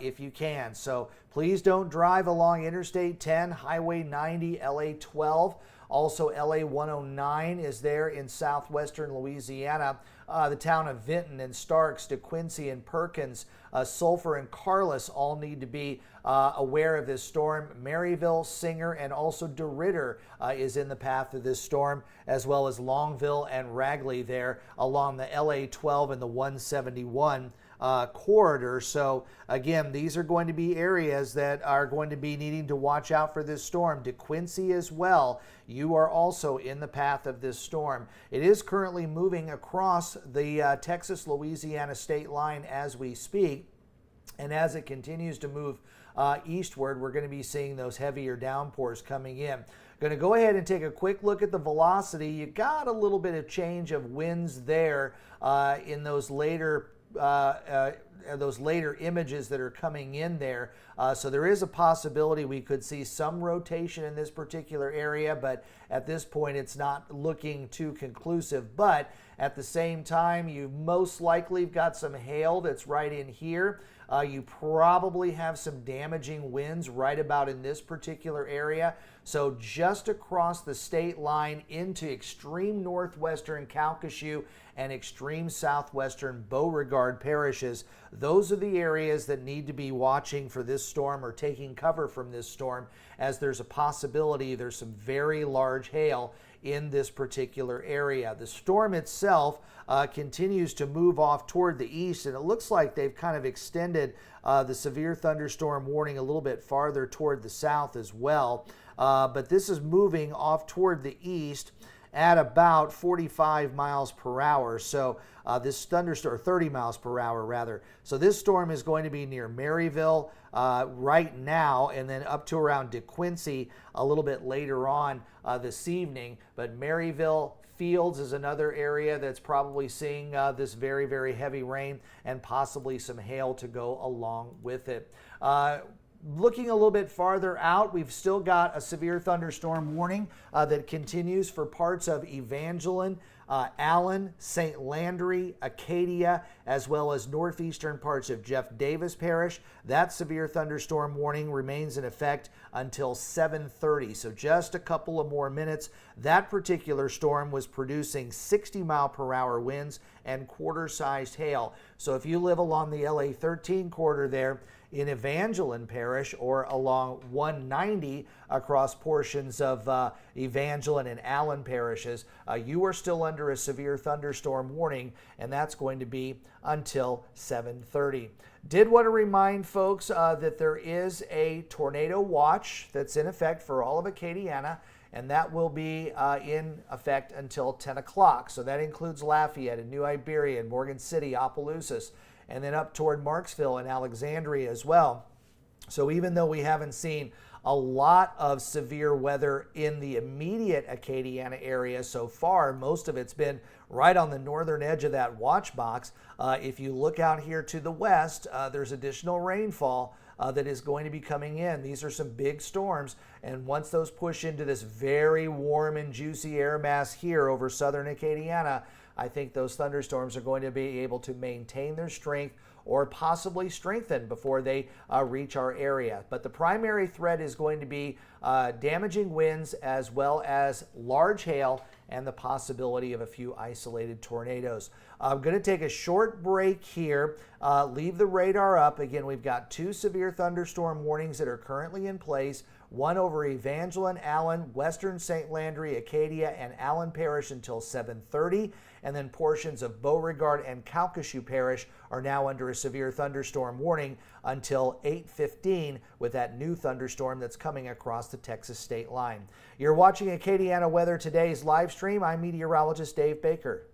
if you can. So please don't drive along Interstate 10, Highway 90, LA 12. Also, LA 109 is there in southwestern Louisiana. The town of Vinton and Starks, DeQuincy and Perkins, Sulphur and Carlos all need to be aware of this storm. Maryville, Singer, and also DeRidder is in the path of this storm, as well as Longville and Ragley there along the LA 12 and the 171 corridor. So again, these are going to be areas that are going to be needing to watch out for this storm. DeQuincy as well. You are also in the path of this storm. It is currently moving across the Texas-Louisiana state line as we speak. And as it continues to move eastward, we're going to be seeing those heavier downpours coming in. Going to go ahead and take a quick look at the velocity. You got a little bit of change of winds there in those later images that are coming in there. So there is a possibility we could see some rotation in this particular area, but at this point it's not looking too conclusive. But at the same time, you most likely got some hail that's right in here. You probably have some damaging winds right about in this particular area. So just across the state line into extreme northwestern Calcasieu and extreme southwestern Beauregard parishes, those are the areas that need to be watching for this storm or taking cover from this storm, as there's a possibility there's some very large hail in this particular area. The storm itself continues to move off toward the east, and it looks like they've kind of extended the severe thunderstorm warning a little bit farther toward the south as well. But this is moving off toward the east at about 45 miles per hour. So this thunderstorm, 30 miles per hour rather. So this storm is going to be near Maryville right now, and then up to around DeQuincy a little bit later on this evening. But Maryville, Fields is another area that's probably seeing this very, very heavy rain and possibly some hail to go along with it. Looking a little bit farther out, we've still got a severe thunderstorm warning that continues for parts of Evangeline, Allen, St. Landry, Acadia, as well as northeastern parts of Jeff Davis Parish. That severe thunderstorm warning remains in effect until 7:30, so just a couple of more minutes. That particular storm was producing 60-mile-per-hour winds and quarter-sized hail. So if you live along the LA 13 corridor there, in Evangeline Parish or along 190 across portions of Evangeline and Allen parishes, you are still under a severe thunderstorm warning, and that's going to be until 7:30. Did want to remind folks that there is a tornado watch that's in effect for all of Acadiana, and that will be in effect until 10 o'clock. So that includes Lafayette and New Iberia and Morgan City, Opelousas, and then up toward Marksville and Alexandria as well. So even though we haven't seen a lot of severe weather in the immediate Acadiana area so far, most of it's been right on the northern edge of that watch box. If you look out here to the west, there's additional rainfall that is going to be coming in. These are some big storms, and once those push into this very warm and juicy air mass here over southern Acadiana, I think those thunderstorms are going to be able to maintain their strength or possibly strengthen before they reach our area. But the primary threat is going to be damaging winds as well as large hail and the possibility of a few isolated tornadoes. I'm going to take a short break here, leave the radar up. Again, we've got 2 severe thunderstorm warnings that are currently in place. One over Evangeline, Allen, Western St. Landry, Acadia, and Allen Parish until 7:30, and then portions of Beauregard and Calcasieu Parish are now under a severe thunderstorm warning until 8:15 with that new thunderstorm that's coming across the Texas state line. You're watching Acadiana Weather Today's live stream. I'm meteorologist Dave Baker.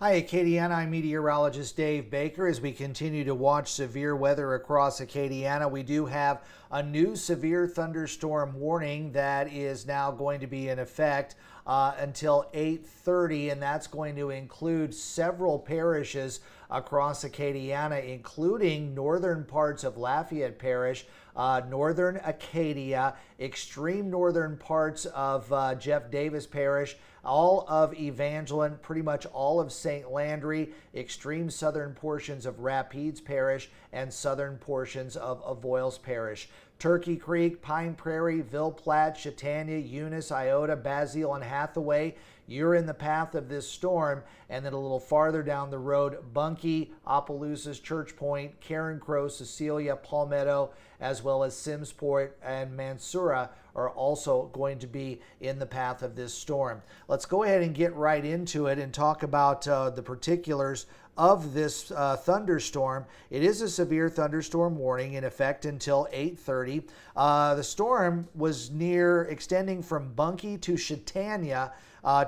Hi, Acadiana. I'm meteorologist Dave Baker. As we continue to watch severe weather across Acadiana, we do have a new severe thunderstorm warning that is now going to be in effect until 8:30, and that's going to include several parishes across Acadiana, including northern parts of Lafayette Parish, northern Acadia, extreme northern parts of Jeff Davis Parish, all of Evangeline, pretty much all of St. Landry, extreme southern portions of Rapides Parish, and southern portions of Avoyelles Parish. Turkey Creek, Pine Prairie, Ville Platte, Chautauqua, Eunice, Iota, Basile, and Hathaway. You're in the path of this storm. And then a little farther down the road, Bunkie, Opelousas, Church Point, Karen Crow, Cecilia, Palmetto, as well as Simmsport and Mansoura are also going to be in the path of this storm. Let's go ahead and get right into it and talk about the particulars of this thunderstorm. It is a severe thunderstorm warning in effect until 8:30. The storm was extending from Bunkie to Chautauqua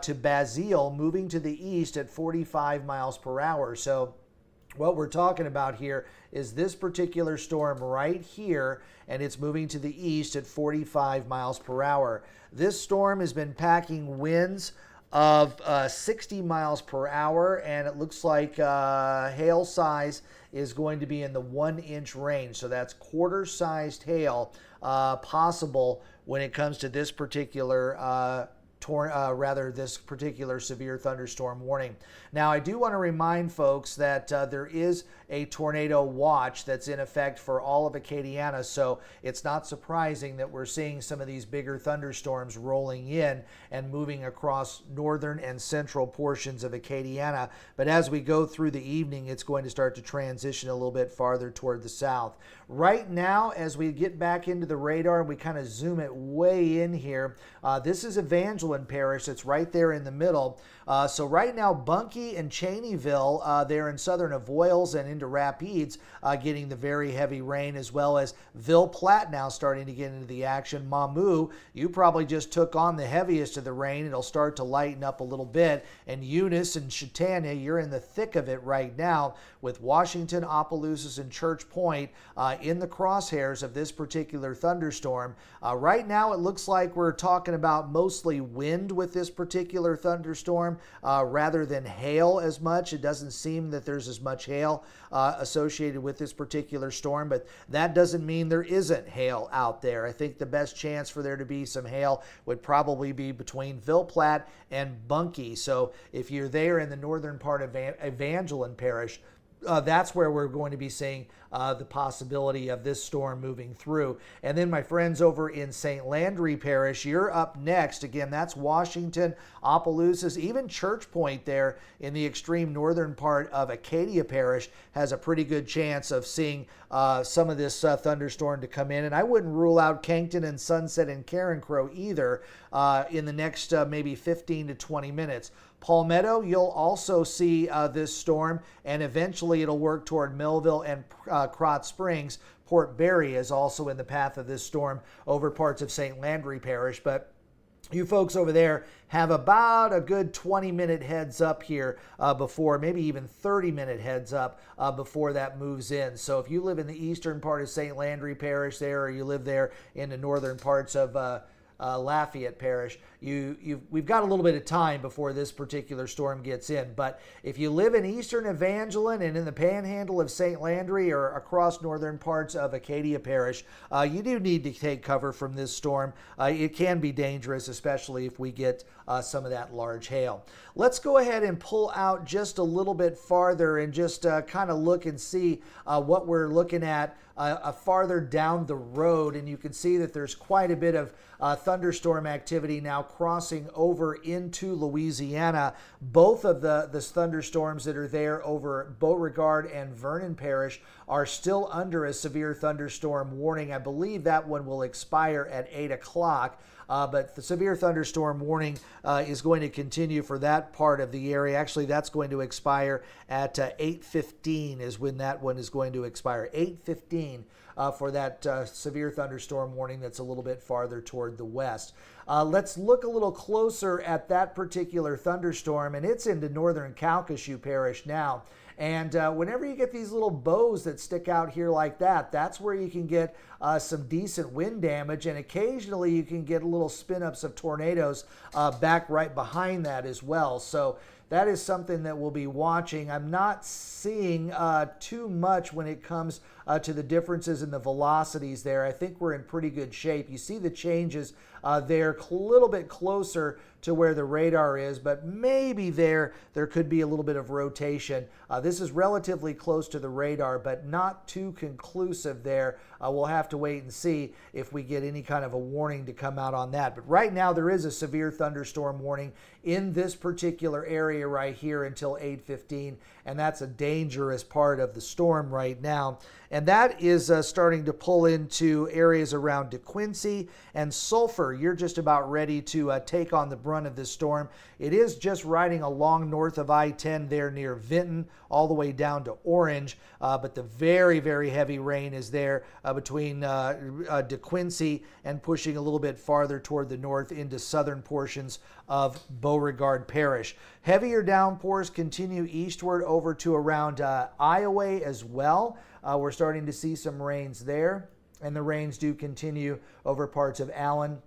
to Basile, moving to the east at 45 miles per hour. So what we're talking about here is this particular storm right here, and it's moving to the east at 45 miles per hour. This storm has been packing winds of 60 miles per hour, and it looks like hail size is going to be in the 1-inch range. So that's quarter-sized hail possible when it comes to this particular this particular severe thunderstorm warning. Now, I do want to remind folks that there is a tornado watch that's in effect for all of Acadiana, so it's not surprising that we're seeing some of these bigger thunderstorms rolling in and moving across northern and central portions of Acadiana. But as we go through the evening, it's going to start to transition a little bit farther toward the south. Right now, as we get back into the radar and we kind of zoom it way in here, this is Evangeline Parish. It's right there in the middle. So right now, Bunkie and Cheneyville, they're in southern Avoyelles and into Rapides, getting the very heavy rain, as well as Ville Platte now starting to get into the action. Mamou, you probably just took on the heaviest of the rain. It'll start to lighten up a little bit. And Eunice and Chautauqua, you're in the thick of it right now, with Washington, Opelousas, and Church Point in the crosshairs of this particular thunderstorm. Right now, it looks like we're talking about mostly wind with this particular thunderstorm rather than hail as much. It doesn't seem that there's as much hail associated with this particular storm, but that doesn't mean there isn't hail out there. I think the best chance for there to be some hail would probably be between Ville Platte and Bunkie. So if you're there in the northern part of Evangeline Parish, that's where we're going to be seeing the possibility of this storm moving through. And then my friends over in St. Landry Parish, you're up next. Again, that's Washington, Opelousas, even Church Point there in the extreme northern part of Acadia Parish has a pretty good chance of seeing some of this thunderstorm to come in. And I wouldn't rule out Cankton and Sunset and Karen Crow either in the next maybe 15 to 20 minutes. Palmetto, you'll also see this storm, and eventually it'll work toward Millville and Krotz Springs. Port Barry is also in the path of this storm over parts of St. Landry Parish, but you folks over there have about a good 20-minute heads up here before, maybe even 30-minute heads up before that moves in. So if you live in the eastern part of St. Landry Parish there, or you live there in the northern parts of Lafayette Parish, we've got a little bit of time before this particular storm gets in. But if you live in eastern Evangeline and in the panhandle of St. Landry or across northern parts of Acadia Parish, you do need to take cover from this storm. It can be dangerous, especially if we get some of that large hail. Let's go ahead and pull out just a little bit farther and just kind of look and see what we're looking at farther down the road. And you can see that there's quite a bit of thunderstorm activity now crossing over into Louisiana. Both of the thunderstorms that are there over Beauregard and Vernon Parish are still under a severe thunderstorm warning. I believe that one will expire at 8 o'clock. But the severe thunderstorm warning is going to continue for that part of the area. Actually, that's going to expire at 8:15 is when that one is going to expire. 8:15 8:15 for that severe thunderstorm warning that's a little bit farther toward the west. Let's look a little closer at that particular thunderstorm, and it's into northern Calcasieu Parish now. And whenever you get these little bows that stick out here like that, that's where you can get some decent wind damage, and occasionally you can get little spin-ups of tornadoes back right behind that as well. So that is something that we'll be watching. I'm not seeing too much when it comes to the differences in the velocities there. I think we're in pretty good shape. You see the changes there a little bit closer to where the radar is, but maybe there could be a little bit of rotation. This is relatively close to the radar, but not too conclusive there. We'll have to wait and see if we get any kind of a warning to come out on that. But right now there is a severe thunderstorm warning in this particular area right here until 8:15, and that's a dangerous part of the storm right now. And that is starting to pull into areas around DeQuincy and Sulphur. You're just about ready to take on the brunt of this storm. It is just riding along north of I-10 there near Vinton, all the way down to Orange. But the very, very heavy rain is there between DeQuincy and pushing a little bit farther toward the north into southern portions of Beauregard Parish. Heavier downpours continue eastward over to around Iowa as well. We're starting to see some rains there, and the rains do continue over parts of Allen,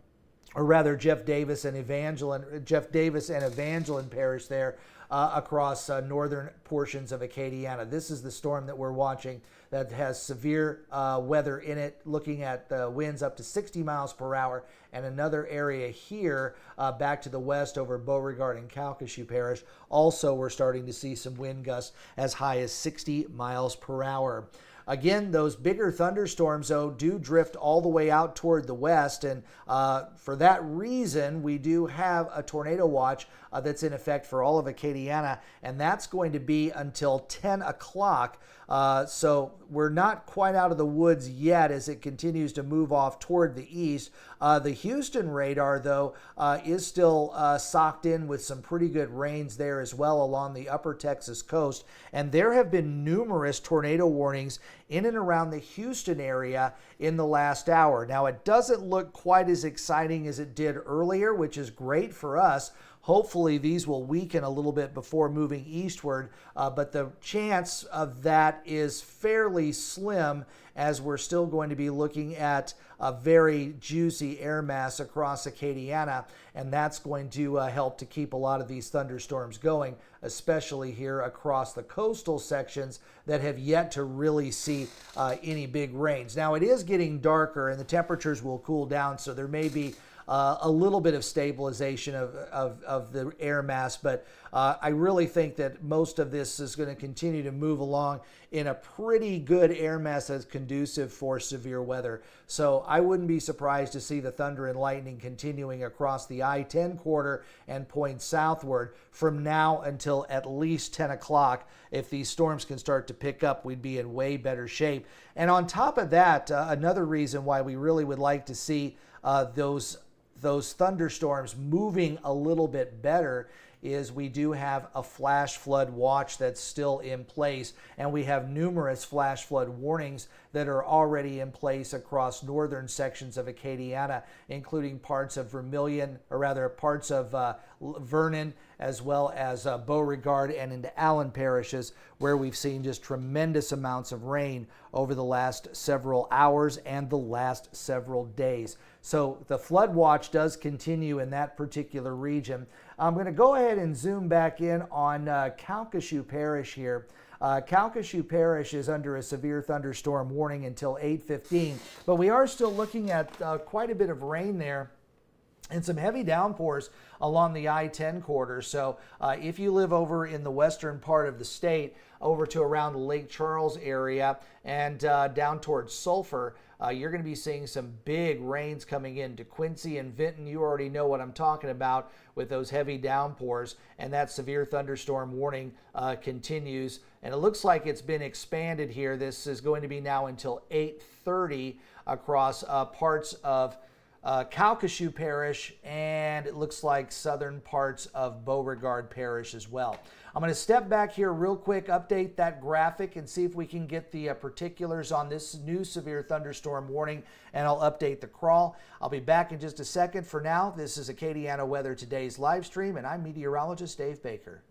or rather Jeff Davis and Evangeline Parish there across northern portions of Acadiana. This is the storm that we're watching that has severe weather in it, looking at winds up to 60 miles per hour, and another area here back to the west over Beauregard and Calcasieu Parish. Also, we're starting to see some wind gusts as high as 60 miles per hour. Again, those bigger thunderstorms, though, do drift all the way out toward the west, and for that reason, we do have a tornado watch that's in effect for all of Acadiana, and that's going to be until 10 o'clock. So we're not quite out of the woods yet as it continues to move off toward the east. The Houston radar, though, is still socked in with some pretty good rains there as well along the upper Texas coast. And there have been numerous tornado warnings in and around the Houston area in the last hour. Now, it doesn't look quite as exciting as it did earlier, which is great for us. Hopefully these will weaken a little bit before moving eastward, but the chance of that is fairly slim, as we're still going to be looking at a very juicy air mass across Acadiana, and that's going to help to keep a lot of these thunderstorms going, especially here across the coastal sections that have yet to really see any big rains. Now, it is getting darker and the temperatures will cool down, so there may be a little bit of stabilization of the air mass, but I really think that most of this is going to continue to move along in a pretty good air mass that's conducive for severe weather. So I wouldn't be surprised to see the thunder and lightning continuing across the I-10 corridor and point southward from now until at least 10 o'clock. If these storms can start to pick up, we'd be in way better shape. And on top of that, another reason why we really would like to see those thunderstorms moving a little bit better is we do have a flash flood watch that's still in place, and we have numerous flash flood warnings that are already in place across northern sections of Acadiana, including parts of Vermilion, or rather parts of Vernon, as well as Beauregard and into Allen parishes, where we've seen just tremendous amounts of rain over the last several hours and the last several days. So the flood watch does continue in that particular region. I'm going to go ahead and zoom back in on Calcasieu Parish here. Calcasieu Parish is under a severe thunderstorm warning until 8:15, but we are still looking at quite a bit of rain there and some heavy downpours along the I-10 corridor. So if you live over in the western part of the state, over to around the Lake Charles area and down towards Sulphur, you're going to be seeing some big rains coming in. DeQuincy and Vinton, you already know what I'm talking about with those heavy downpours, and that severe thunderstorm warning continues. And it looks like it's been expanded here. This is going to be now until 8:30 across parts of Calcasieu Parish, and it looks like southern parts of Beauregard Parish as well. I'm going to step back here real quick, update that graphic, and see if we can get the particulars on this new severe thunderstorm warning, and I'll update the crawl. I'll be back in just a second. For now, this is Acadiana Weather Today's live stream, and I'm meteorologist Dave Baker.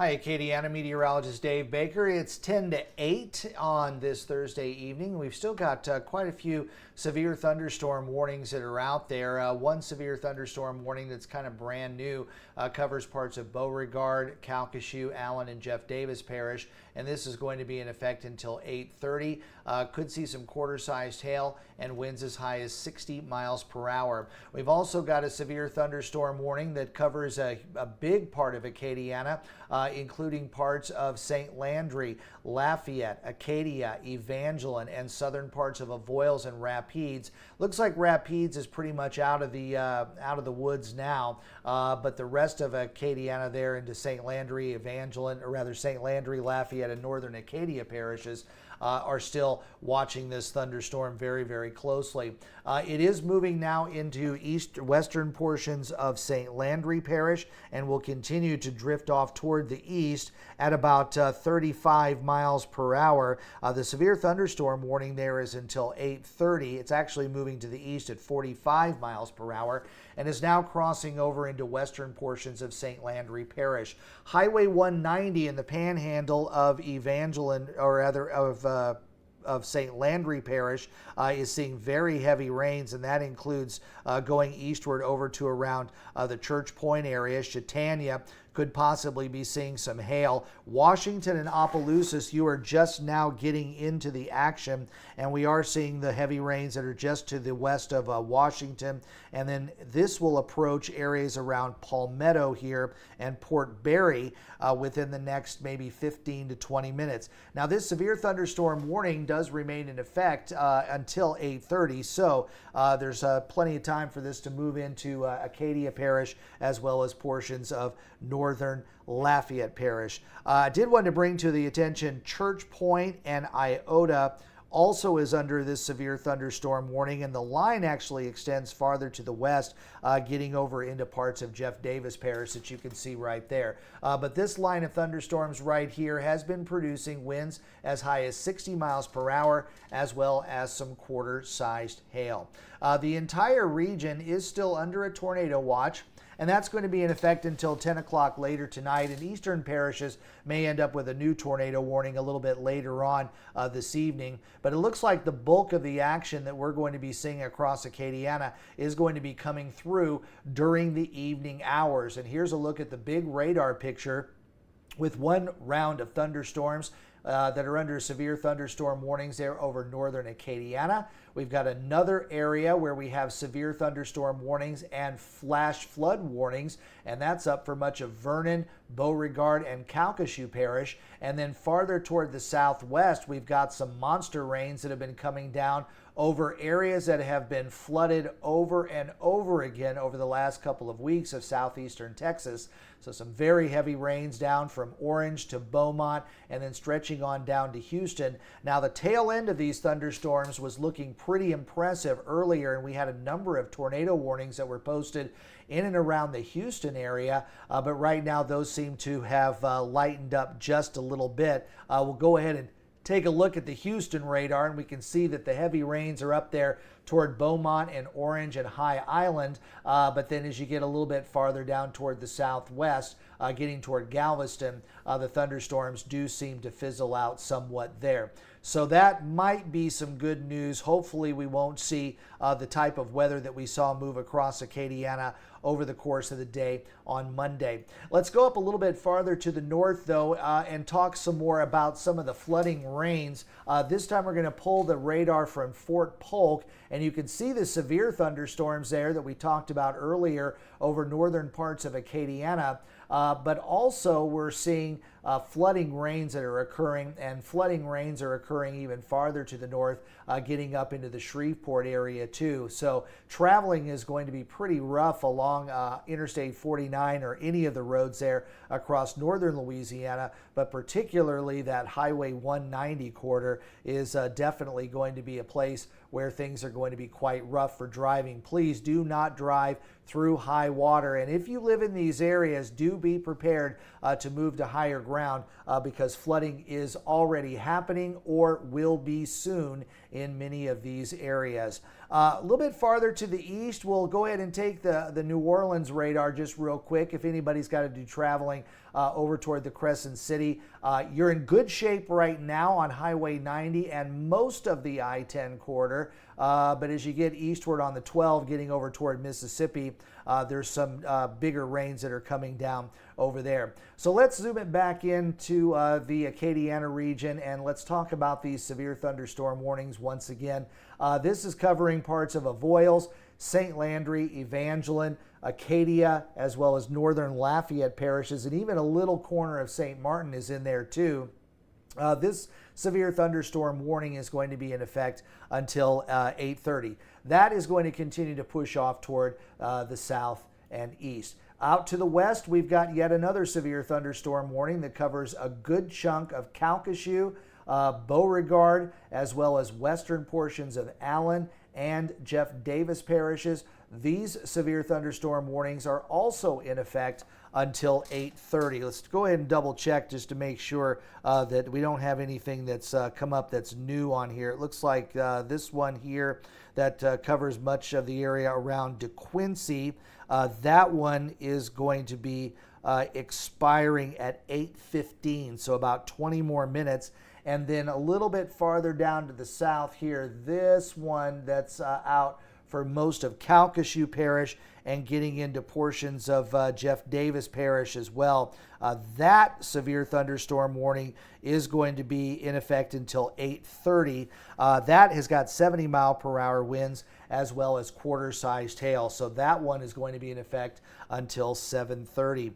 Hi, Acadiana meteorologist Dave Baker. It's 10 to 8 on this Thursday evening. We've still got quite a few severe thunderstorm warnings that are out there. One severe thunderstorm warning that's kind of brand new covers parts of Beauregard, Calcasieu, Allen, and Jeff Davis Parish, and this is going to be in effect until 8:30. Could see some quarter-sized hail and winds as high as 60 miles per hour. We've also got a severe thunderstorm warning that covers a big part of Acadiana, including parts of St. Landry, Lafayette, Acadia, Evangeline, and southern parts of Avoyelles and Rapides. Looks like Rapides is pretty much out of the woods now, but the rest of Acadiana there into St. Landry, Evangeline, or rather St. Landry, Lafayette, and northern Acadia parishes are still watching this thunderstorm very, very closely. It is moving now into western portions of St. Landry Parish and will continue to drift off toward the east at about 35 miles per hour. The severe thunderstorm warning there is until 8:30. It's actually moving to the east at 45 miles per hour and is now crossing over into western portions of St. Landry Parish. Highway 190 in the panhandle of Evangeline, or rather of St. Landry Parish, is seeing very heavy rains, and that includes going eastward over to around the Church Point area. Acadiana could possibly be seeing some hail. Washington and Opelousas, you are just now getting into the action, and we are seeing the heavy rains that are just to the west of Washington, and then this will approach areas around Palmetto here and Port Barry within the next maybe 15 to 20 minutes. Now, this severe thunderstorm warning does remain in effect until 8:30, so there's plenty of time for this to move into Acadia Parish as well as portions of northern Lafayette Parish. I did want to bring to the attention Church Point and Iota also is under this severe thunderstorm warning, and the line actually extends farther to the west, getting over into parts of Jeff Davis Parish that you can see right there. But this line of thunderstorms right here has been producing winds as high as 60 miles per hour, as well as some quarter-sized hail. The entire region is still under a tornado watch, and that's going to be in effect until 10 o'clock later tonight, and eastern parishes may end up with a new tornado warning a little bit later on this evening. But it looks like the bulk of the action that we're going to be seeing across Acadiana is going to be coming through during the evening hours. And here's a look at the big radar picture with one round of thunderstorms that are under severe thunderstorm warnings there over northern Acadiana. We've got another area where we have severe thunderstorm warnings and flash flood warnings, and that's up for much of Vernon, Beauregard, and Calcasieu Parish. And then farther toward the southwest, we've got some monster rains that have been coming down over areas that have been flooded over and over again over the last couple of weeks of southeastern Texas. So some very heavy rains down from Orange to Beaumont and then stretching on down to Houston. Now, the tail end of these thunderstorms was looking pretty impressive earlier, and we had a number of tornado warnings that were posted in and around the Houston area, but right now those seem to have lightened up just a little bit. We'll go ahead and take a look at the Houston radar, and we can see that the heavy rains are up there toward Beaumont and Orange and High Island, but then as you get a little bit farther down toward the southwest, getting toward Galveston, the thunderstorms do seem to fizzle out somewhat there. So that might be some good news. Hopefully we won't see the type of weather that we saw move across Acadiana over the course of the day on Monday. Let's go up a little bit farther to the north, though, and talk some more about some of the flooding rains. This time we're going to pull the radar from Fort Polk, and you can see the severe thunderstorms there that we talked about earlier over northern parts of Acadiana. But also we're seeing flooding rains that are occurring, and flooding rains are occurring even farther to the north, getting up into the Shreveport area too. So traveling is going to be pretty rough along Interstate 49 or any of the roads there across northern Louisiana, but particularly that Highway 190 corridor is definitely going to be a place where things are going to be quite rough for driving. Please do not drive through high water, and if you live in these areas, do be prepared to move to higher ground because flooding is already happening or will be soon in many of these areas. A little bit farther to the east, we'll go ahead and take the New Orleans radar just real quick. If anybody's got to do traveling over toward the Crescent City, you're in good shape right now on Highway 90 and most of the I-10 corridor. But as you get eastward on the 12, getting over toward Mississippi, there's some bigger rains that are coming down over there. So let's zoom it back into the Acadiana region and let's talk about these severe thunderstorm warnings once again. This is covering parts of Avoyelles, St. Landry, Evangeline, Acadia, as well as northern Lafayette parishes, and even a little corner of St. Martin is in there too. This severe thunderstorm warning is going to be in effect until 8:30. That is going to continue to push off toward the south and east. Out to the west, we've got yet another severe thunderstorm warning that covers a good chunk of Calcasieu, Beauregard, as well as western portions of Allen and Jeff Davis parishes. These severe thunderstorm warnings are also in effect until 8:30. Let's go ahead and double check just to make sure that we don't have anything that's come up that's new on here. It looks like this one here that covers much of the area around DeQuincy. That one is going to be expiring at 8:15, so about 20 more minutes. And then a little bit farther down to the south here, this one that's out for most of Calcasieu Parish and getting into portions of Jeff Davis Parish as well. That severe thunderstorm warning is going to be in effect until 8:30. That has got 70-mile-per-hour winds as well as quarter-sized hail. So that one is going to be in effect until 7:30.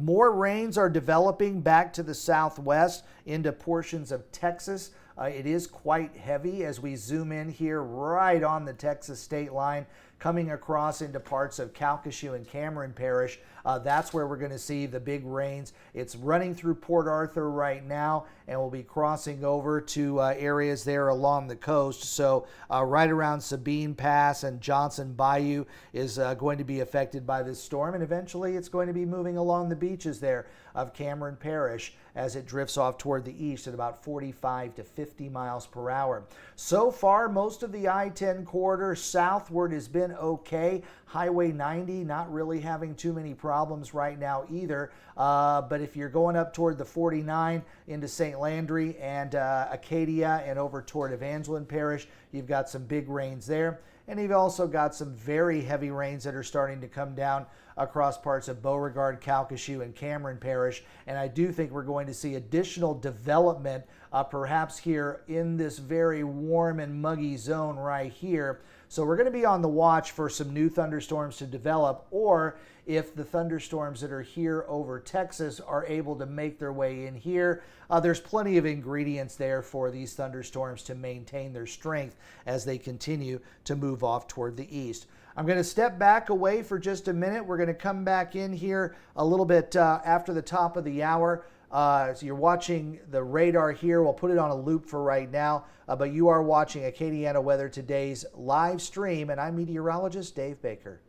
More rains are developing back to the southwest into portions of Texas. It is quite heavy as we zoom in here right on the Texas state line, coming across into parts of Calcasieu and Cameron Parish. That's where we're going to see the big rains. It's running through Port Arthur right now and will be crossing over to areas there along the coast. So right around Sabine Pass and Johnson Bayou is going to be affected by this storm, and eventually it's going to be moving along the beaches there of Cameron Parish as it drifts off toward the east at about 45 to 50 miles per hour. So far, most of the I-10 corridor southward has been okay. Highway 90 not really having too many problems right now either. But if you're going up toward the 49 into St. Landry and Acadia and over toward Evangeline Parish, you've got some big rains there. And you've also got some very heavy rains that are starting to come down across parts of Beauregard, Calcasieu, and Cameron Parish. And I do think we're going to see additional development perhaps here in this very warm and muggy zone right here. So we're going to be on the watch for some new thunderstorms to develop, or if the thunderstorms that are here over Texas are able to make their way in here. There's plenty of ingredients there for these thunderstorms to maintain their strength as they continue to move off toward the east. I'm going to step back away for just a minute. We're going to come back in here a little bit after the top of the hour. So you're watching the radar here. We'll put it on a loop for right now, but you are watching Acadiana Weather Today's live stream, and I'm meteorologist Dave Baker.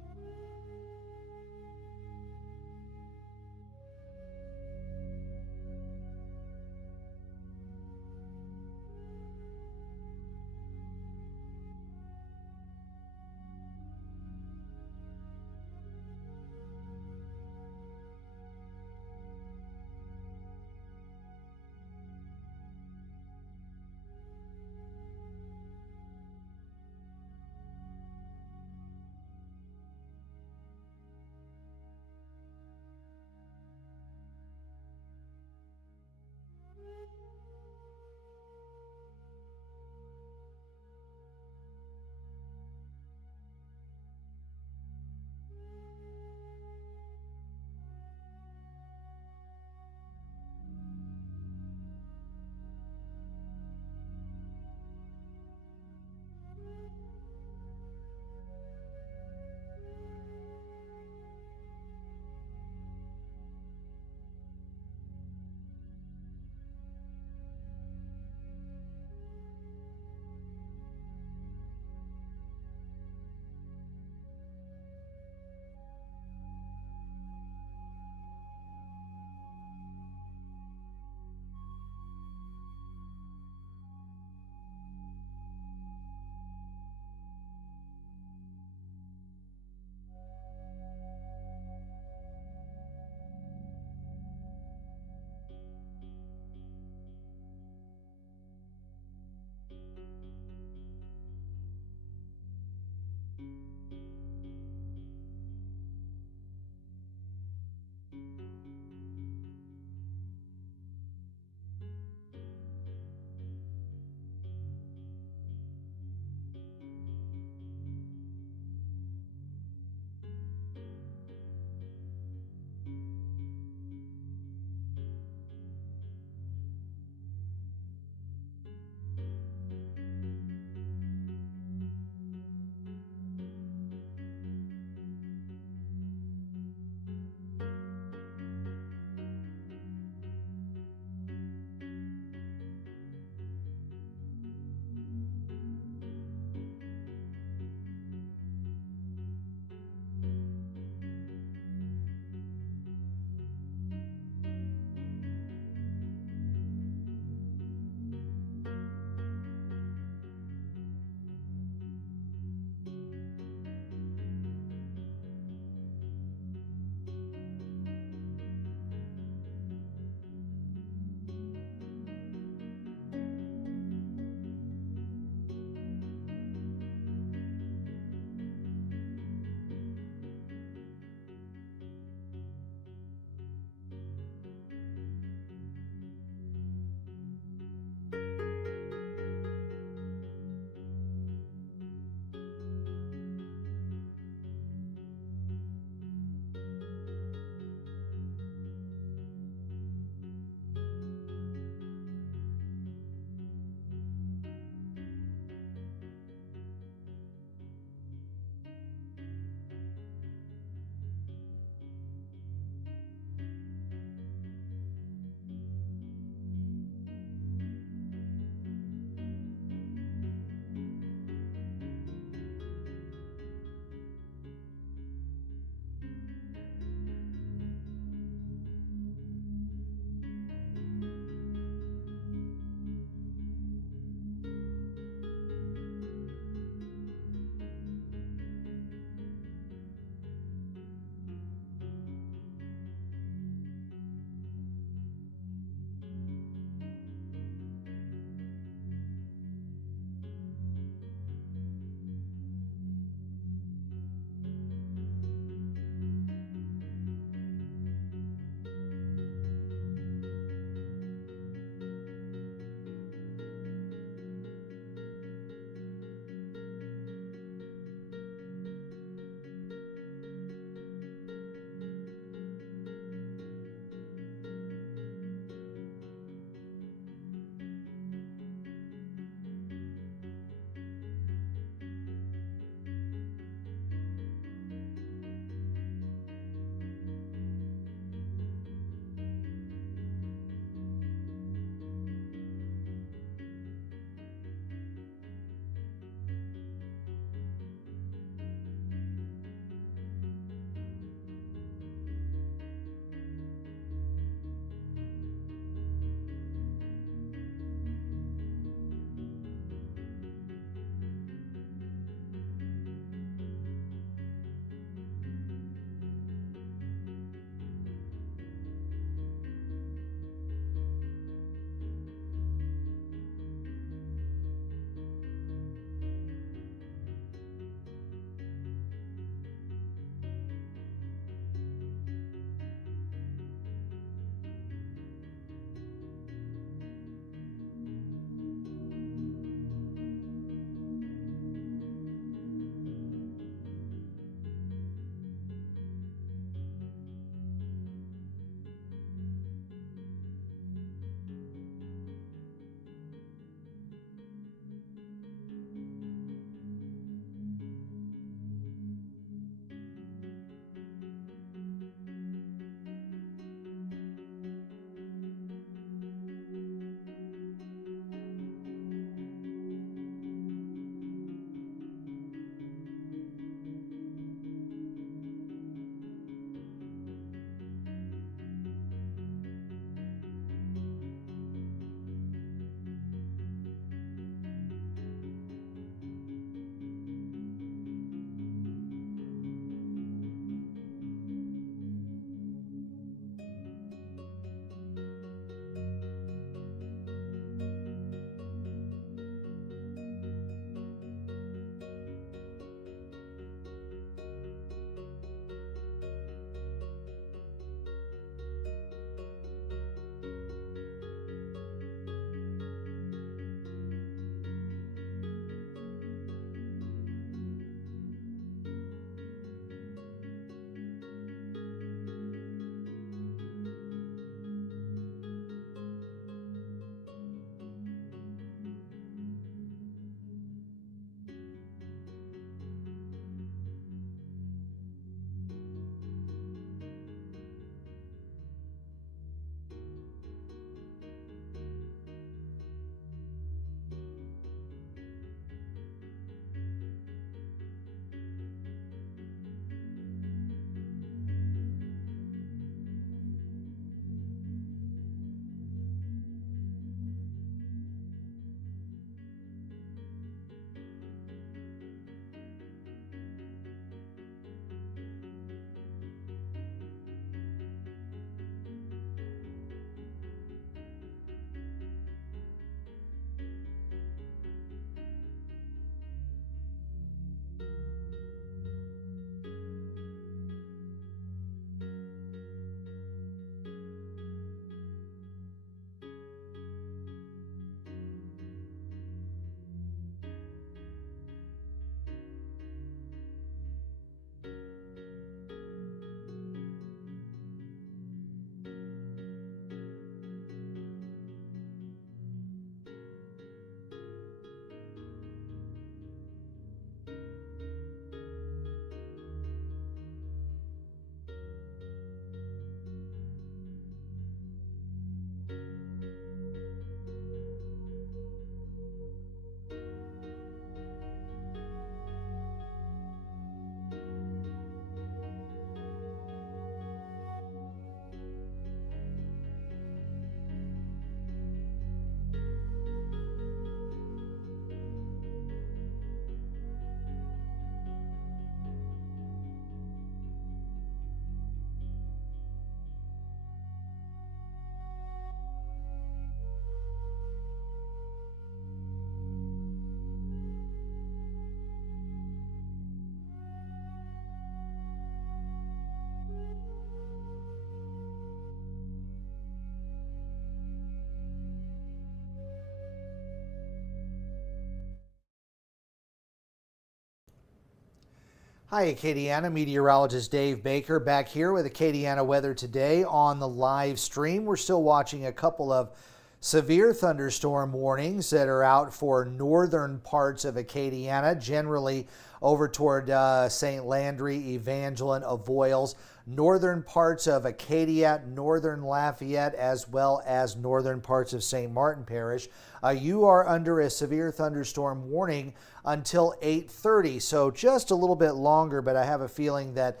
Hi, Acadiana. Meteorologist Dave Baker back here with Acadiana weather today on the live stream. We're still watching a couple of severe thunderstorm warnings that are out for northern parts of Acadiana, generally over toward St. Landry, Evangeline, Avoyelles, northern parts of Acadia, northern Lafayette, as well as northern parts of St. Martin Parish. You are under a severe thunderstorm warning until 8:30, so just a little bit longer, but I have a feeling that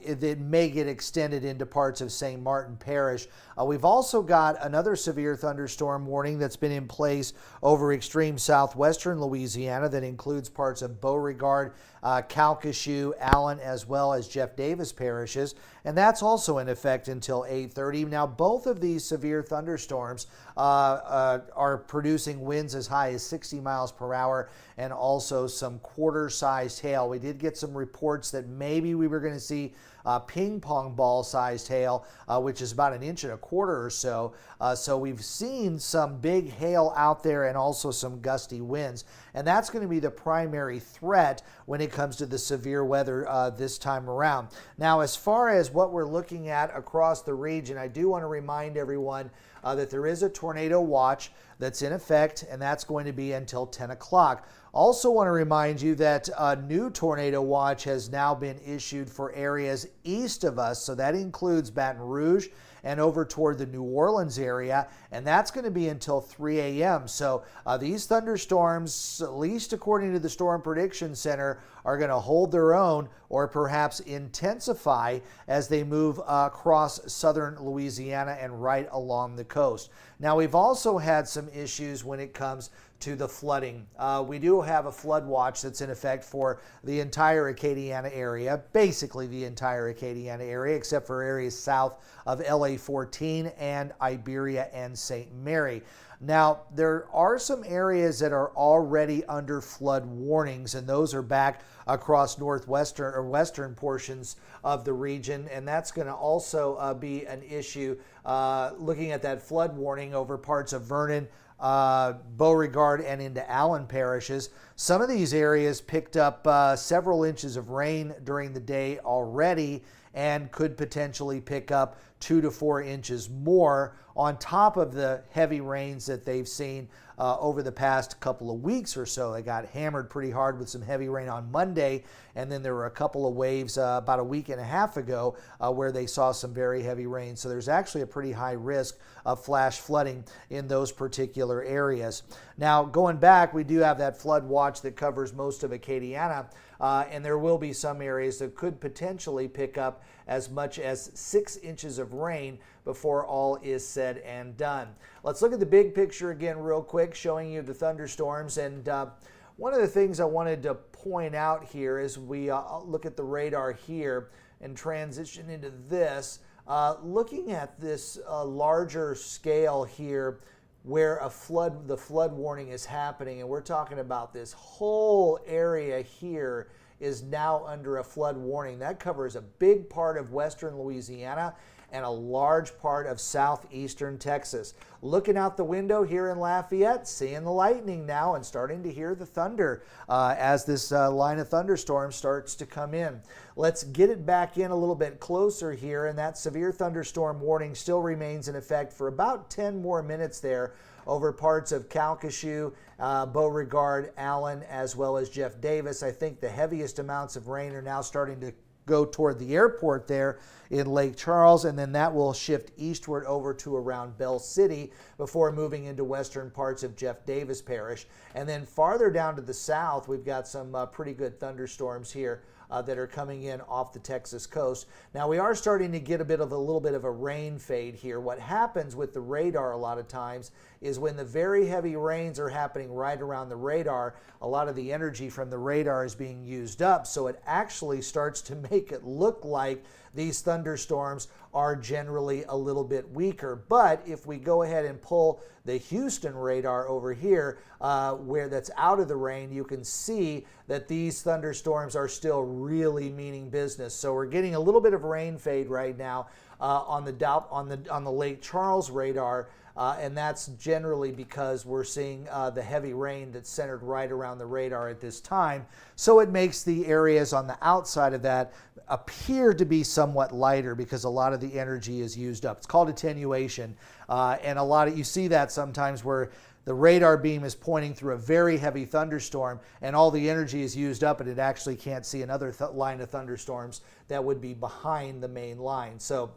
it may get extended into parts of St. Martin Parish. We've also got another severe thunderstorm warning that's been in place over extreme southwestern Louisiana that includes parts of Beauregard, Calcasieu, Allen, as well as Jeff Davis parishes, and that's also in effect until 8:30. Now, both of these severe thunderstorms are producing winds as high as 60 miles per hour and also some quarter-sized hail. We did get some reports that maybe we were going to see ping pong ball sized hail, which is about 1.25 inches or so. So we've seen some big hail out there and also some gusty winds. And that's going to be the primary threat when it comes to the severe weather this time around. Now, as far as what we're looking at across the region, I do want to remind everyone that there is a tornado watch that's in effect, and that's going to be until 10 o'clock. Also want to remind you that a new tornado watch has now been issued for areas east of us, so that includes Baton Rouge and over toward the New Orleans area, and that's going to be until 3 a.m. So these thunderstorms, at least according to the Storm Prediction Center, are going to hold their own or perhaps intensify as they move across southern Louisiana and right along the coast. Now, we've also had some issues when it comes to the flooding. We do have a flood watch that's in effect for the entire Acadiana area, basically the entire Acadiana area, except for areas south of LA 14 and Iberia and St. Mary. Now, there are some areas that are already under flood warnings, and those are back across northwestern or western portions of the region, and that's going to also be an issue looking at that flood warning over parts of Vernon, Beauregard, and into Allen parishes. Some of these areas picked up several inches of rain during the day already and could potentially pick up 2 to 4 inches more on top of the heavy rains that they've seen over the past couple of weeks or so. They got hammered pretty hard with some heavy rain on Monday, and then there were a couple of waves about a week and a half ago where they saw some very heavy rain. So there's actually a pretty high risk of flash flooding in those particular areas. Now, going back, we do have that flood watch that covers most of Acadiana, and there will be some areas that could potentially pick up as much as 6 inches of rain before all is said and done. Let's look at the big picture again real quick, showing you the thunderstorms. And one of the things I wanted to point out here as we look at the radar here and transition into this, looking at this larger scale here where the flood warning is happening, and we're talking about this whole area here is now under a flood warning. That covers a big part of western Louisiana and a large part of southeastern Texas. Looking out the window here in Lafayette, seeing the lightning now and starting to hear the thunder as this line of thunderstorms starts to come in. Let's get it back in a little bit closer here, and that severe thunderstorm warning still remains in effect for about 10 more minutes there over parts of Calcasieu, Beauregard, Allen, as well as Jeff Davis. I think the heaviest amounts of rain are now starting to go toward the airport there in Lake Charles, and then that will shift eastward over to around Bell City before moving into western parts of Jeff Davis Parish. And then farther down to the south, we've got some pretty good thunderstorms here that are coming in off the Texas coast. Now, we are starting to get a little bit of a rain fade here. What happens with the radar a lot of times is when the very heavy rains are happening right around the radar, a lot of the energy from the radar is being used up, so it actually starts to make it look like these thunderstorms are generally a little bit weaker. But if we go ahead and pull the Houston radar over here, where that's out of the rain, you can see that these thunderstorms are still really meaning business. So we're getting a little bit of rain fade right now on the Lake Charles radar. And that's generally because we're seeing the heavy rain that's centered right around the radar at this time. So it makes the areas on the outside of that appear to be somewhat lighter because a lot of the energy is used up. It's called attenuation. And you see that sometimes where the radar beam is pointing through a very heavy thunderstorm and all the energy is used up and it actually can't see another line of thunderstorms that would be behind the main line. So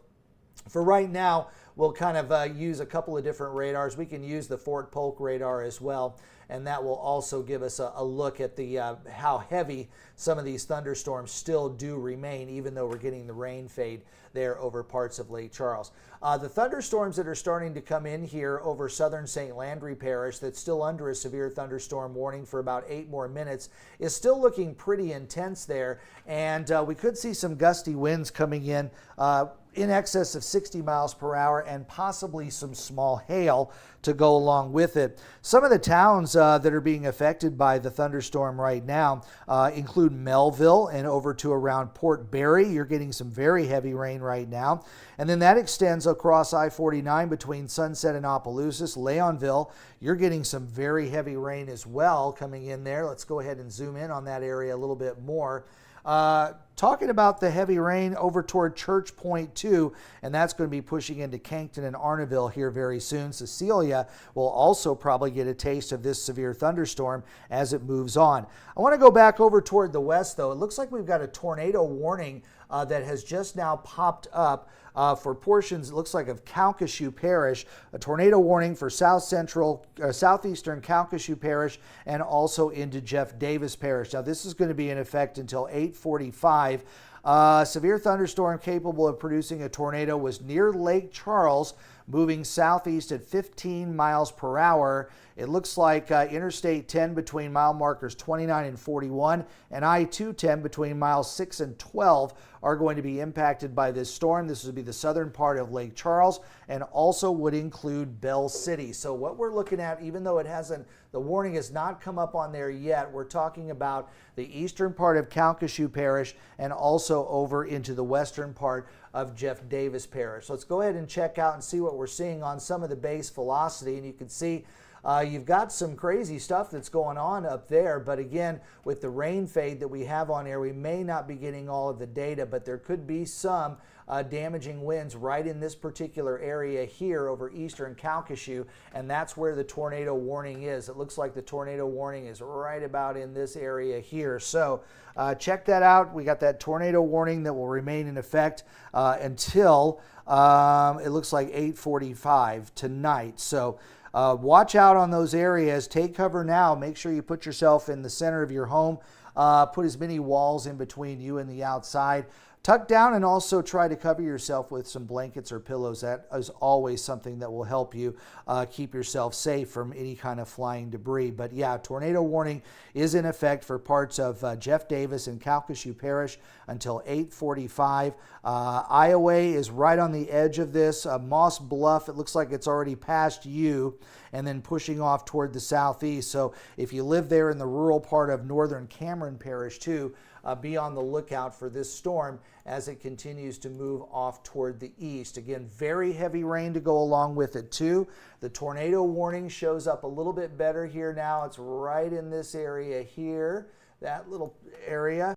for right now, we'll kind of use a couple of different radars. We can use the Fort Polk radar as well, and that will also give us a look at the how heavy some of these thunderstorms still do remain, even though we're getting the rain fade there over parts of Lake Charles. The thunderstorms that are starting to come in here over southern St. Landry Parish that's still under a severe thunderstorm warning for about 8 more minutes is still looking pretty intense there, and we could see some gusty winds coming in excess of 60 miles per hour and possibly some small hail to go along with it. Some of the towns that are being affected by the thunderstorm right now include Melville and over to around Port Barry. You're getting some very heavy rain right now. And then that extends across I-49 between Sunset and Opelousas. Leonville, you're getting some very heavy rain as well coming in there. Let's go ahead and zoom in on that area a little bit more. Talking about the heavy rain over toward Church Point too, and that's going to be pushing into Cankton and Arnaville here very soon. Cecilia will also probably get a taste of this severe thunderstorm as it moves on. I want to go back over toward the west though. It looks like we've got a tornado warning that has just now popped up for portions, it looks like, of Calcasieu Parish, a tornado warning for southeastern Calcasieu Parish and also into Jeff Davis Parish. Now this is going to be in effect until 8:45. Severe thunderstorm capable of producing a tornado was near Lake Charles, moving southeast at 15 miles per hour. It looks like Interstate 10 between mile markers 29 and 41 and I-210 between miles 6 and 12 are going to be impacted by this storm. This would be the southern part of Lake Charles and also would include Bell City. So what we're looking at, even though the warning has not come up on there yet, we're talking about the eastern part of Calcasieu Parish and also over into the western part of Jeff Davis Parish. So let's go ahead and check out and see what we're seeing on some of the base velocity, and you can see you've got some crazy stuff that's going on up there, but again, with the rain fade that we have on here, we may not be getting all of the data, but there could be some damaging winds right in this particular area here over eastern Calcasieu, and that's where the tornado warning is. It looks like the tornado warning is right about in this area here. So check that out. We got that tornado warning that will remain in effect until it looks like 8:45 tonight. So watch out on those areas. Take cover now. Make sure you put yourself in the center of your home. Put as many walls in between you and the outside. Tuck down and also try to cover yourself with some blankets or pillows. That is always something that will help you keep yourself safe from any kind of flying debris. But yeah, tornado warning is in effect for parts of Jeff Davis and Calcasieu Parish until 8:45. Iowa is right on the edge of this. Moss Bluff, it looks like it's already past you and then pushing off toward the southeast. So if you live there in the rural part of northern Cameron Parish too, be on the lookout for this storm as it continues to move off toward the east. Again, very heavy rain to go along with it too. The tornado warning shows up a little bit better here now. It's right in this area here, that little area.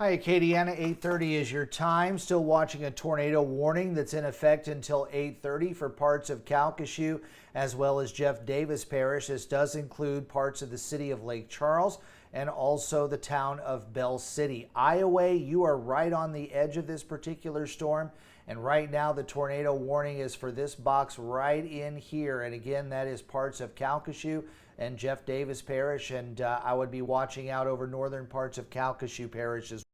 Hi, Acadiana. 8:30 is your time. Still watching a tornado warning that's in effect until 8:30 for parts of Calcasieu as well as Jeff Davis Parish. This does include parts of the city of Lake Charles and also the town of Bell City. Iowa, you are right on the edge of this particular storm. And right now, the tornado warning is for this box right in here. And again, that is parts of Calcasieu and Jeff Davis Parish. And I would be watching out over northern parts of Calcasieu Parish as well.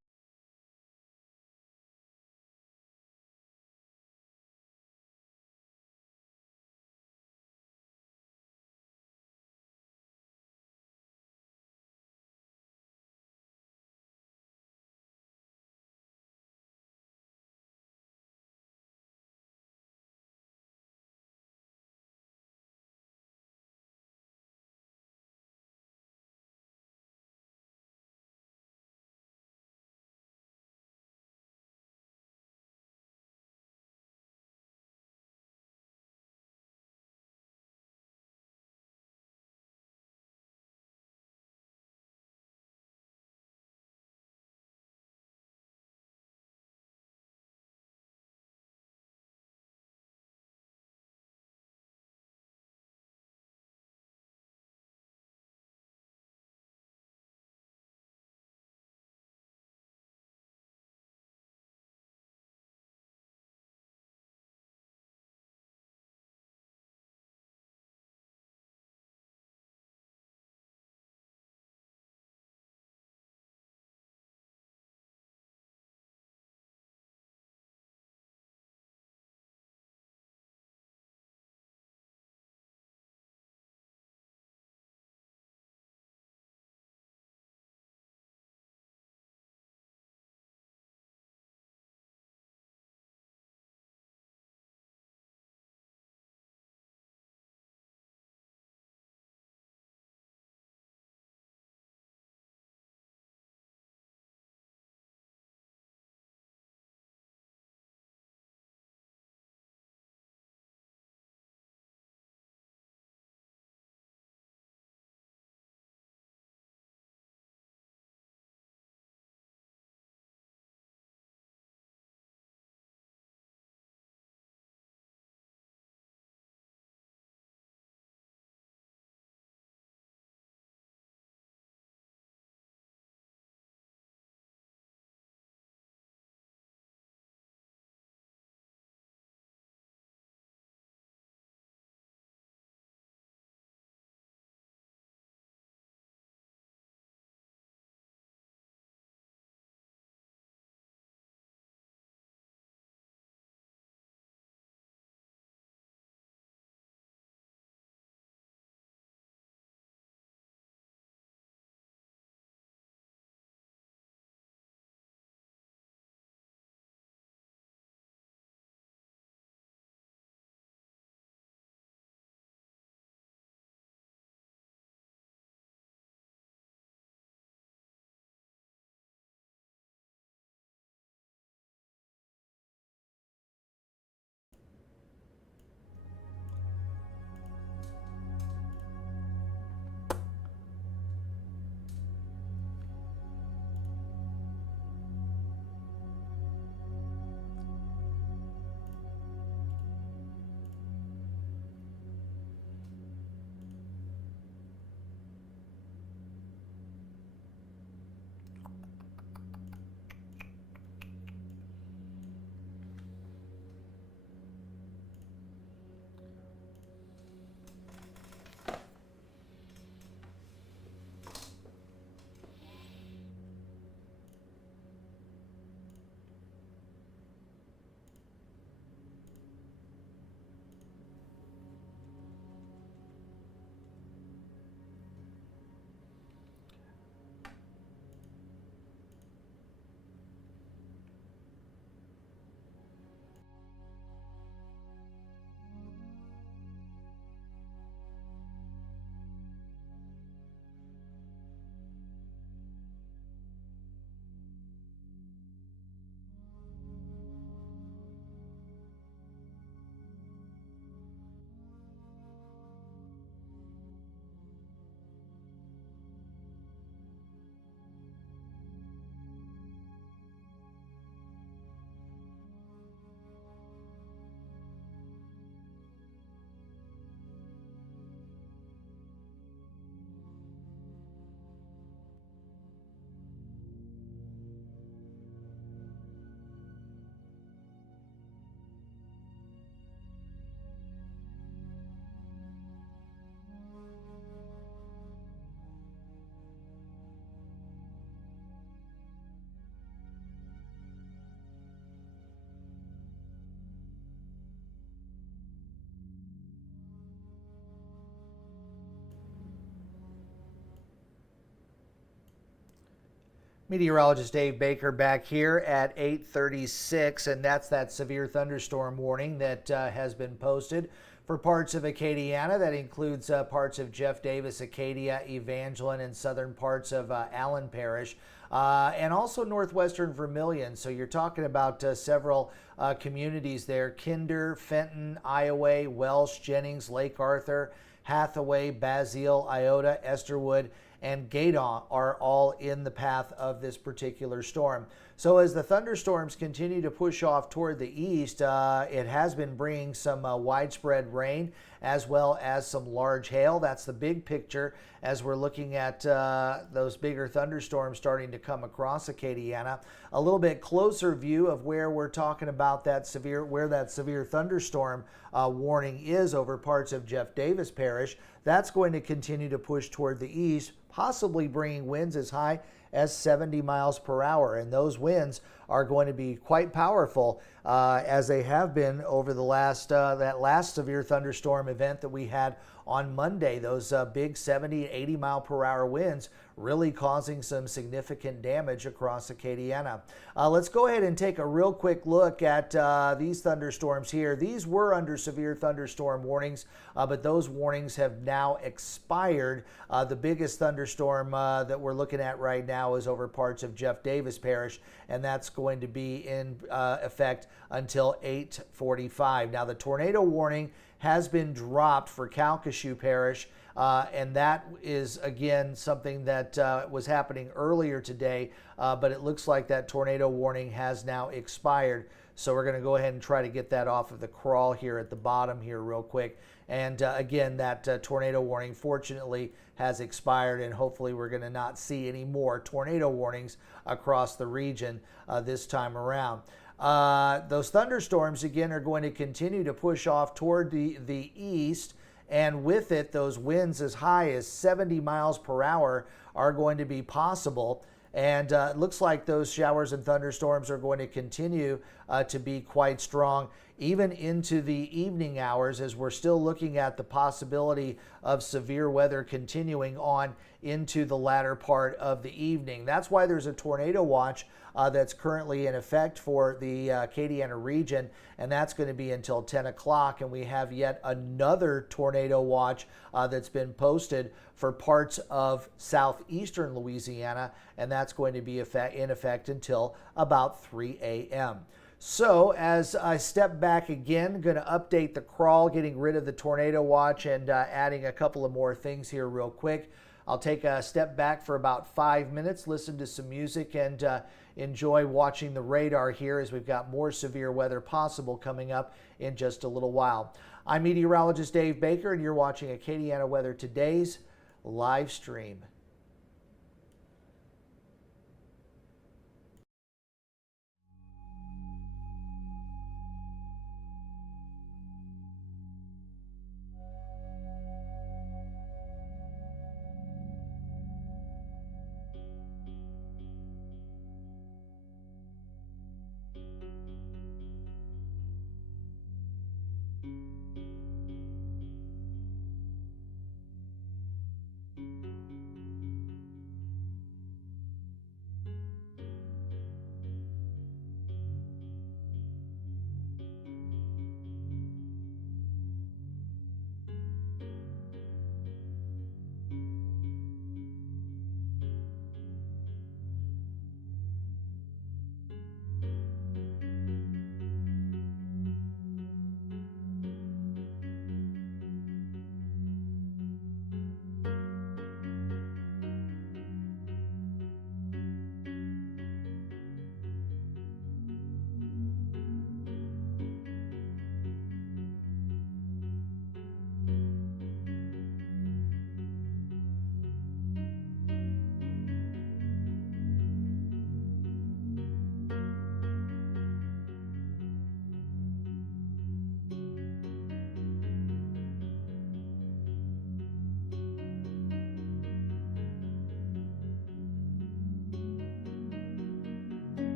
Meteorologist Dave Baker back here at 8:36, and that's that severe thunderstorm warning that has been posted for parts of Acadiana. That includes parts of Jeff Davis, Acadia, Evangeline, and southern parts of Allen Parish, and also northwestern Vermilion. So you're talking about several communities there: Kinder, Fenton, Iowa, Welsh, Jennings, Lake Arthur, Hathaway, Basile, Iota, Esterwood, and Gaydon are all in the path of this particular storm. So as the thunderstorms continue to push off toward the east, it has been bringing some widespread rain as well as some large hail. That's the big picture as we're looking at those bigger thunderstorms starting to come across Acadiana. A little bit closer view of where we're talking about that severe thunderstorm warning is over parts of Jeff Davis Parish. That's going to continue to push toward the east, possibly bringing winds as high as 70 miles per hour. And those winds are going to be quite powerful as they have been over the last that last severe thunderstorm event that we had on Monday. Those big 70, 80 mile per hour winds really causing some significant damage across Acadiana. Let's go ahead and take a real quick look at these thunderstorms here. These were under severe thunderstorm warnings, but those warnings have now expired. The biggest thunderstorm that we're looking at right now is over parts of Jeff Davis Parish, and that's going to be in effect until 8:45. Now, the tornado warning has been dropped for Calcasieu Parish, and that is, again, something that was happening earlier today, but it looks like that tornado warning has now expired. So we're going to go ahead and try to get that off of the crawl here at the bottom here real quick. And again, that tornado warning fortunately has expired, and hopefully we're going to not see any more tornado warnings across the region this time around. Those thunderstorms, again, are going to continue to push off toward the east, and with it, those winds as high as 70 miles per hour are going to be possible. And it looks like those showers and thunderstorms are going to continue to be quite strong even into the evening hours, as we're still looking at the possibility of severe weather continuing on into the latter part of the evening. That's why there's a tornado watch that's currently in effect for the Acadiana region, and that's going to be until 10 o'clock. And we have yet another tornado watch that's been posted for parts of southeastern Louisiana, and that's going to be in effect until about 3 a.m. So as I step back again, going to update the crawl, getting rid of the tornado watch and adding a couple of more things here real quick. I'll take a step back for about 5 minutes, listen to some music, and enjoy watching the radar here as we've got more severe weather possible coming up in just a little while. I'm meteorologist Dave Baker, and you're watching Acadiana Weather Today's live stream.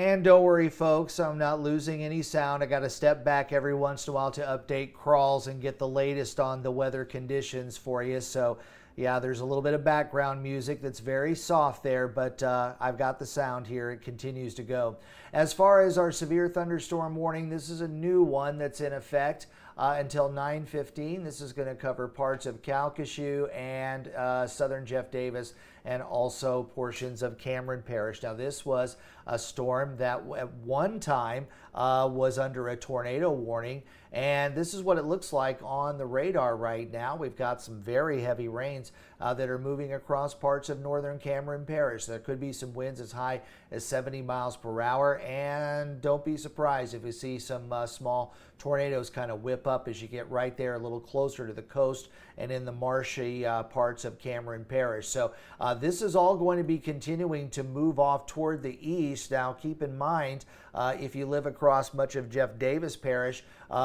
And don't worry, folks, I'm not losing any sound. I got to step back every once in a while to update crawls and get the latest on the weather conditions for you. So, yeah, there's a little bit of background music that's very soft there, but I've got the sound here. It continues to go. As far as our severe thunderstorm warning, this is a new one that's in effect until 9:15. This is going to cover parts of Calcasieu and southern Jeff Davis, and also portions of Cameron Parish. Now, this was a storm that at one time was under a tornado warning, and this is what it looks like on the radar right now. We've got some very heavy rains that are moving across parts of northern Cameron Parish. There could be some winds as high as 70 miles per hour, and don't be surprised if you see some small tornadoes kind of whip up as you get right there a little closer to the coast and in the marshy parts of Cameron Parish. So this is all going to be continuing to move off toward the east. Now, keep in mind, if you live across much of Jeff Davis Parish,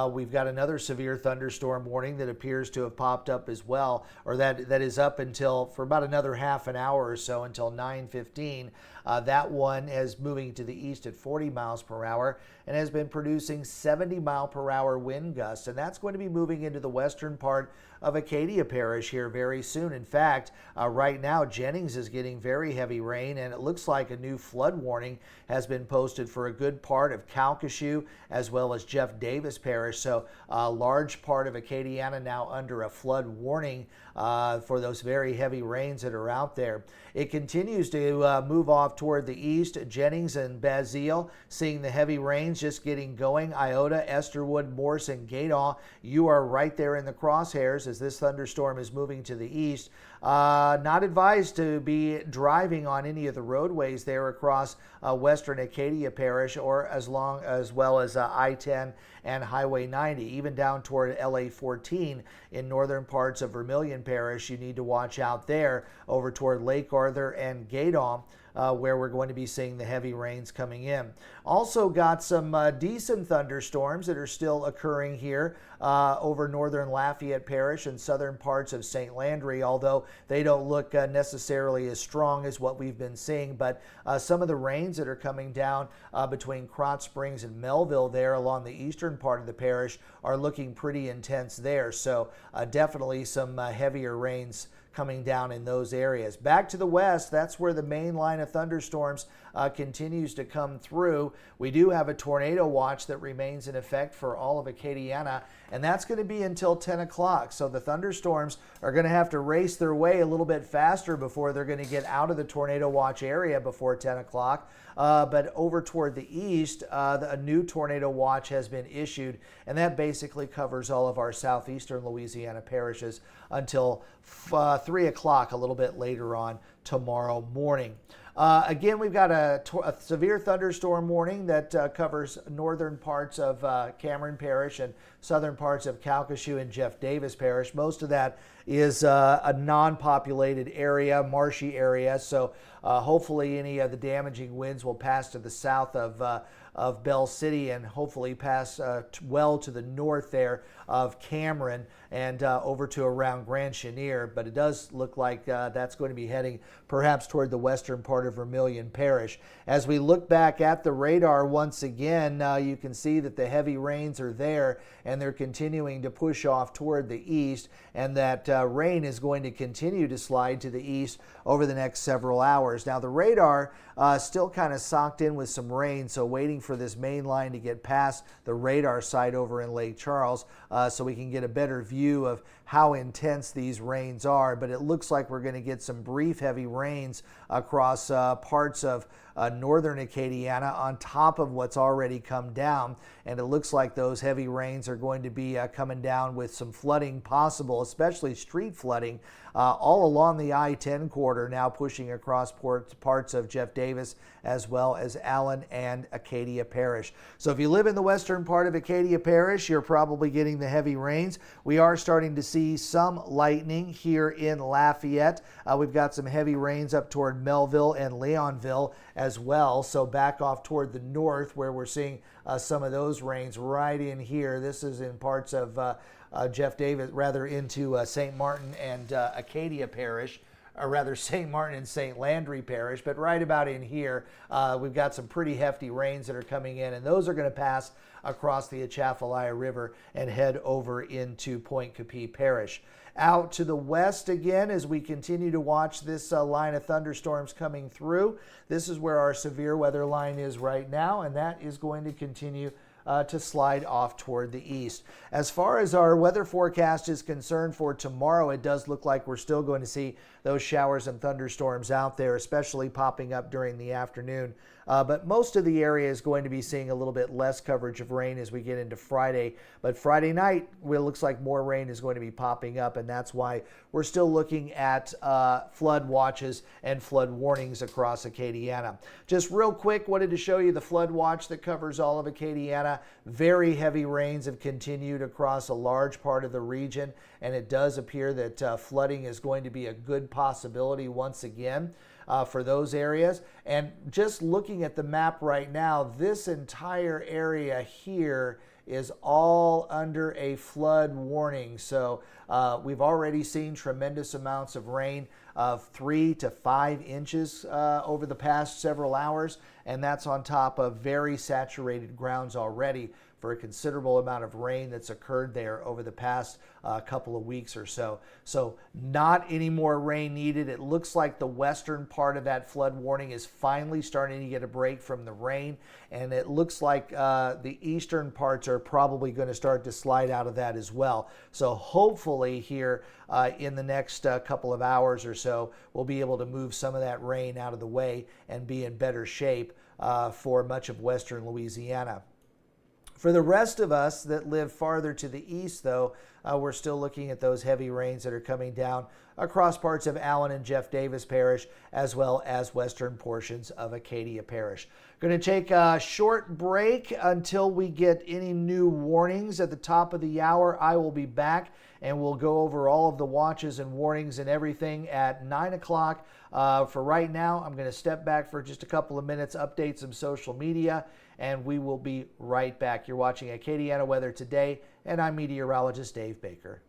we've got another severe thunderstorm warning that appears to have popped up as well, or that is up until for about another half an hour or so until 9:15. That one is moving to the east at 40 miles per hour and has been producing 70 mile per hour wind gusts, and that's going to be moving into the western part of Acadia Parish here very soon. In fact, right now Jennings is getting very heavy rain, and it looks like a new flood warning has been posted for a good part of Calcasieu as well as Jeff Davis Parish. So a large part of Acadiana now under a flood warning for those very heavy rains that are out there. It continues to move off toward the east. Jennings and Basile seeing the heavy rains just getting going. Iota, Esterwood, Morse, and Gadaw, you are right there in the crosshairs as this thunderstorm is moving to the east. Not advised to be driving on any of the roadways there across western Acadia Parish, or as well as I-10 and Highway 90, even down toward LA 14 in northern parts of Vermilion Parish. You need to watch out there over toward Lake Arthur and Gadaw, where we're going to be seeing the heavy rains coming in. Also got some decent thunderstorms that are still occurring here over northern Lafayette Parish and southern parts of St. Landry, although they don't look necessarily as strong as what we've been seeing. But some of the rains that are coming down between Krotz Springs and Melville there along the eastern part of the parish are looking pretty intense there. So definitely some heavier rains coming down in those areas. Back to the west, that's where the main line of thunderstorms continues to come through. We do have a tornado watch that remains in effect for all of Acadiana, and that's going to be until 10 o'clock. So the thunderstorms are going to have to race their way a little bit faster before they're going to get out of the tornado watch area before 10 o'clock. But over toward the east, a new tornado watch has been issued, and that basically covers all of our southeastern Louisiana parishes until 3 o'clock a little bit later on tomorrow morning. Again, we've got a severe thunderstorm warning that covers northern parts of Cameron Parish and southern parts of Calcasieu and Jeff Davis Parish. Most of that is a non-populated area, marshy area, so hopefully any of the damaging winds will pass to the south of Bell City and hopefully pass well to the north there of Cameron and over to around Grand Chenier. But it does look like that's going to be heading perhaps toward the western part of Vermilion Parish. As we look back at the radar once again, you can see that the heavy rains are there and they're continuing to push off toward the east, and that rain is going to continue to slide to the east over the next several hours. Now the radar still kind of socked in with some rain, so waiting for this main line to get past the radar site over in Lake Charles so we can get a better view of how intense these rains are. But it looks like we're going to get some brief heavy rains across parts of northern Acadiana on top of what's already come down, and it looks like those heavy rains are going to be coming down with some flooding possible, especially street flooding all along the I-10 corridor, now pushing across parts of Jeff Davis as well as Allen and Acadia Parish. So if you live in the western part of Acadia Parish, you're probably getting the heavy rains. We are starting to see some lightning here in Lafayette. We've got some heavy rains up toward Melville and Leonville as well. So back off toward the north where we're seeing some of those rains right in here. This is in parts of Jeff Davis, rather into St. Martin and Acadia Parish or rather St. Martin and St. Landry Parish, but right about in here, we've got some pretty hefty rains that are coming in, and those are going to pass across the Atchafalaya River and head over into Point Capee Parish. Out to the west again, as we continue to watch this line of thunderstorms coming through. This is where our severe weather line is right now, and that is going to continue to slide off toward the east. As far as our weather forecast is concerned for tomorrow, it does look like we're still going to see those showers and thunderstorms out there, especially popping up during the afternoon. But most of the area is going to be seeing a little bit less coverage of rain as we get into Friday. But Friday night, it looks like more rain is going to be popping up, and that's why we're still looking at flood watches and flood warnings across Acadiana. Just real quick, wanted to show you the flood watch that covers all of Acadiana. Very heavy rains have continued across a large part of the region, and it does appear that flooding is going to be a good possibility once again for those areas. And just looking at the map right now, this entire area here is all under a flood warning. So we've already seen tremendous amounts of rain of 3 to 5 inches over the past several hours, and that's on top of very saturated grounds already for a considerable amount of rain that's occurred there over the past couple of weeks or so. So not any more rain needed. It looks like the western part of that flood warning is finally starting to get a break from the rain, and it looks like the eastern parts are probably going to start to slide out of that as well. So hopefully here in the next couple of hours or so, we'll be able to move some of that rain out of the way and be in better shape for much of western Louisiana. For the rest of us that live farther to the east, though, we're still looking at those heavy rains that are coming down across parts of Allen and Jeff Davis Parish, as well as western portions of Acadia Parish. Going to take a short break until we get any new warnings at the top of the hour. I will be back, and we'll go over all of the watches and warnings and everything at 9 o'clock. For right now, I'm going to step back for just a couple of minutes, update some social media, and we will be right back. You're watching Acadiana Weather Today, and I'm meteorologist Dave Baker.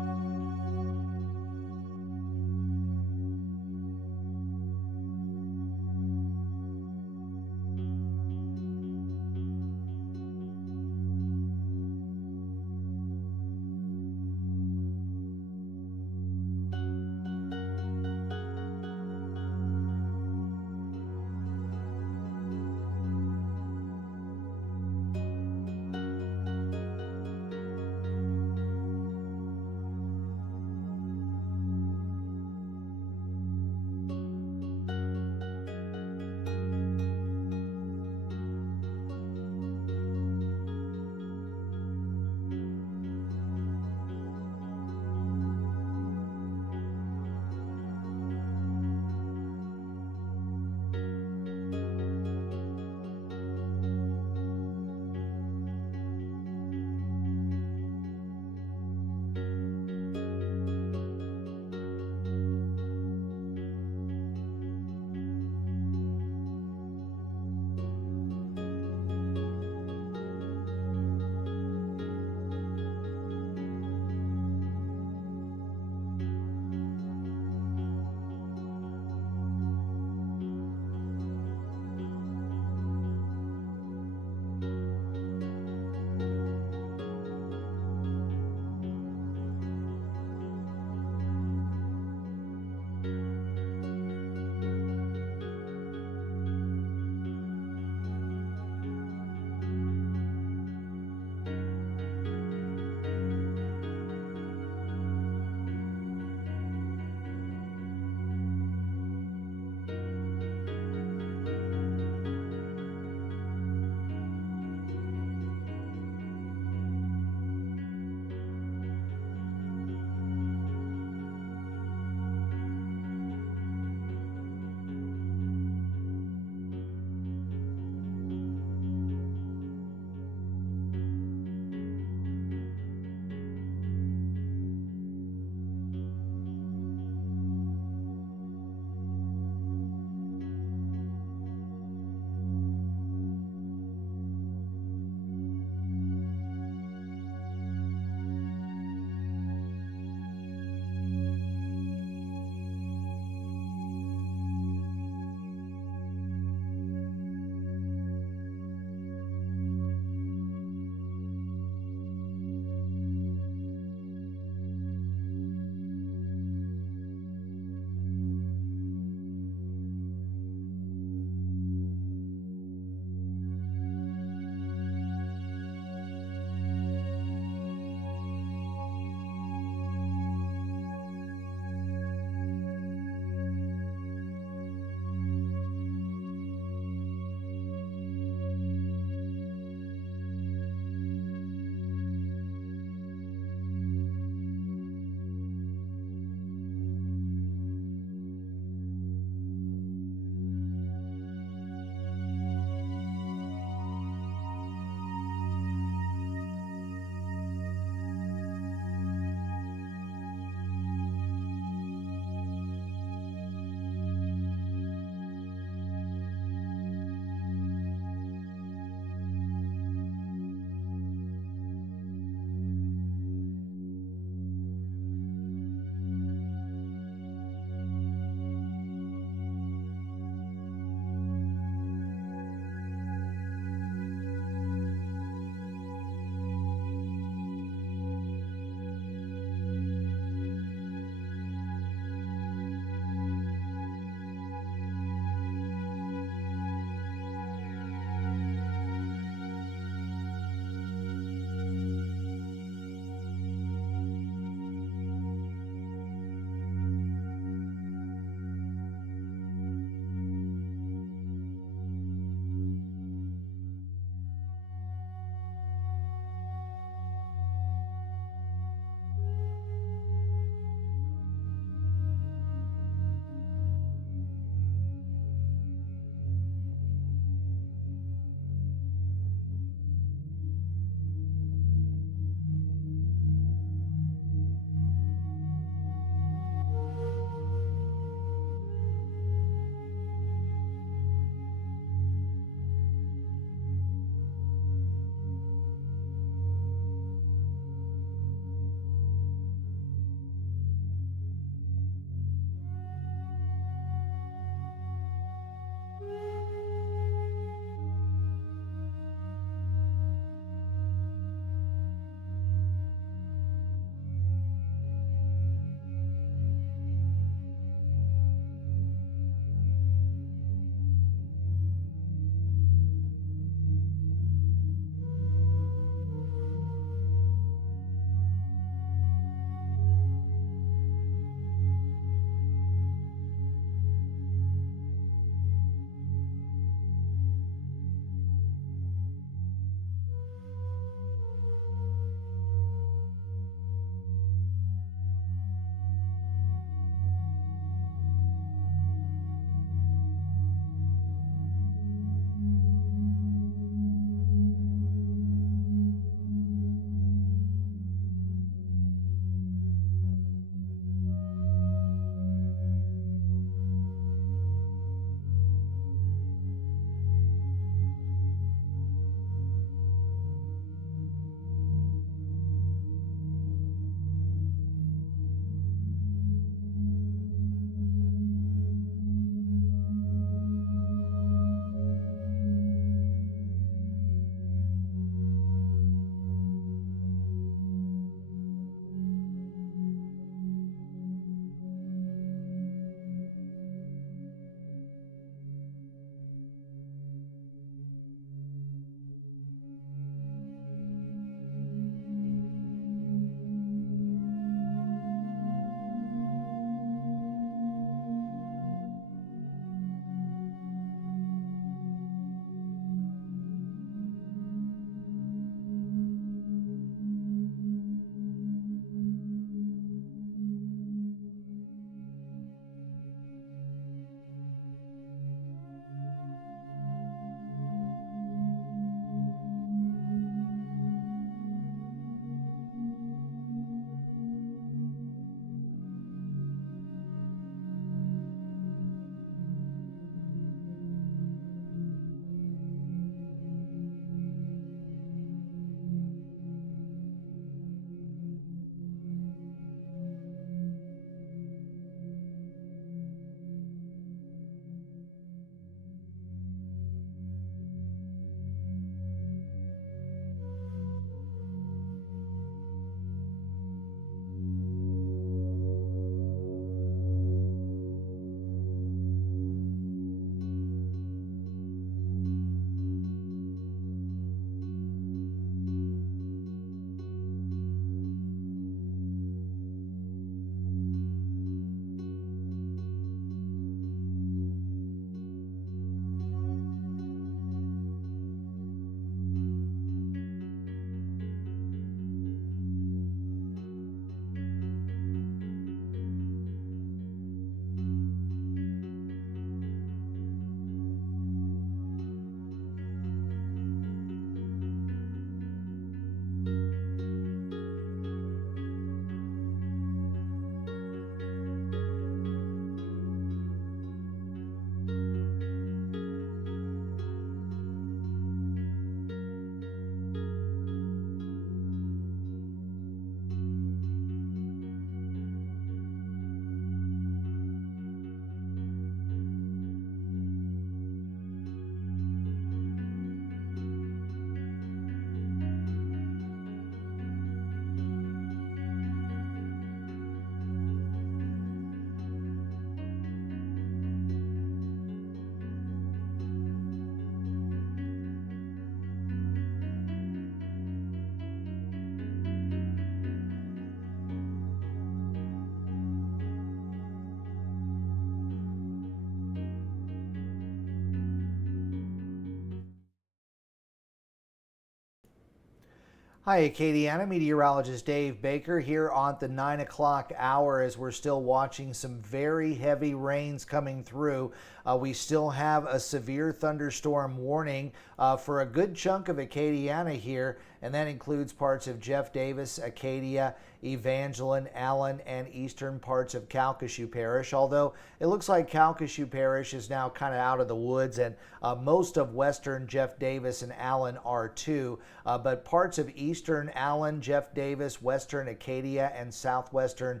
Hi, Acadiana. Meteorologist Dave Baker here on the 9 o'clock hour as we're still watching some very heavy rains coming through. We still have a severe thunderstorm warning for a good chunk of Acadiana here, and that includes parts of Jeff Davis, Acadia, Evangeline, Allen, and eastern parts of Calcasieu Parish, although it looks like Calcasieu Parish is now kind of out of the woods, and most of western Jeff Davis and Allen are too, but parts of eastern Allen, Jeff Davis, western Acadia, and southwestern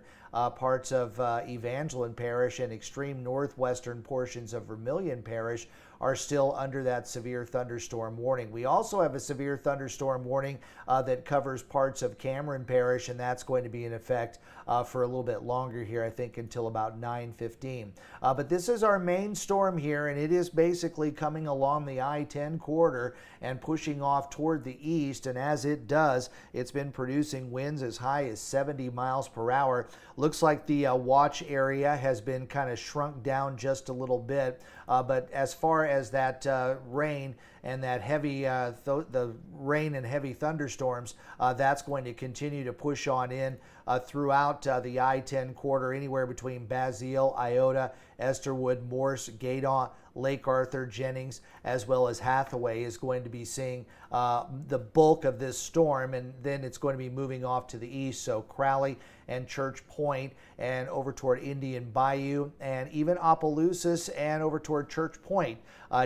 parts of Evangeline Parish and extreme northwestern portions of Vermilion Parish are still under that severe thunderstorm warning. We also have a severe thunderstorm warning that covers parts of Cameron Parish, and that's going to be in effect for a little bit longer here, I think until about 9:15. But this is our main storm here, and it is basically coming along the I-10 corridor and pushing off toward the east, and as it does, it's been producing winds as high as 70 miles per hour. Looks like the watch area has been kind of shrunk down just a little bit, but as far as that rain and that heavy, the rain and heavy thunderstorms, that's going to continue to push on in throughout the I-10 corridor, anywhere between Basile, Iota, Esterwood, Morse, Gaydon, Lake Arthur, Jennings, as well as Hathaway is going to be seeing the bulk of this storm, and then it's going to be moving off to the east. So Crowley and Church Point and over toward Indian Bayou and even Opelousas and over toward Church Point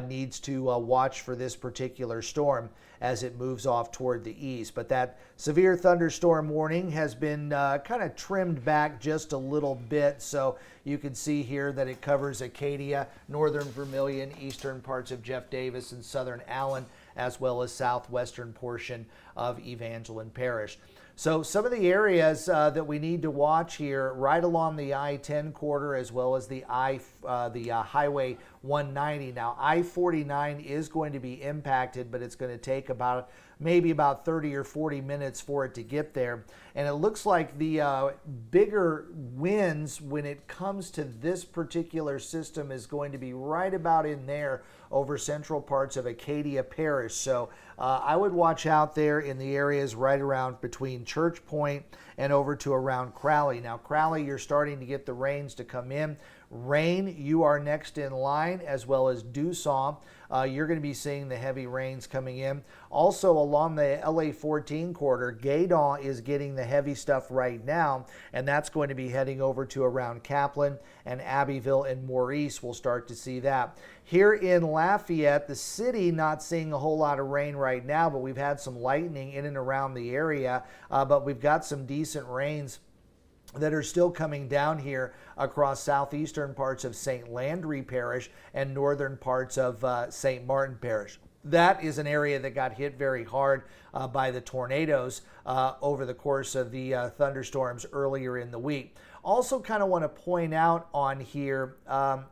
needs to watch for this particular storm as it moves off toward the east. But that severe thunderstorm warning has been kind of trimmed back just a little bit. So you can see here that it covers Acadia, northern Vermilion, eastern parts of Jeff Davis and southern Allen, as well as southwestern portion of Evangeline Parish. So some of the areas that we need to watch here right along the I-10 corridor, as well as the Highway 190. Now I-49 is going to be impacted, but it's going to take maybe about 30 or 40 minutes for it to get there. And it looks like the bigger winds when it comes to this particular system is going to be right about in there over central parts of Acadia Parish. So I would watch out there in the areas right around between Church Point and over to around Crowley. Now Crowley, you're starting to get the rains to come in. Rain, you are next in line, as well as Dusau. You're going to be seeing the heavy rains coming in. Also along the LA-14 corridor, Gaydon is getting the heavy stuff right now, and that's going to be heading over to around Kaplan and Abbeville and Maurice. We'll start to see that. Here in Lafayette, the city not seeing a whole lot of rain right now, but we've had some lightning in and around the area, but we've got some decent rains that are still coming down here across southeastern parts of St. Landry Parish and northern parts of St. Martin Parish. That is an area that got hit very hard by the tornadoes over the course of the thunderstorms earlier in the week. Also kind of want to point out on here,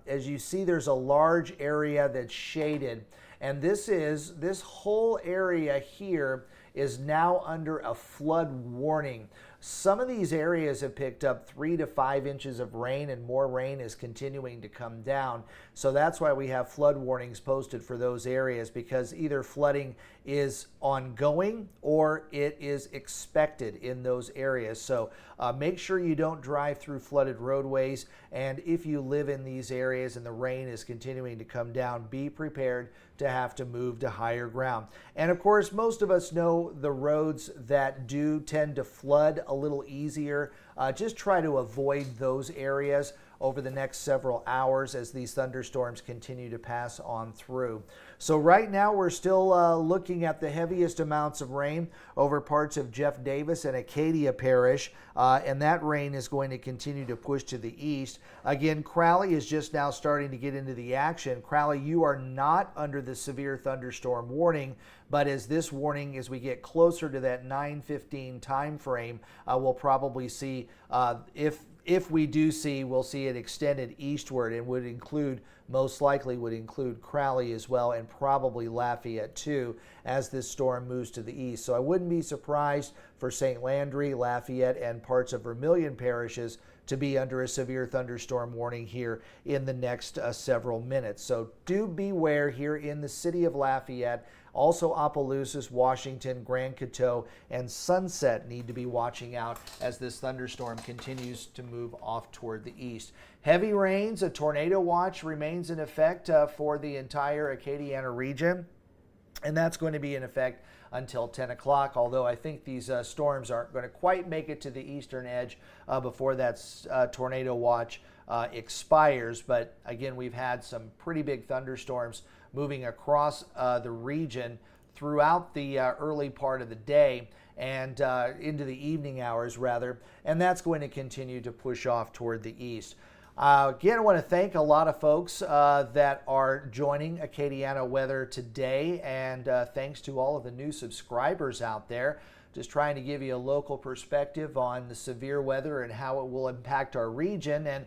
as you see, there's a large area that's shaded, and this whole area here is now under a flood warning. Some of these areas have picked up 3 to 5 inches of rain, and more rain is continuing to come down. So that's why we have flood warnings posted for those areas, because either flooding is ongoing or it is expected in those areas. So make sure you don't drive through flooded roadways, and if you live in these areas and the rain is continuing to come down, be prepared to have to move to higher ground. And of course, most of us know the roads that do tend to flood a little easier. Just try to avoid those areas over the next several hours as these thunderstorms continue to pass on through. So right now we're still looking at the heaviest amounts of rain over parts of Jeff Davis and Acadia Parish, and that rain is going to continue to push to the east. Again, Crowley is just now starting to get into the action. Crowley, you are not under the severe thunderstorm warning, but as this warning, as we get closer to that 9:15 time frame, we'll probably see, if we do see, we'll see it extended eastward and would include most likely would include Crowley as well, and probably Lafayette too, as this storm moves to the east. So I wouldn't be surprised for St. Landry, Lafayette, and parts of Vermilion parishes to be under a severe thunderstorm warning here in the next several minutes. So do beware here in the city of Lafayette. Also, Opelousas, Washington, Grand Coteau, and Sunset need to be watching out as this thunderstorm continues to move off toward the east. Heavy rains, a tornado watch remains in effect for the entire Acadiana region, and that's going to be in effect until 10 o'clock, although I think these storms aren't going to quite make it to the eastern edge before that tornado watch expires. But again, we've had some pretty big thunderstorms moving across the region throughout the early part of the day and into the evening hours rather, and that's going to continue to push off toward the east. Again, I want to thank a lot of folks that are joining Acadiana Weather today, and thanks to all of the new subscribers out there. Just trying to give you a local perspective on the severe weather and how it will impact our region. And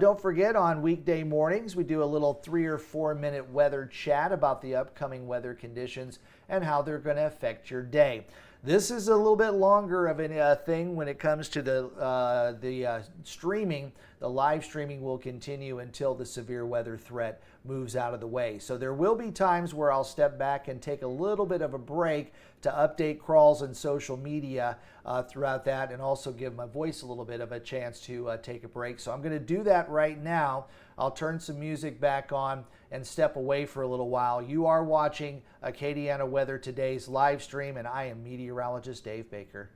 don't forget, on weekday mornings, we do a little 3 or 4 minute weather chat about the upcoming weather conditions and how they're going to affect your day. This is a little bit longer of a thing when it comes to the streaming. The live streaming will continue until the severe weather threat moves out of the way. So there will be times where I'll step back and take a little bit of a break to update crawls and social media throughout that, and also give my voice a little bit of a chance to take a break. So I'm going to do that right now. I'll turn some music back on and step away for a little while. You are watching Acadiana Weather Today's live stream, and I am meteorologist Dave Baker.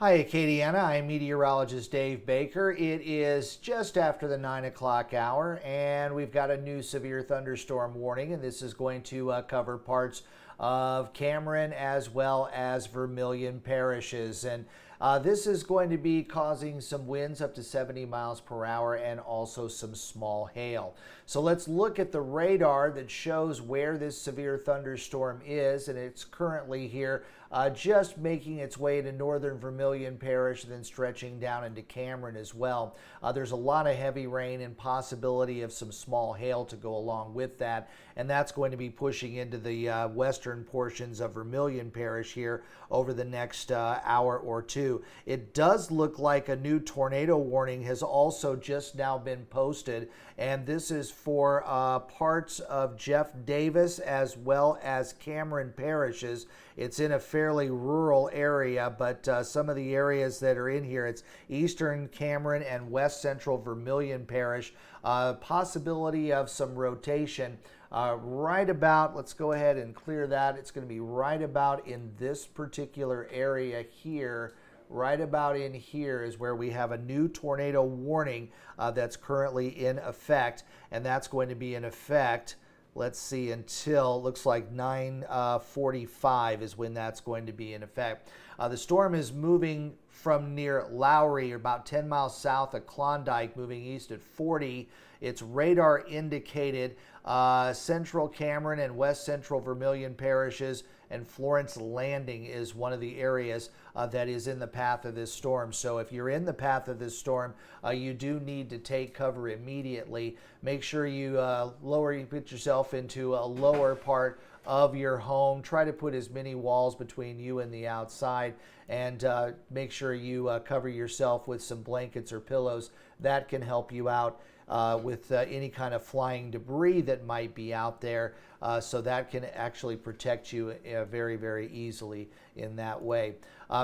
Hi, Acadiana. I'm meteorologist Dave Baker. It is just after the 9 o'clock hour, and we've got a new severe thunderstorm warning, and this is going to cover parts of Cameron as well as Vermilion parishes. And this is going to be causing some winds up to 70 miles per hour and also some small hail. So let's look at the radar that shows where this severe thunderstorm is, and it's currently here just making its way to northern Vermilion Parish, then stretching down into Cameron as well. There's a lot of heavy rain and possibility of some small hail to go along with that, and that's going to be pushing into the western portions of Vermilion Parish here over the next hour or two. It does look like a new tornado warning has also just now been posted, and this is for parts of Jeff Davis as well as Cameron parishes. It's in a fairly rural area, but some of the areas that are in here, it's eastern Cameron and west central Vermilion Parish. Possibility of some rotation right about, let's go ahead and clear that. It's going to be right about in this particular area here. Right about in here is where we have a new tornado warning that's currently in effect, and that's going to be in effect, let's see, until looks like 9:45 is when that's going to be in effect. The storm is moving from near Lowry, about 10 miles south of Klondike, moving east at 40. It's radar indicated central Cameron and west central Vermilion parishes, and Florence Landing is one of the areas that is in the path of this storm. So if you're in the path of this storm, you do need to take cover immediately. Make sure you put yourself into a lower part of your home. Try to put as many walls between you and the outside, and make sure you cover yourself with some blankets or pillows. That can help you out with any kind of flying debris that might be out there, so that can actually protect you very, very easily in that way.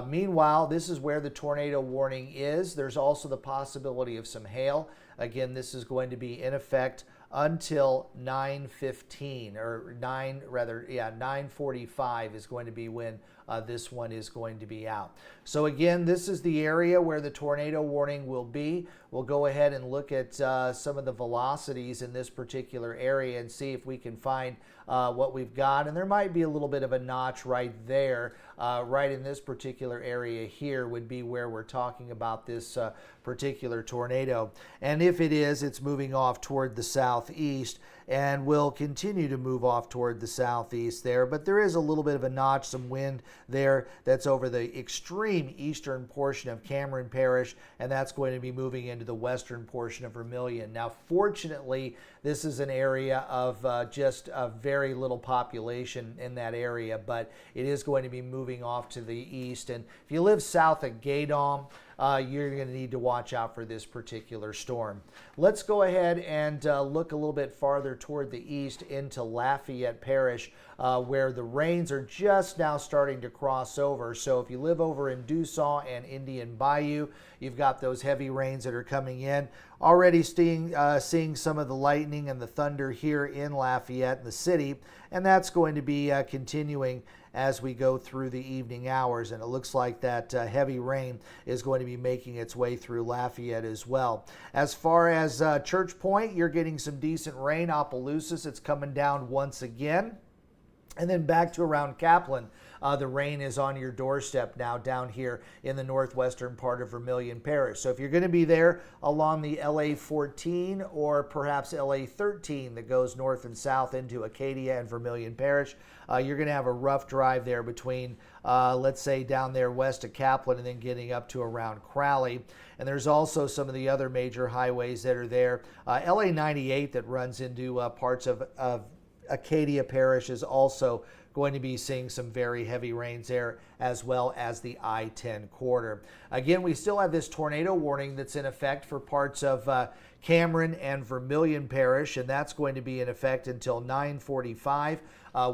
Meanwhile, this is where the tornado warning is. There's also the possibility of some hail. Again, this is going to be in effect until 9:15, or 9:45 is going to be when this one is going to be out. So again, this is the area where the tornado warning will be. We'll go ahead and look at some of the velocities in this particular area and see if we can find what we've got. And there might be a little bit of a notch right there, right in this particular area here would be where we're talking about this particular tornado. And if it is, it's moving off toward the southeast and will continue to move off toward the southeast there. But there is a little bit of a notch, some wind there that's over the extreme eastern portion of Cameron Parish, and that's going to be moving into the western portion of Vermilion. Now, fortunately, this is an area of just a very little population in that area, but it is going to be moving off to the east. And if you live south of Acadiana, you're going to need to watch out for this particular storm. Let's go ahead and look a little bit farther toward the east into Lafayette Parish, where the rains are just now starting to cross over. So if you live over in Dussault and Indian Bayou, you've got those heavy rains that are coming in. Already seeing some of the lightning and the thunder here in Lafayette in the city, and that's going to be continuing as we go through the evening hours, and it looks like that heavy rain is going to be making its way through Lafayette as well. As far as Church Point, you're getting some decent rain. Opelousas, it's coming down once again. And then back to around Kaplan, the rain is on your doorstep now down here in the northwestern part of Vermilion Parish. So if you're going to be there along the LA 14 or perhaps LA 13 that goes north and south into Acadia and Vermilion Parish, you're going to have a rough drive there between, let's say, down there west of Kaplan and then getting up to around Crowley. And there's also some of the other major highways that are there. LA 98 that runs into parts of Acadia Parish is also going to be seeing some very heavy rains there, as well as the I-10 corridor. Again, we still have this tornado warning that's in effect for parts of Cameron and Vermilion Parish, and that's going to be in effect until 9:45.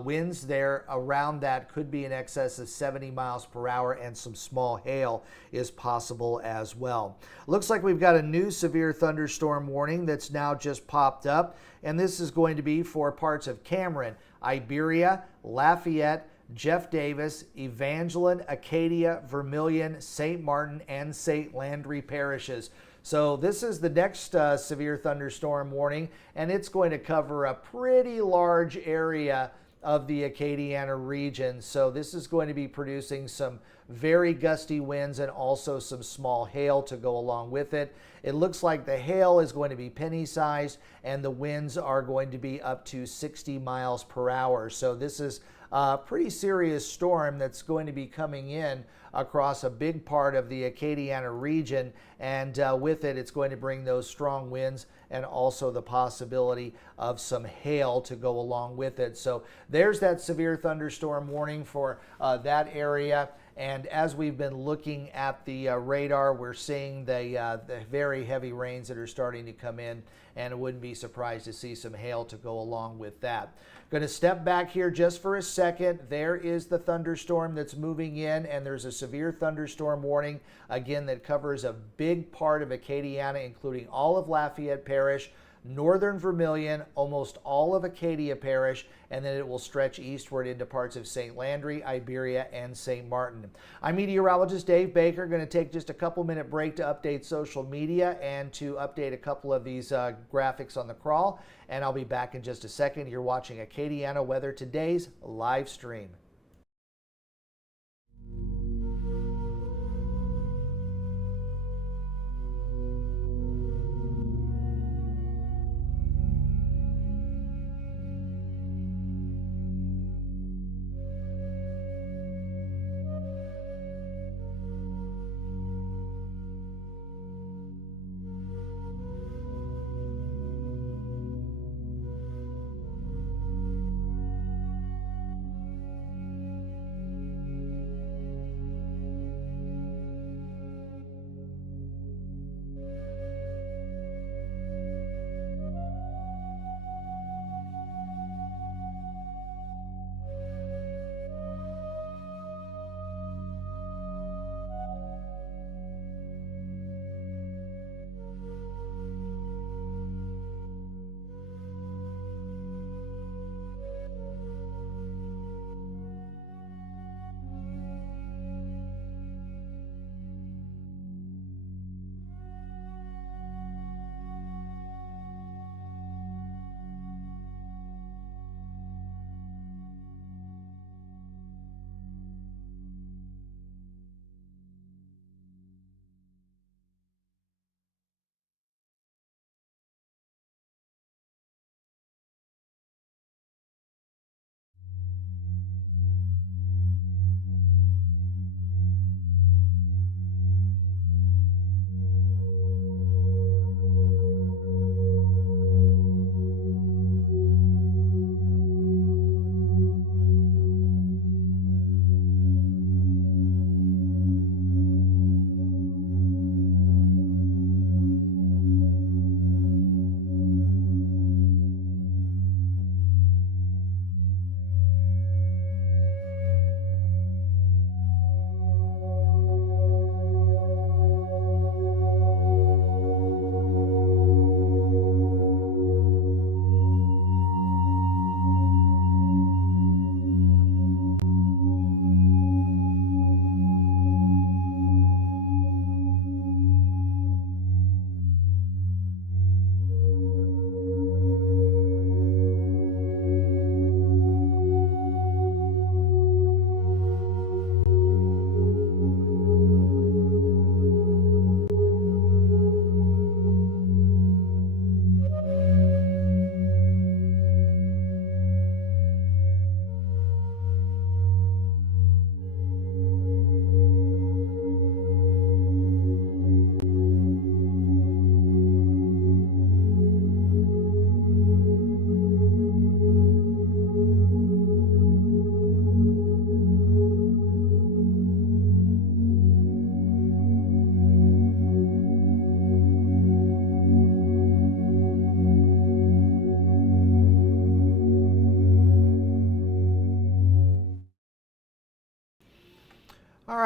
Winds there around that could be in excess of 70 miles per hour, and some small hail is possible as well. Looks like we've got a new severe thunderstorm warning that's now just popped up, and this is going to be for parts of Cameron, Iberia, Lafayette, Jeff Davis, Evangeline, Acadia, Vermilion, St. Martin, and St. Landry parishes. So this is the next severe thunderstorm warning, and it's going to cover a pretty large area of the Acadiana region. So this is going to be producing some very gusty winds and also some small hail to go along with it. It looks like the hail is going to be penny sized and the winds are going to be up to 60 miles per hour. So this is a pretty serious storm that's going to be coming in across a big part of the Acadiana region, and with it, it's going to bring those strong winds and also the possibility of some hail to go along with it. So there's that severe thunderstorm warning for that area. And as we've been looking at the radar, we're seeing the very heavy rains that are starting to come in, and I wouldn't be surprised to see some hail to go along with that. Going to step back here just for a second. There is the thunderstorm that's moving in, and there's a severe thunderstorm warning, again, that covers a big part of Acadiana, including all of Lafayette Parish, northern Vermilion, almost all of Acadia Parish, and then it will stretch eastward into parts of St. Landry, Iberia, and St. Martin. I'm meteorologist Dave Baker. Going to take just a couple-minute break to update social media and to update a couple of these graphics on the crawl, and I'll be back in just a second. You're watching Acadiana Weather Today's live stream.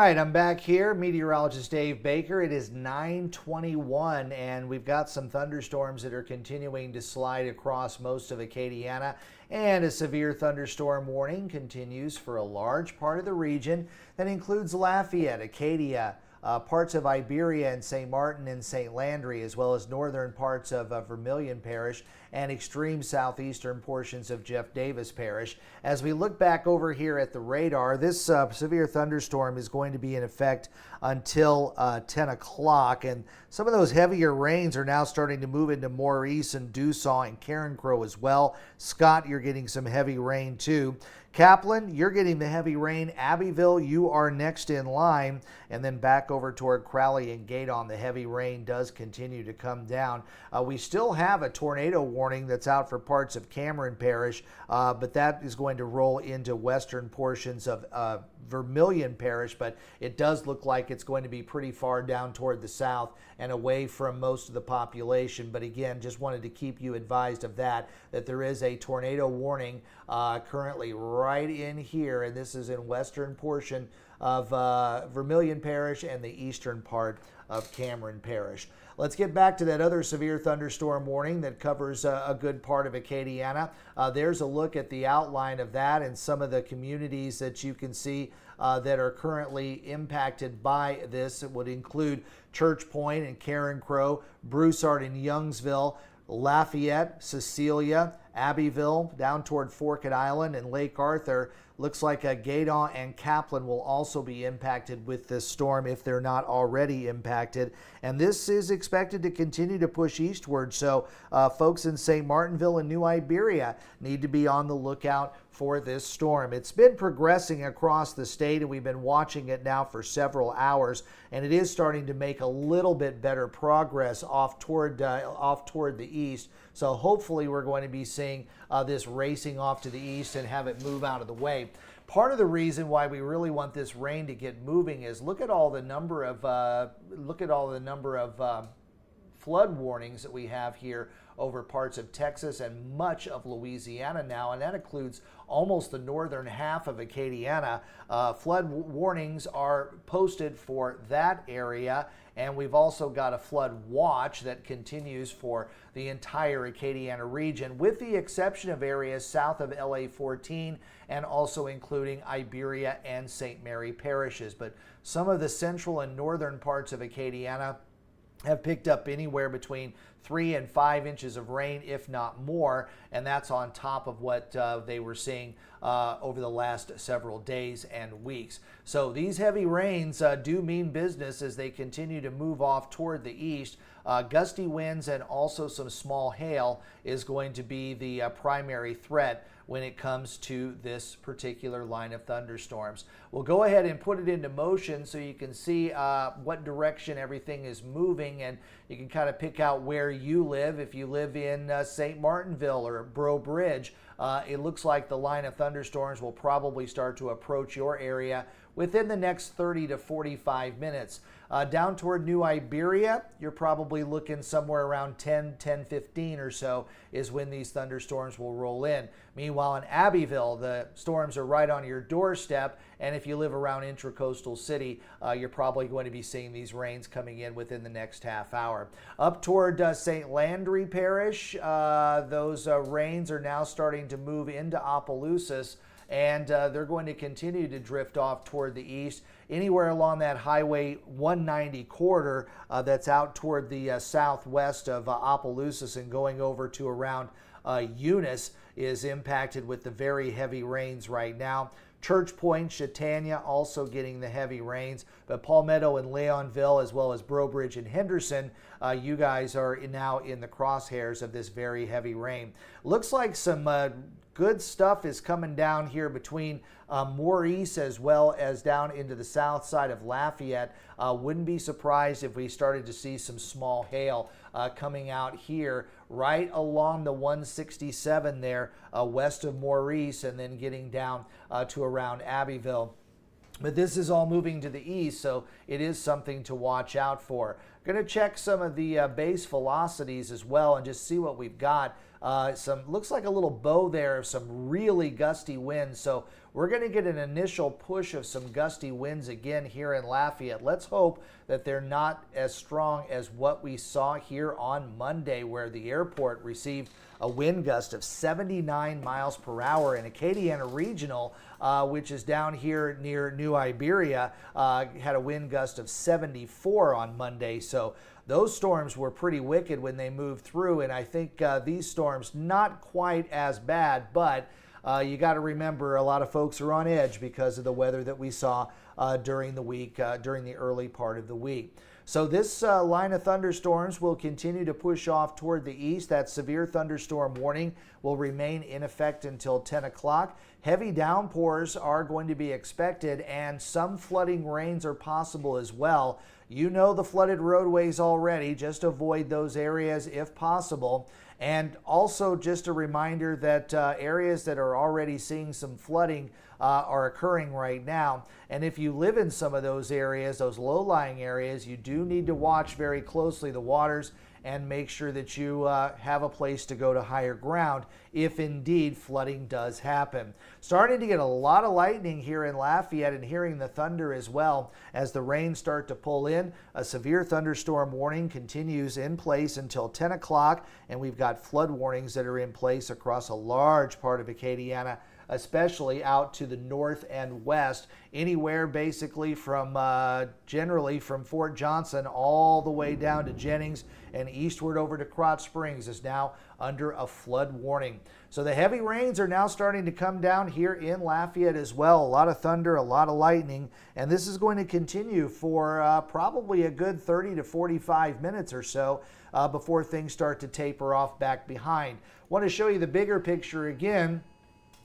right, I'm back here, meteorologist Dave Baker. It is 9:21, and we've got some thunderstorms that are continuing to slide across most of Acadiana, and a severe thunderstorm warning continues for a large part of the region that includes Lafayette, Acadia, parts of Iberia and St. Martin and St. Landry, as well as northern parts of Vermilion Parish and extreme southeastern portions of Jeff Davis Parish. As we look back over here at the radar, this severe thunderstorm is going to be in effect until 10 o'clock, and some of those heavier rains are now starting to move into Maurice and Dussault and Carencro as well. Scott, you're getting some heavy rain too. Kaplan, you're getting the heavy rain. Abbeville, you are next in line. And then back over toward Crowley and Gaydon, the heavy rain does continue to come down. We still have a tornado warning that's out for parts of Cameron Parish, but that is going to roll into western portions of Vermilion Parish, but it does look like it's going to be pretty far down toward the south and away from most of the population. But again, just wanted to keep you advised of that there is a tornado warning currently right in here, and this is in western portion of Vermilion Parish and the eastern part of Cameron Parish. Let's get back to that other severe thunderstorm warning that covers a good part of Acadiana. There's a look at the outline of that and some of the communities that you can see that are currently impacted by this. It would include Church Point and Carencro, Broussard and Youngsville, Lafayette, Cecilia, Abbeville, down toward Forked Island and Lake Arthur. Looks like Gaydon and Kaplan will also be impacted with this storm if they're not already impacted. And this is expected to continue to push eastward. So folks in St. Martinville and New Iberia need to be on the lookout for this storm. It's been progressing across the state, and we've been watching it now for several hours, and it is starting to make a little bit better progress off toward the east. So hopefully we're going to be seeing this racing off to the east and have it move out of the way. Part of the reason why we really want this rain to get moving is look at all the number of flood warnings that we have here over parts of Texas and much of Louisiana now, and that includes almost the northern half of Acadiana. Flood warnings are posted for that area, and we've also got a flood watch that continues for the entire Acadiana region, with the exception of areas south of LA 14 and also including Iberia and St. Mary parishes. But some of the central and northern parts of Acadiana have picked up anywhere between 3 and 5 inches of rain, if not more, and that's on top of what they were seeing over the last several days and weeks. So these heavy rains do mean business as they continue to move off toward the east. Gusty winds and also some small hail is going to be the primary threat when it comes to this particular line of thunderstorms. We'll go ahead and put it into motion so you can see what direction everything is moving, and you can kind of pick out where you live. If you live in St. Martinville or Breaux Bridge, it looks like the line of thunderstorms will probably start to approach your area within the next 30 to 45 minutes. Down toward New Iberia, you're probably looking somewhere around 10:15 or so is when these thunderstorms will roll in. Meanwhile, in Abbeville, the storms are right on your doorstep, and if you live around Intracoastal City, you're probably going to be seeing these rains coming in within the next half hour. Up toward St. Landry Parish, those rains are now starting to move into Opelousas, and they're going to continue to drift off toward the east, anywhere along that Highway 190 corridor that's out toward the southwest of Opelousas and going over to around Eunice is impacted with the very heavy rains right now. Church Point, Chautauqua also getting the heavy rains, but Palmetto and Leonville, as well as Breaux Bridge and Henderson, you guys are now in the crosshairs of this very heavy rain. Looks like some good stuff is coming down here between Maurice as well as down into the south side of Lafayette. Wouldn't be surprised if we started to see some small hail coming out here right along the 167 there west of Maurice, and then getting down to around Abbeville. But this is all moving to the east, so it is something to watch out for. Going to check some of the base velocities as well and just see what we've got. Looks like a little bow there of some really gusty winds, so we're going to get an initial push of some gusty winds again here in Lafayette. Let's hope that they're not as strong as what we saw here on Monday, where the airport received a wind gust of 79 miles per hour, and Acadiana Regional, which is down here near New Iberia, had a wind gust of 74 on Monday. So those storms were pretty wicked when they moved through, and I think these storms not quite as bad, but you got to remember a lot of folks are on edge because of the weather that we saw during the week, during the early part of the week. So this line of thunderstorms will continue to push off toward the east. That severe thunderstorm warning will remain in effect until 10 o'clock. Heavy downpours are going to be expected, and some flooding rains are possible as well. You know the flooded roadways already. Just avoid those areas if possible. And also just a reminder that areas that are already seeing some flooding are occurring right now. And if you live in some of those areas, those low-lying areas, you do need to watch very closely the waters and make sure that you have a place to go to higher ground if indeed flooding does happen. Starting to get a lot of lightning here in Lafayette and hearing the thunder as well as the rain start to pull in. A severe thunderstorm warning continues in place until 10 o'clock, and we've got flood warnings that are in place across a large part of Acadiana, especially out to the north and west, anywhere basically from generally from Fort Johnson all the way down to Jennings and eastward over to Krotz Springs is now under a flood warning. So the heavy rains are now starting to come down here in Lafayette as well. A lot of thunder, a lot of lightning, and this is going to continue for probably a good 30 to 45 minutes or so before things start to taper off back behind. I want to show you the bigger picture again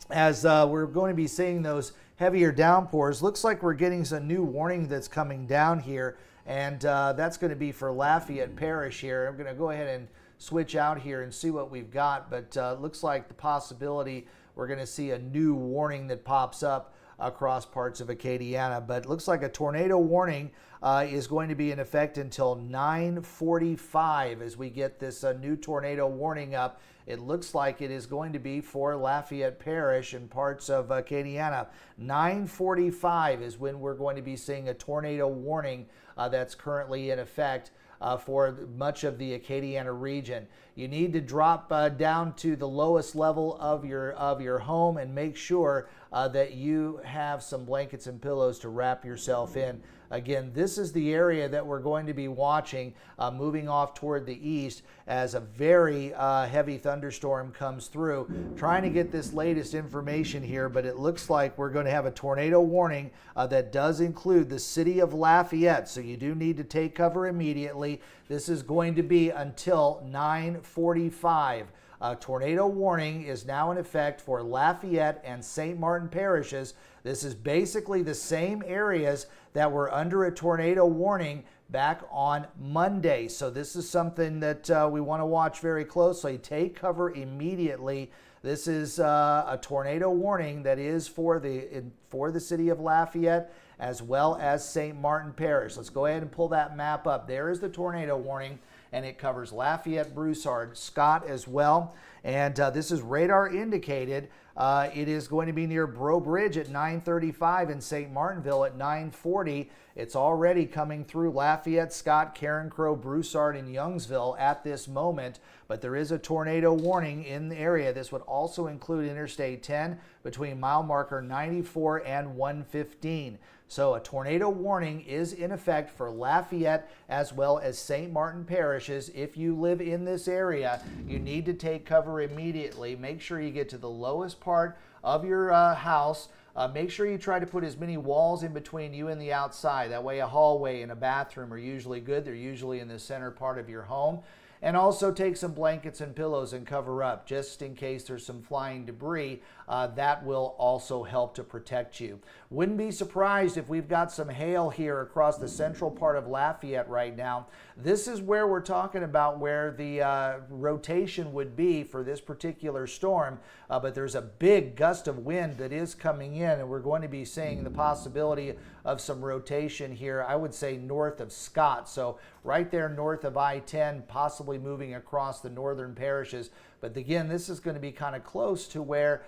as we're going to be seeing those heavier downpours. Looks like we're getting some new warning that's coming down here, and that's going to be for Lafayette Parish here. I'm going to go ahead and switch out here and see what we've got, but looks like the possibility we're going to see a new warning that pops up across parts of Acadiana. But it looks like a tornado warning is going to be in effect until 9:45 as we get this new tornado warning up. It looks like it is going to be for Lafayette Parish and parts of Acadiana. 9:45 is when we're going to be seeing a tornado warning that's currently in effect for much of the Acadiana region. You need to drop down to the lowest level of your home and make sure that you have some blankets and pillows to wrap yourself in. Again, this is the area that we're going to be watching moving off toward the east as a very heavy thunderstorm comes through. Trying to get this latest information here, but it looks like we're going to have a tornado warning that does include the city of Lafayette, so you do need to take cover immediately. This is going to be until 9:45. A tornado warning is now in effect for Lafayette and St. Martin parishes. This is basically the same areas that were under a tornado warning back on Monday. So this is something that we want to watch very closely. Take cover immediately. This is a tornado warning that is for the city of Lafayette as well as St. Martin Parish. Let's go ahead and pull that map up. There is the tornado warning, and it covers Lafayette, Broussard, Scott as well. And this is radar indicated. It is going to be near Breaux Bridge at 9:35 and St. Martinville at 9:40. It's already coming through Lafayette, Scott, Karen Crow, Broussard, and Youngsville at this moment. But there is a tornado warning in the area. This would also include Interstate 10 between mile marker 94 and 115. So a tornado warning is in effect for Lafayette as well as St. Martin parishes. If you live in this area, you need to take cover immediately. Make sure you get to the lowest part of your house. Make sure you try to put as many walls in between you and the outside. That way a hallway and a bathroom are usually good. They're usually in the center part of your home. And also take some blankets and pillows and cover up just in case there's some flying debris. That will also help to protect you. Wouldn't be surprised if we've got some hail here across the central part of Lafayette right now. This is where we're talking about where the rotation would be for this particular storm. But there's a big gust of wind that is coming in, and we're going to be seeing the possibility of some rotation here, I would say north of Scott. So right there north of I-10, possibly moving across the northern parishes. But again, this is going to be kind of close to where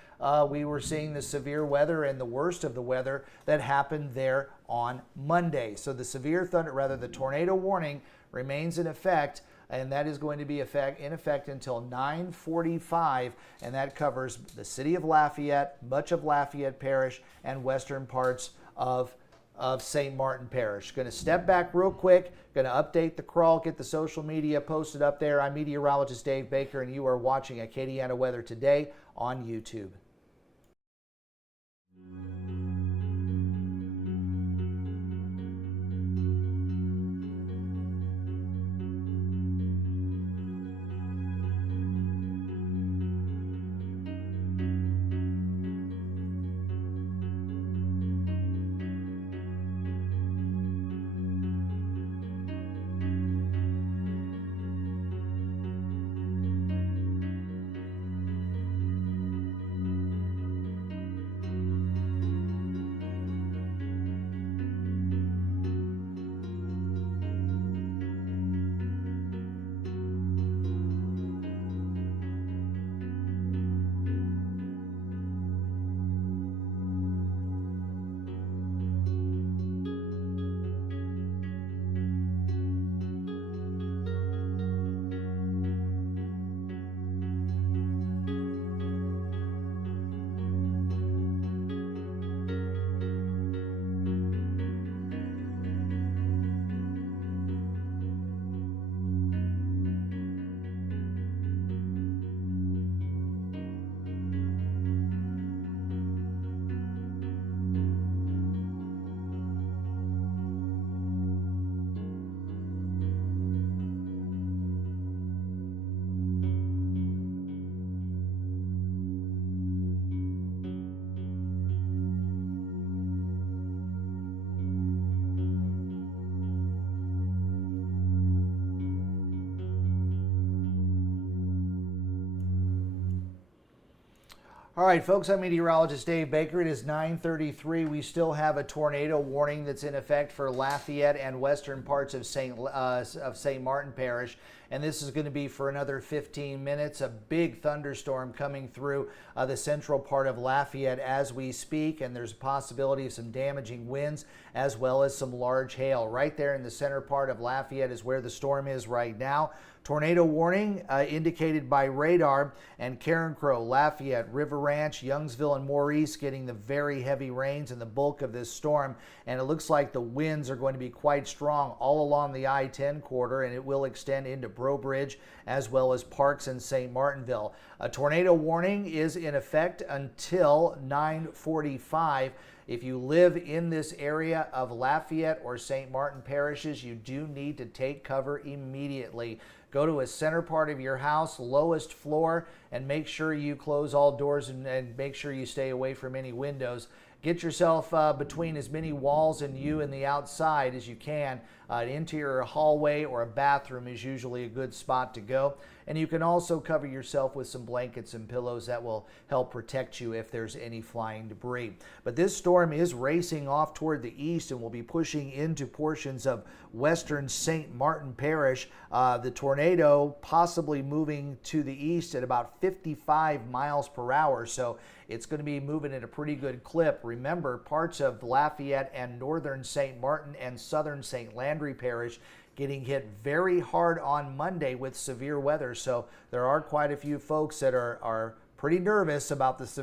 we were seeing the severe weather and the worst of the weather that happened there on Monday. So the the tornado warning remains in effect, and that is going to be in effect until 9:45, and that covers the city of Lafayette, much of Lafayette Parish, and western parts of St. Martin Parish. Going to step back real quick, going to update the crawl, get the social media posted up there. I'm meteorologist Dave Baker, and you are watching Acadiana Weather Today on YouTube. All right, folks, I'm meteorologist Dave Baker. It is 9:33. We still have a tornado warning that's in effect for Lafayette and western parts of St. Martin Parish. And this is going to be for another 15 minutes. A big thunderstorm coming through the central part of Lafayette as we speak. And there's a possibility of some damaging winds as well as some large hail. Right there in the center part of Lafayette is where the storm is right now. Tornado warning indicated by radar, and Karen Crow, Lafayette, River Ranch, Youngsville, and Maurice getting the very heavy rains and the bulk of this storm. And it looks like the winds are going to be quite strong all along the I-10 corridor, and it will extend into Breaux Bridge as well as Parks and St. Martinville. A tornado warning is in effect until 9:45. If you live in this area of Lafayette or St. Martin parishes, you do need to take cover immediately. Go to a center part of your house, lowest floor, and make sure you close all doors and make sure you stay away from any windows. Get yourself between as many walls and you and the outside as you can. An interior hallway or a bathroom is usually a good spot to go. And you can also cover yourself with some blankets and pillows that will help protect you if there's any flying debris. But this storm is racing off toward the east and will be pushing into portions of western St. Martin Parish. The tornado possibly moving to the east at about 55 miles per hour. So it's going to be moving at a pretty good clip. Remember, parts of Lafayette and northern St. Martin and southern St. Landry Parish getting hit very hard on Monday with severe weather. So there are quite a few folks that are pretty nervous about the severe